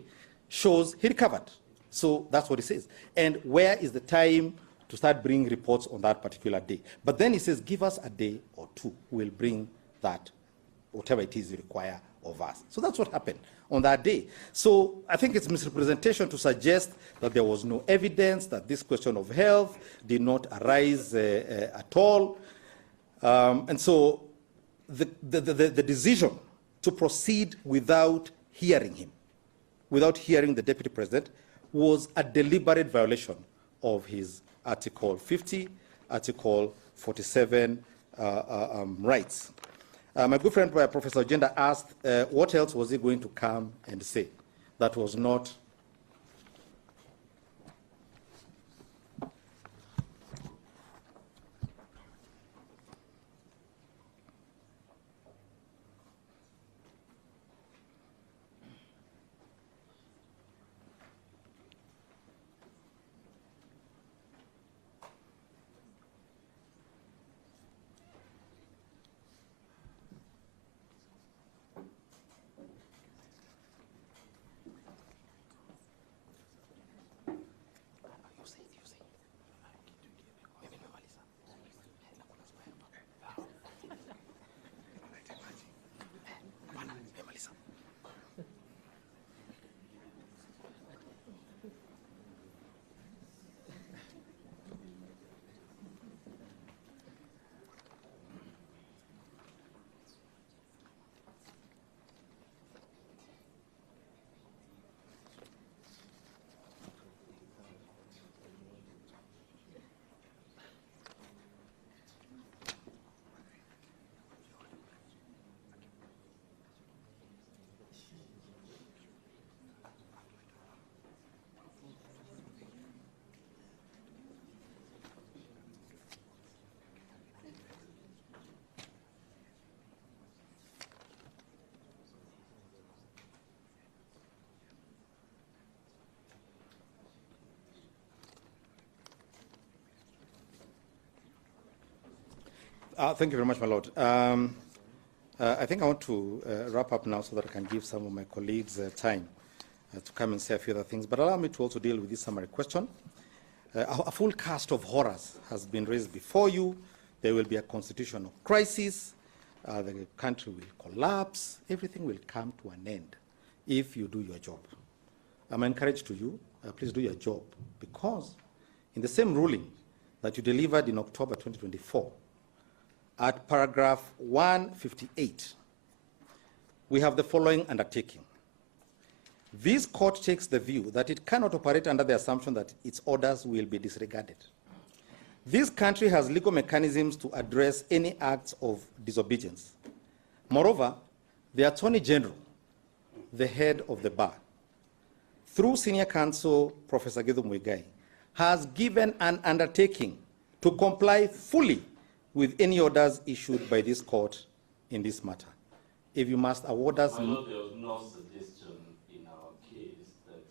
shows he recovered. So that's what he says. And where is the time to start bringing reports on that particular day? But then he says, give us a day or two, we'll bring that, whatever it is you require of us. So that's what happened on that day. So I think it's misrepresentation to suggest that there was no evidence, that this question of health did not arise at all. And so the decision to proceed without hearing him, without hearing the deputy president, was a deliberate violation of his Article 50, Article 47 rights. My good friend, Professor Ogenda, asked what else was he going to come and say that was not. Thank you very much, my Lord. I think I want to wrap up now so that I can give some of my colleagues time to come and say a few other things. But allow me to also deal with this summary question. A full cast of horrors has been raised before you. There will be a constitutional crisis. The country will collapse. Everything will come to an end if you do your job. I'm encouraged to you, please do your job, because in the same ruling that you delivered in October 2024, at paragraph 158, we have the following undertaking. This court takes the view that it cannot operate under the assumption that its orders will be disregarded. This country has legal mechanisms to address any acts of disobedience. Moreover, the Attorney General, the head of the bar, through Senior Counsel Professor Githu Muigai, has given an undertaking to comply fully with any orders issued by this court in this matter. If you must award us... I know there was no suggestion in our case that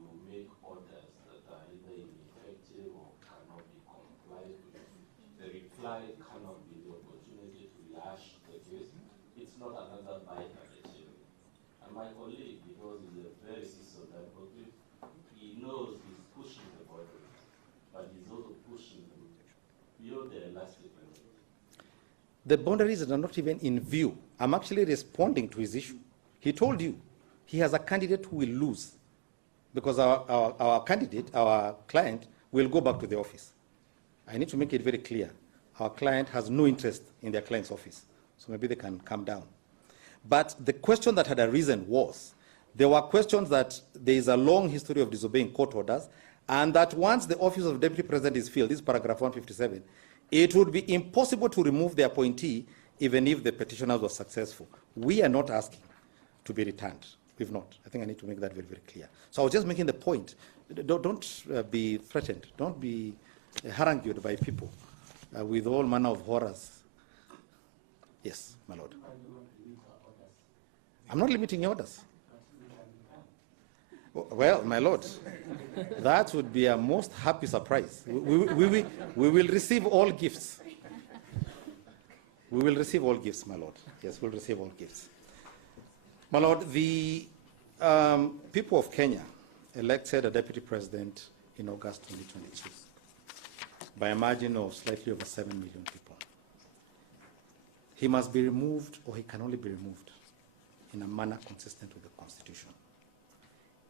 you make orders that are either ineffective or cannot be complied with. The reply cannot be the opportunity to lash the case. It's not another bite at the cherry. And my colleague, because he's a very seasoned advocate, he knows he's pushing the boundaries, but he's also pushing them beyond the elastic limit. The boundaries are not even in view. I'm actually responding to his issue. He told you he has a candidate who will lose because our candidate, our client, will go back to the office. I need to make it very clear. Our client has no interest in their client's office, so maybe they can calm down. But the question that had arisen was, there were questions that there is a long history of disobeying court orders, and that once the office of deputy president is filled, this is paragraph 157, it would be impossible to remove the appointee even if the petitioners were successful. We are not asking to be returned. We've not. I think I need to make that very, very clear. So I was just making the point. Don't be threatened. Don't be harangued by people with all manner of horrors. Yes, my Lord. I'm not limiting your orders. Well, my lord, that would be a most happy surprise. We will receive all gifts. We will receive all gifts, my lord. Yes, we'll receive all gifts. My lord, the people of Kenya elected a deputy president in August 2022 by a margin of slightly over 7 million people. He must be removed, or he can only be removed in a manner consistent with the Constitution.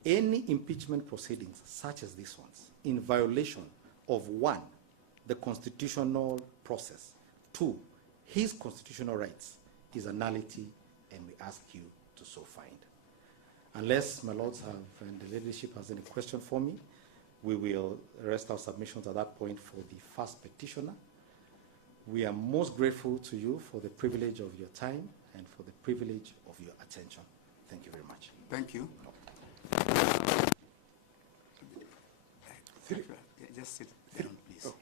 Any impeachment proceedings, such as these ones, in violation of 1, the constitutional process, 2, his constitutional rights, is a nullity, and we ask you to so find. Unless my lords have, and the leadership has any question for me, we will rest our submissions at that point for the first petitioner. We are most grateful to you for the privilege of your time and for the privilege of your attention. Thank you very much. Thank you. Just sit down, please.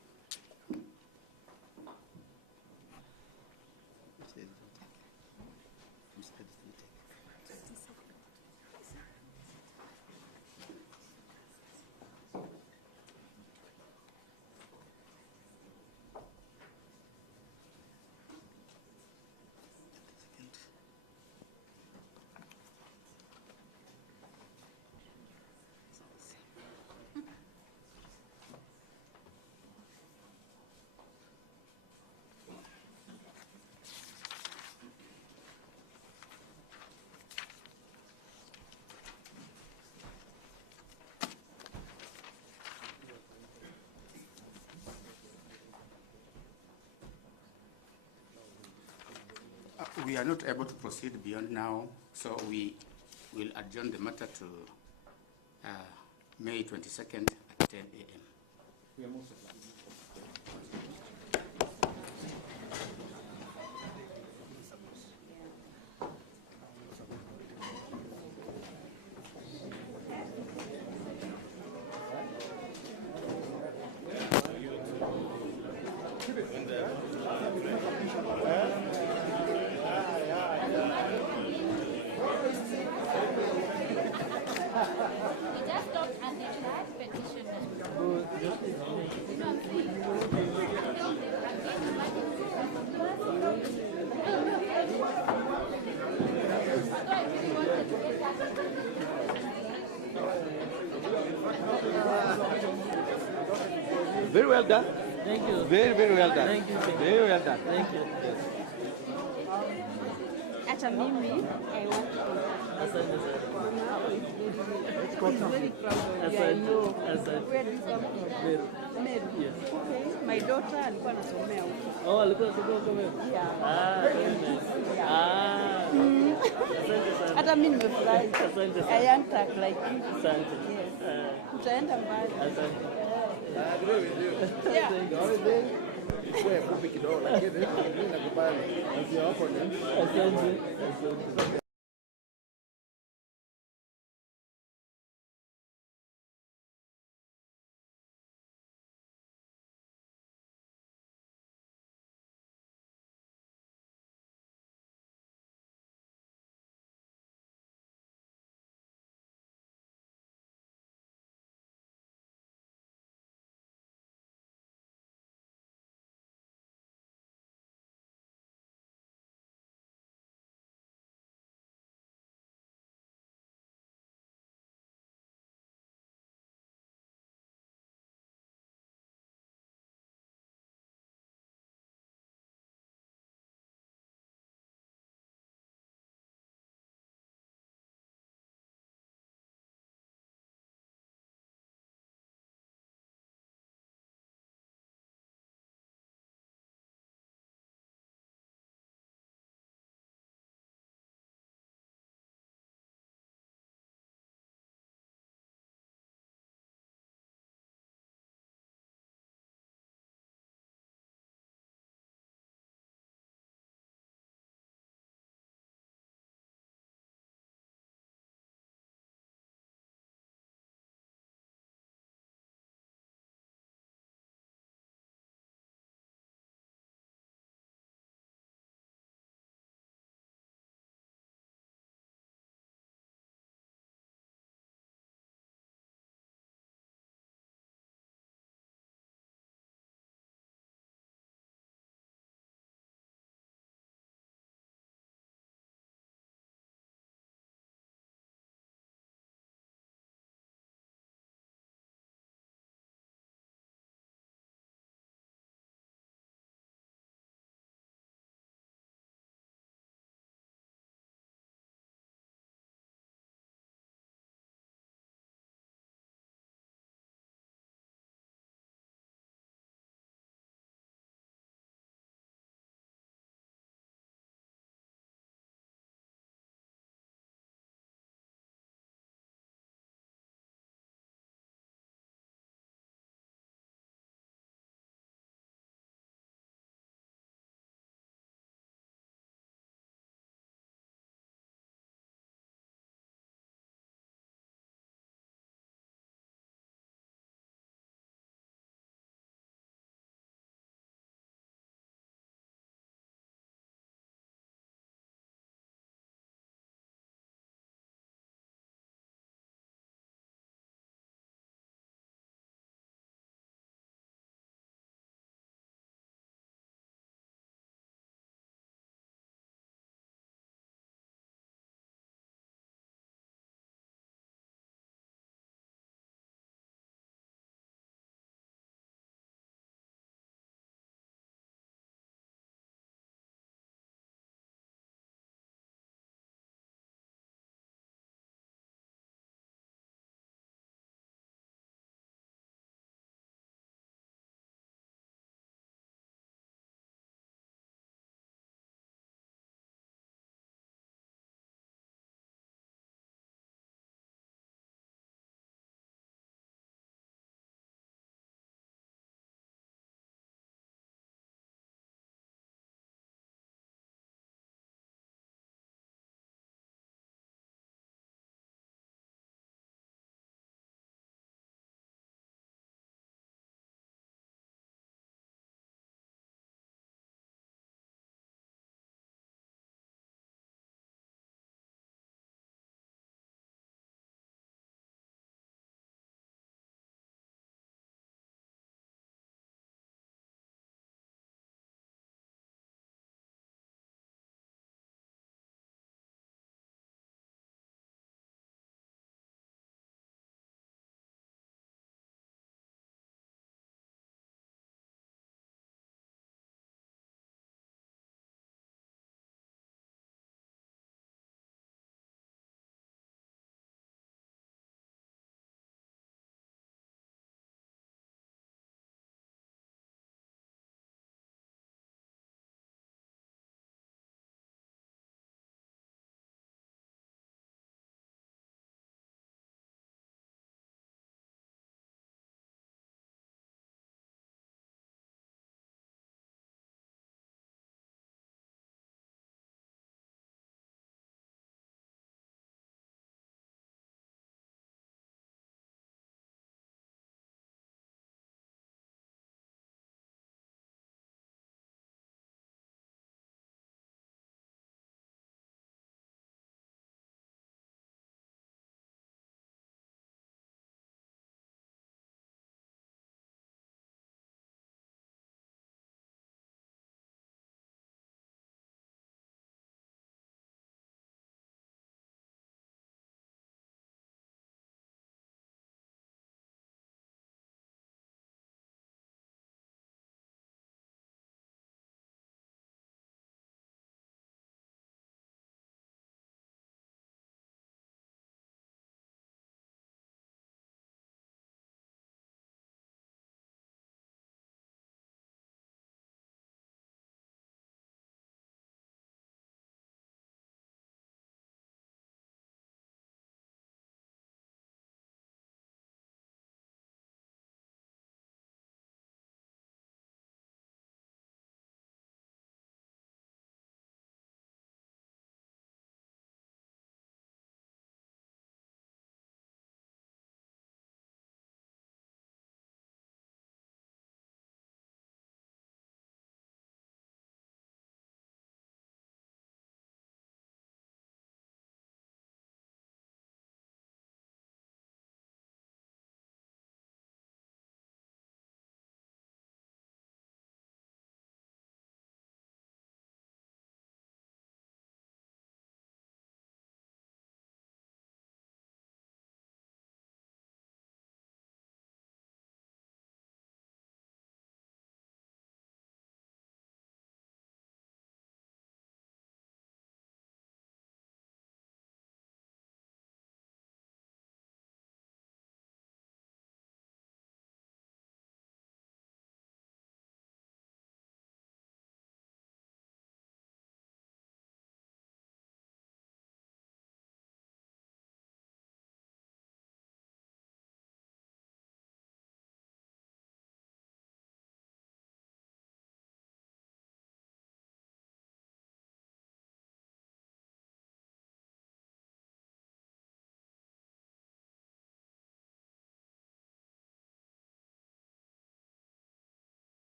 We are not able to proceed beyond now, so we will adjourn the matter to May 22nd at 10 a.m. Very well done. Thank you. Very, very well done. Thank you. Very well done. Thank you. Hata mimi, I want to. Asante sana. I'm very proud of you. I know. Where do you come from? Meru. Meru. Yes. Okay. My daughter alikuwa anasomea huko. Oh, alikuwa anasomea huko Meru? Yeah. Ah, very nice. Ah. Asante sana. Hata mimi nimefurahi. Asante sana. I want to like you. Asante. Yes. Utaenda mbali. Asante. Yeah. Wewe fupi kidogo lakini mimi nakubali. Asante. Asante.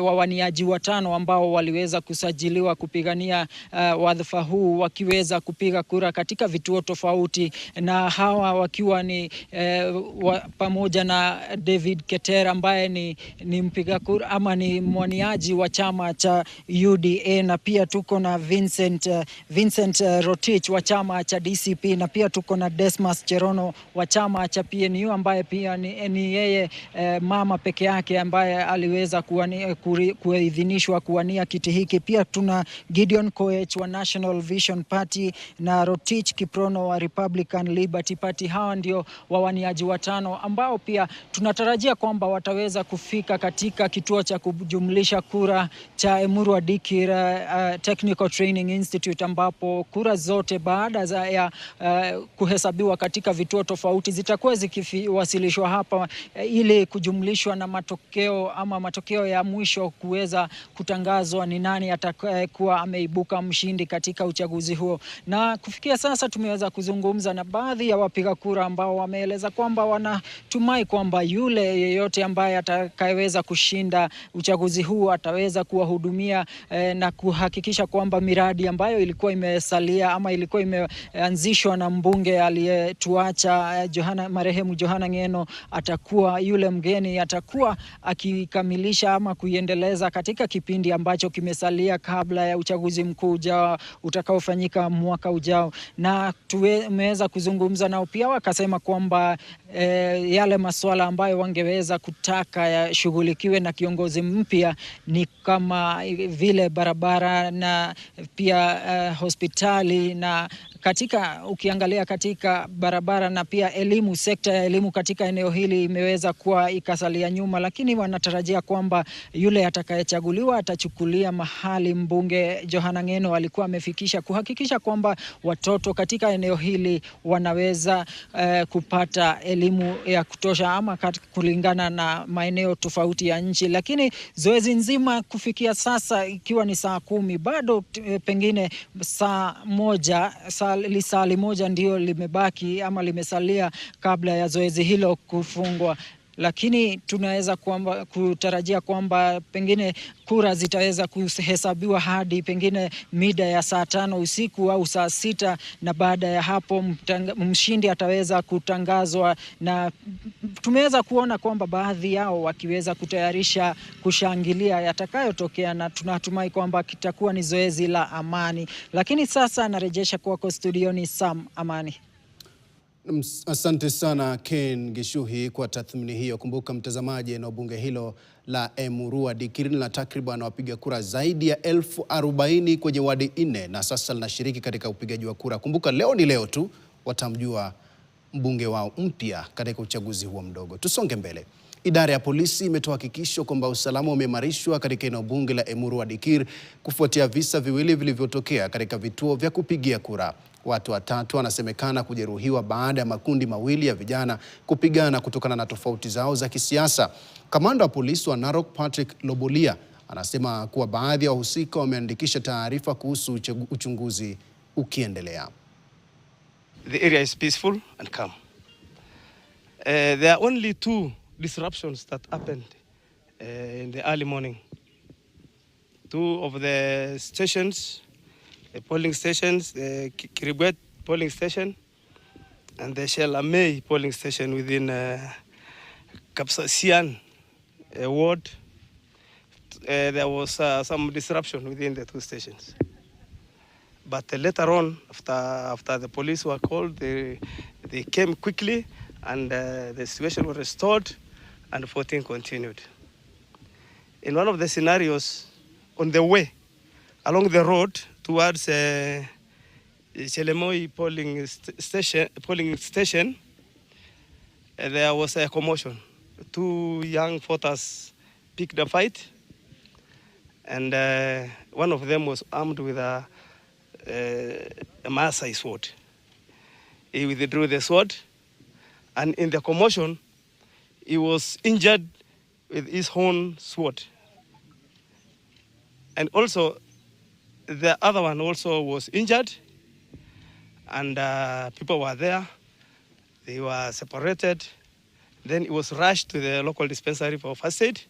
Wawaniaji watano ambao waliweza kusajiliwa kupigania wadhifa huu wakiweza kupiga kura katika vituo tofauti, na hawa wakiwa ni pamoja na David Keter ambaye ni mpiga kura ama ni mwaniaji wa chama cha UDA, na pia tuko na Vincent Rotich wa chama cha DCP, na pia tuko na Desmas Cherono wa chama cha PNU ambaye pia ni yeye mama peke yake ambaye aliweza kuidhinishwa kuwania kiti hiki. Pia tuna Gideon Koech wa National Vision Party na Rotich Kiprono wa Republican Liberty Party. Hawa ndio wawaniaji watano ambao pia tunatarajia kwamba wataweza kufika katika kituo cha kujumlisha kura cha Emurua Dikir Technical Training Institute, ambapo kura zote baada ya kuhesabiwa katika vituo tofauti zitakuwa zikiwasilishwa hapa ili kujumlishwa na matokeo ya mwisho kuweza kutangazwa ni nani atakayekuwa ameibuka mshindi katika uchaguzi huo. Na kufikia sasa tumeweza kuzungumza na baadhi ya wapiga kura ambao wameeleza kwamba wanatumai kwamba yule yeyote ambaye atakayeweza kushinda uchaguzi huu ataweza kuwahudumia na kuhakikisha kwamba miradi ambayo ilikuwa imesalia ama ilikuwa imeanzishwa na mbunge aliyetuacha marehemu Johana Ngeno, atakuwa yule mgeni atakuwa akikamilisha ama kuiendeleza katika kipindi ambacho kimesalia kabla ya uchaguzi mkuu ujao utakaofanyika mwaka ujao. Na tumeweza kuzungumza nao pia, wakasema kwamba yale masuala ambayo wangeweza kutaka yashughulikiwe na kiongozi mpya ni kama vile barabara na pia hospitali, na ukiangalia katika barabara na pia elimu, sekta ya elimu katika eneo hili imeweza kuwa ikasalia nyuma, lakini wanatarajia kwamba yule atakayechaguliwa atachukulia mahali mbunge Johana Ngeno alikuwa amefikisha, kuhakikisha kwamba watoto katika eneo hili wanaweza kupata elimu ya kutosha ama kulingana na maeneo tofauti ya nchi. Lakini zoezi nzima kufikia sasa ikiwa ni saa 10, bado pengine lisali moja ndio limebaki ama limesalia kabla ya zoezi hilo kufungwa. Lakini tunaweza kutarajia kwamba pengine kura zitaweza kuhesabiwa hadi pengine mida ya saa 5 usiku au saa 6, na baada ya hapo mshindi ataweza kutangazwa, na tumeweza kuona kwamba baadhi yao wakiweza kutayarisha kushangilia yatakayotokea, na tunatumai kwamba kitakuwa ni zoezi la amani. Lakini sasa narejesha kwako studioni Sam Amani. Asante sana Ken Gishuhi kwa tathmini hiyo. Kumbuka mtazamaji, eneo bunge hilo la Emurua Dikir na takriban wapiga kura zaidi ya 40,000 kwenye wadi 4 na sasa linashiriki katika upigaji wa kura. Kumbuka leo ni leo tu watamjua mbunge wao mpya katika uchaguzi huo mdogo. Tusonge mbele. Idara ya polisi imetoa hakikisho kwamba usalama umeimarishwa katika eneo bunge la Emurua Dikir kufuatia visa viwili vilivyotokea katika vituo vya kupigia kura. Watu watatu wanasemekana kujeruhiwa baada ya makundi mawili ya vijana kupigana kutokana na tofauti zao za kisiasa. Kamanda wa polisi wa Narok Patrick Lobolia anasema kuwa baadhi ya wahusika wameandikisha taarifa kuhusu uchunguzi ukiendelea. The area is peaceful and calm. There are only 2 disruptions that happened in the early morning. 2 of the stations, the polling stations, the Kiribwet polling station and the Shelamei polling station within Kapsasian ward. There was some disruption within the 2 stations. But later on, after the police were called, they came quickly and the situation was restored and voting continued. In one of the scenarios, on the way, along the road towards Chelemoi polling station, there was a commotion. 2 young voters picked a fight, and one of them was armed with a Maasai sword. He withdrew the sword, and in the commotion, he was injured with his own sword. And also, the other one also was injured, and people were there. They were separated. Then he was rushed to the local dispensary for first aid,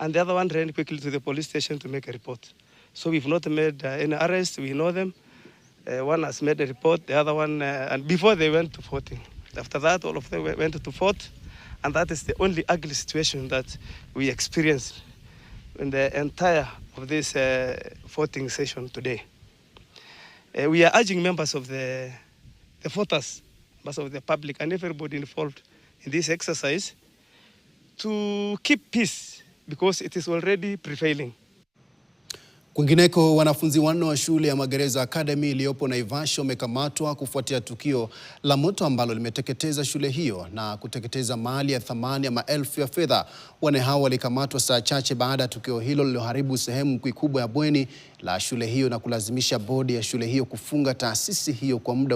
and the other one ran quickly to the police station to make a report. So we've not made any arrests. We know them. One has made a report, the other one, and before they went to voting. After that, all of them went to vote, and that is the only ugly situation that we experienced in the entire of this voting session today. We are urging members of the voters, members of the public, and everybody involved in this exercise to keep peace because it is already prevailing. Kwingineko, wanafunzi 4 wa shule ya Magereza Academy iliyopo Naivasha wamekamatwa kufuatia tukio la moto ambalo limeteketeza shule hiyo na kuteketeza mali ya thamani ya maelfu ya fedha. Wane hao walikamatwa saa chache baada ya tukio hilo lililoharibu sehemu kubwa ya bweni la shule hiyo na kulazimisha bodi ya shule hiyo kufunga taasisi hiyo kwa muda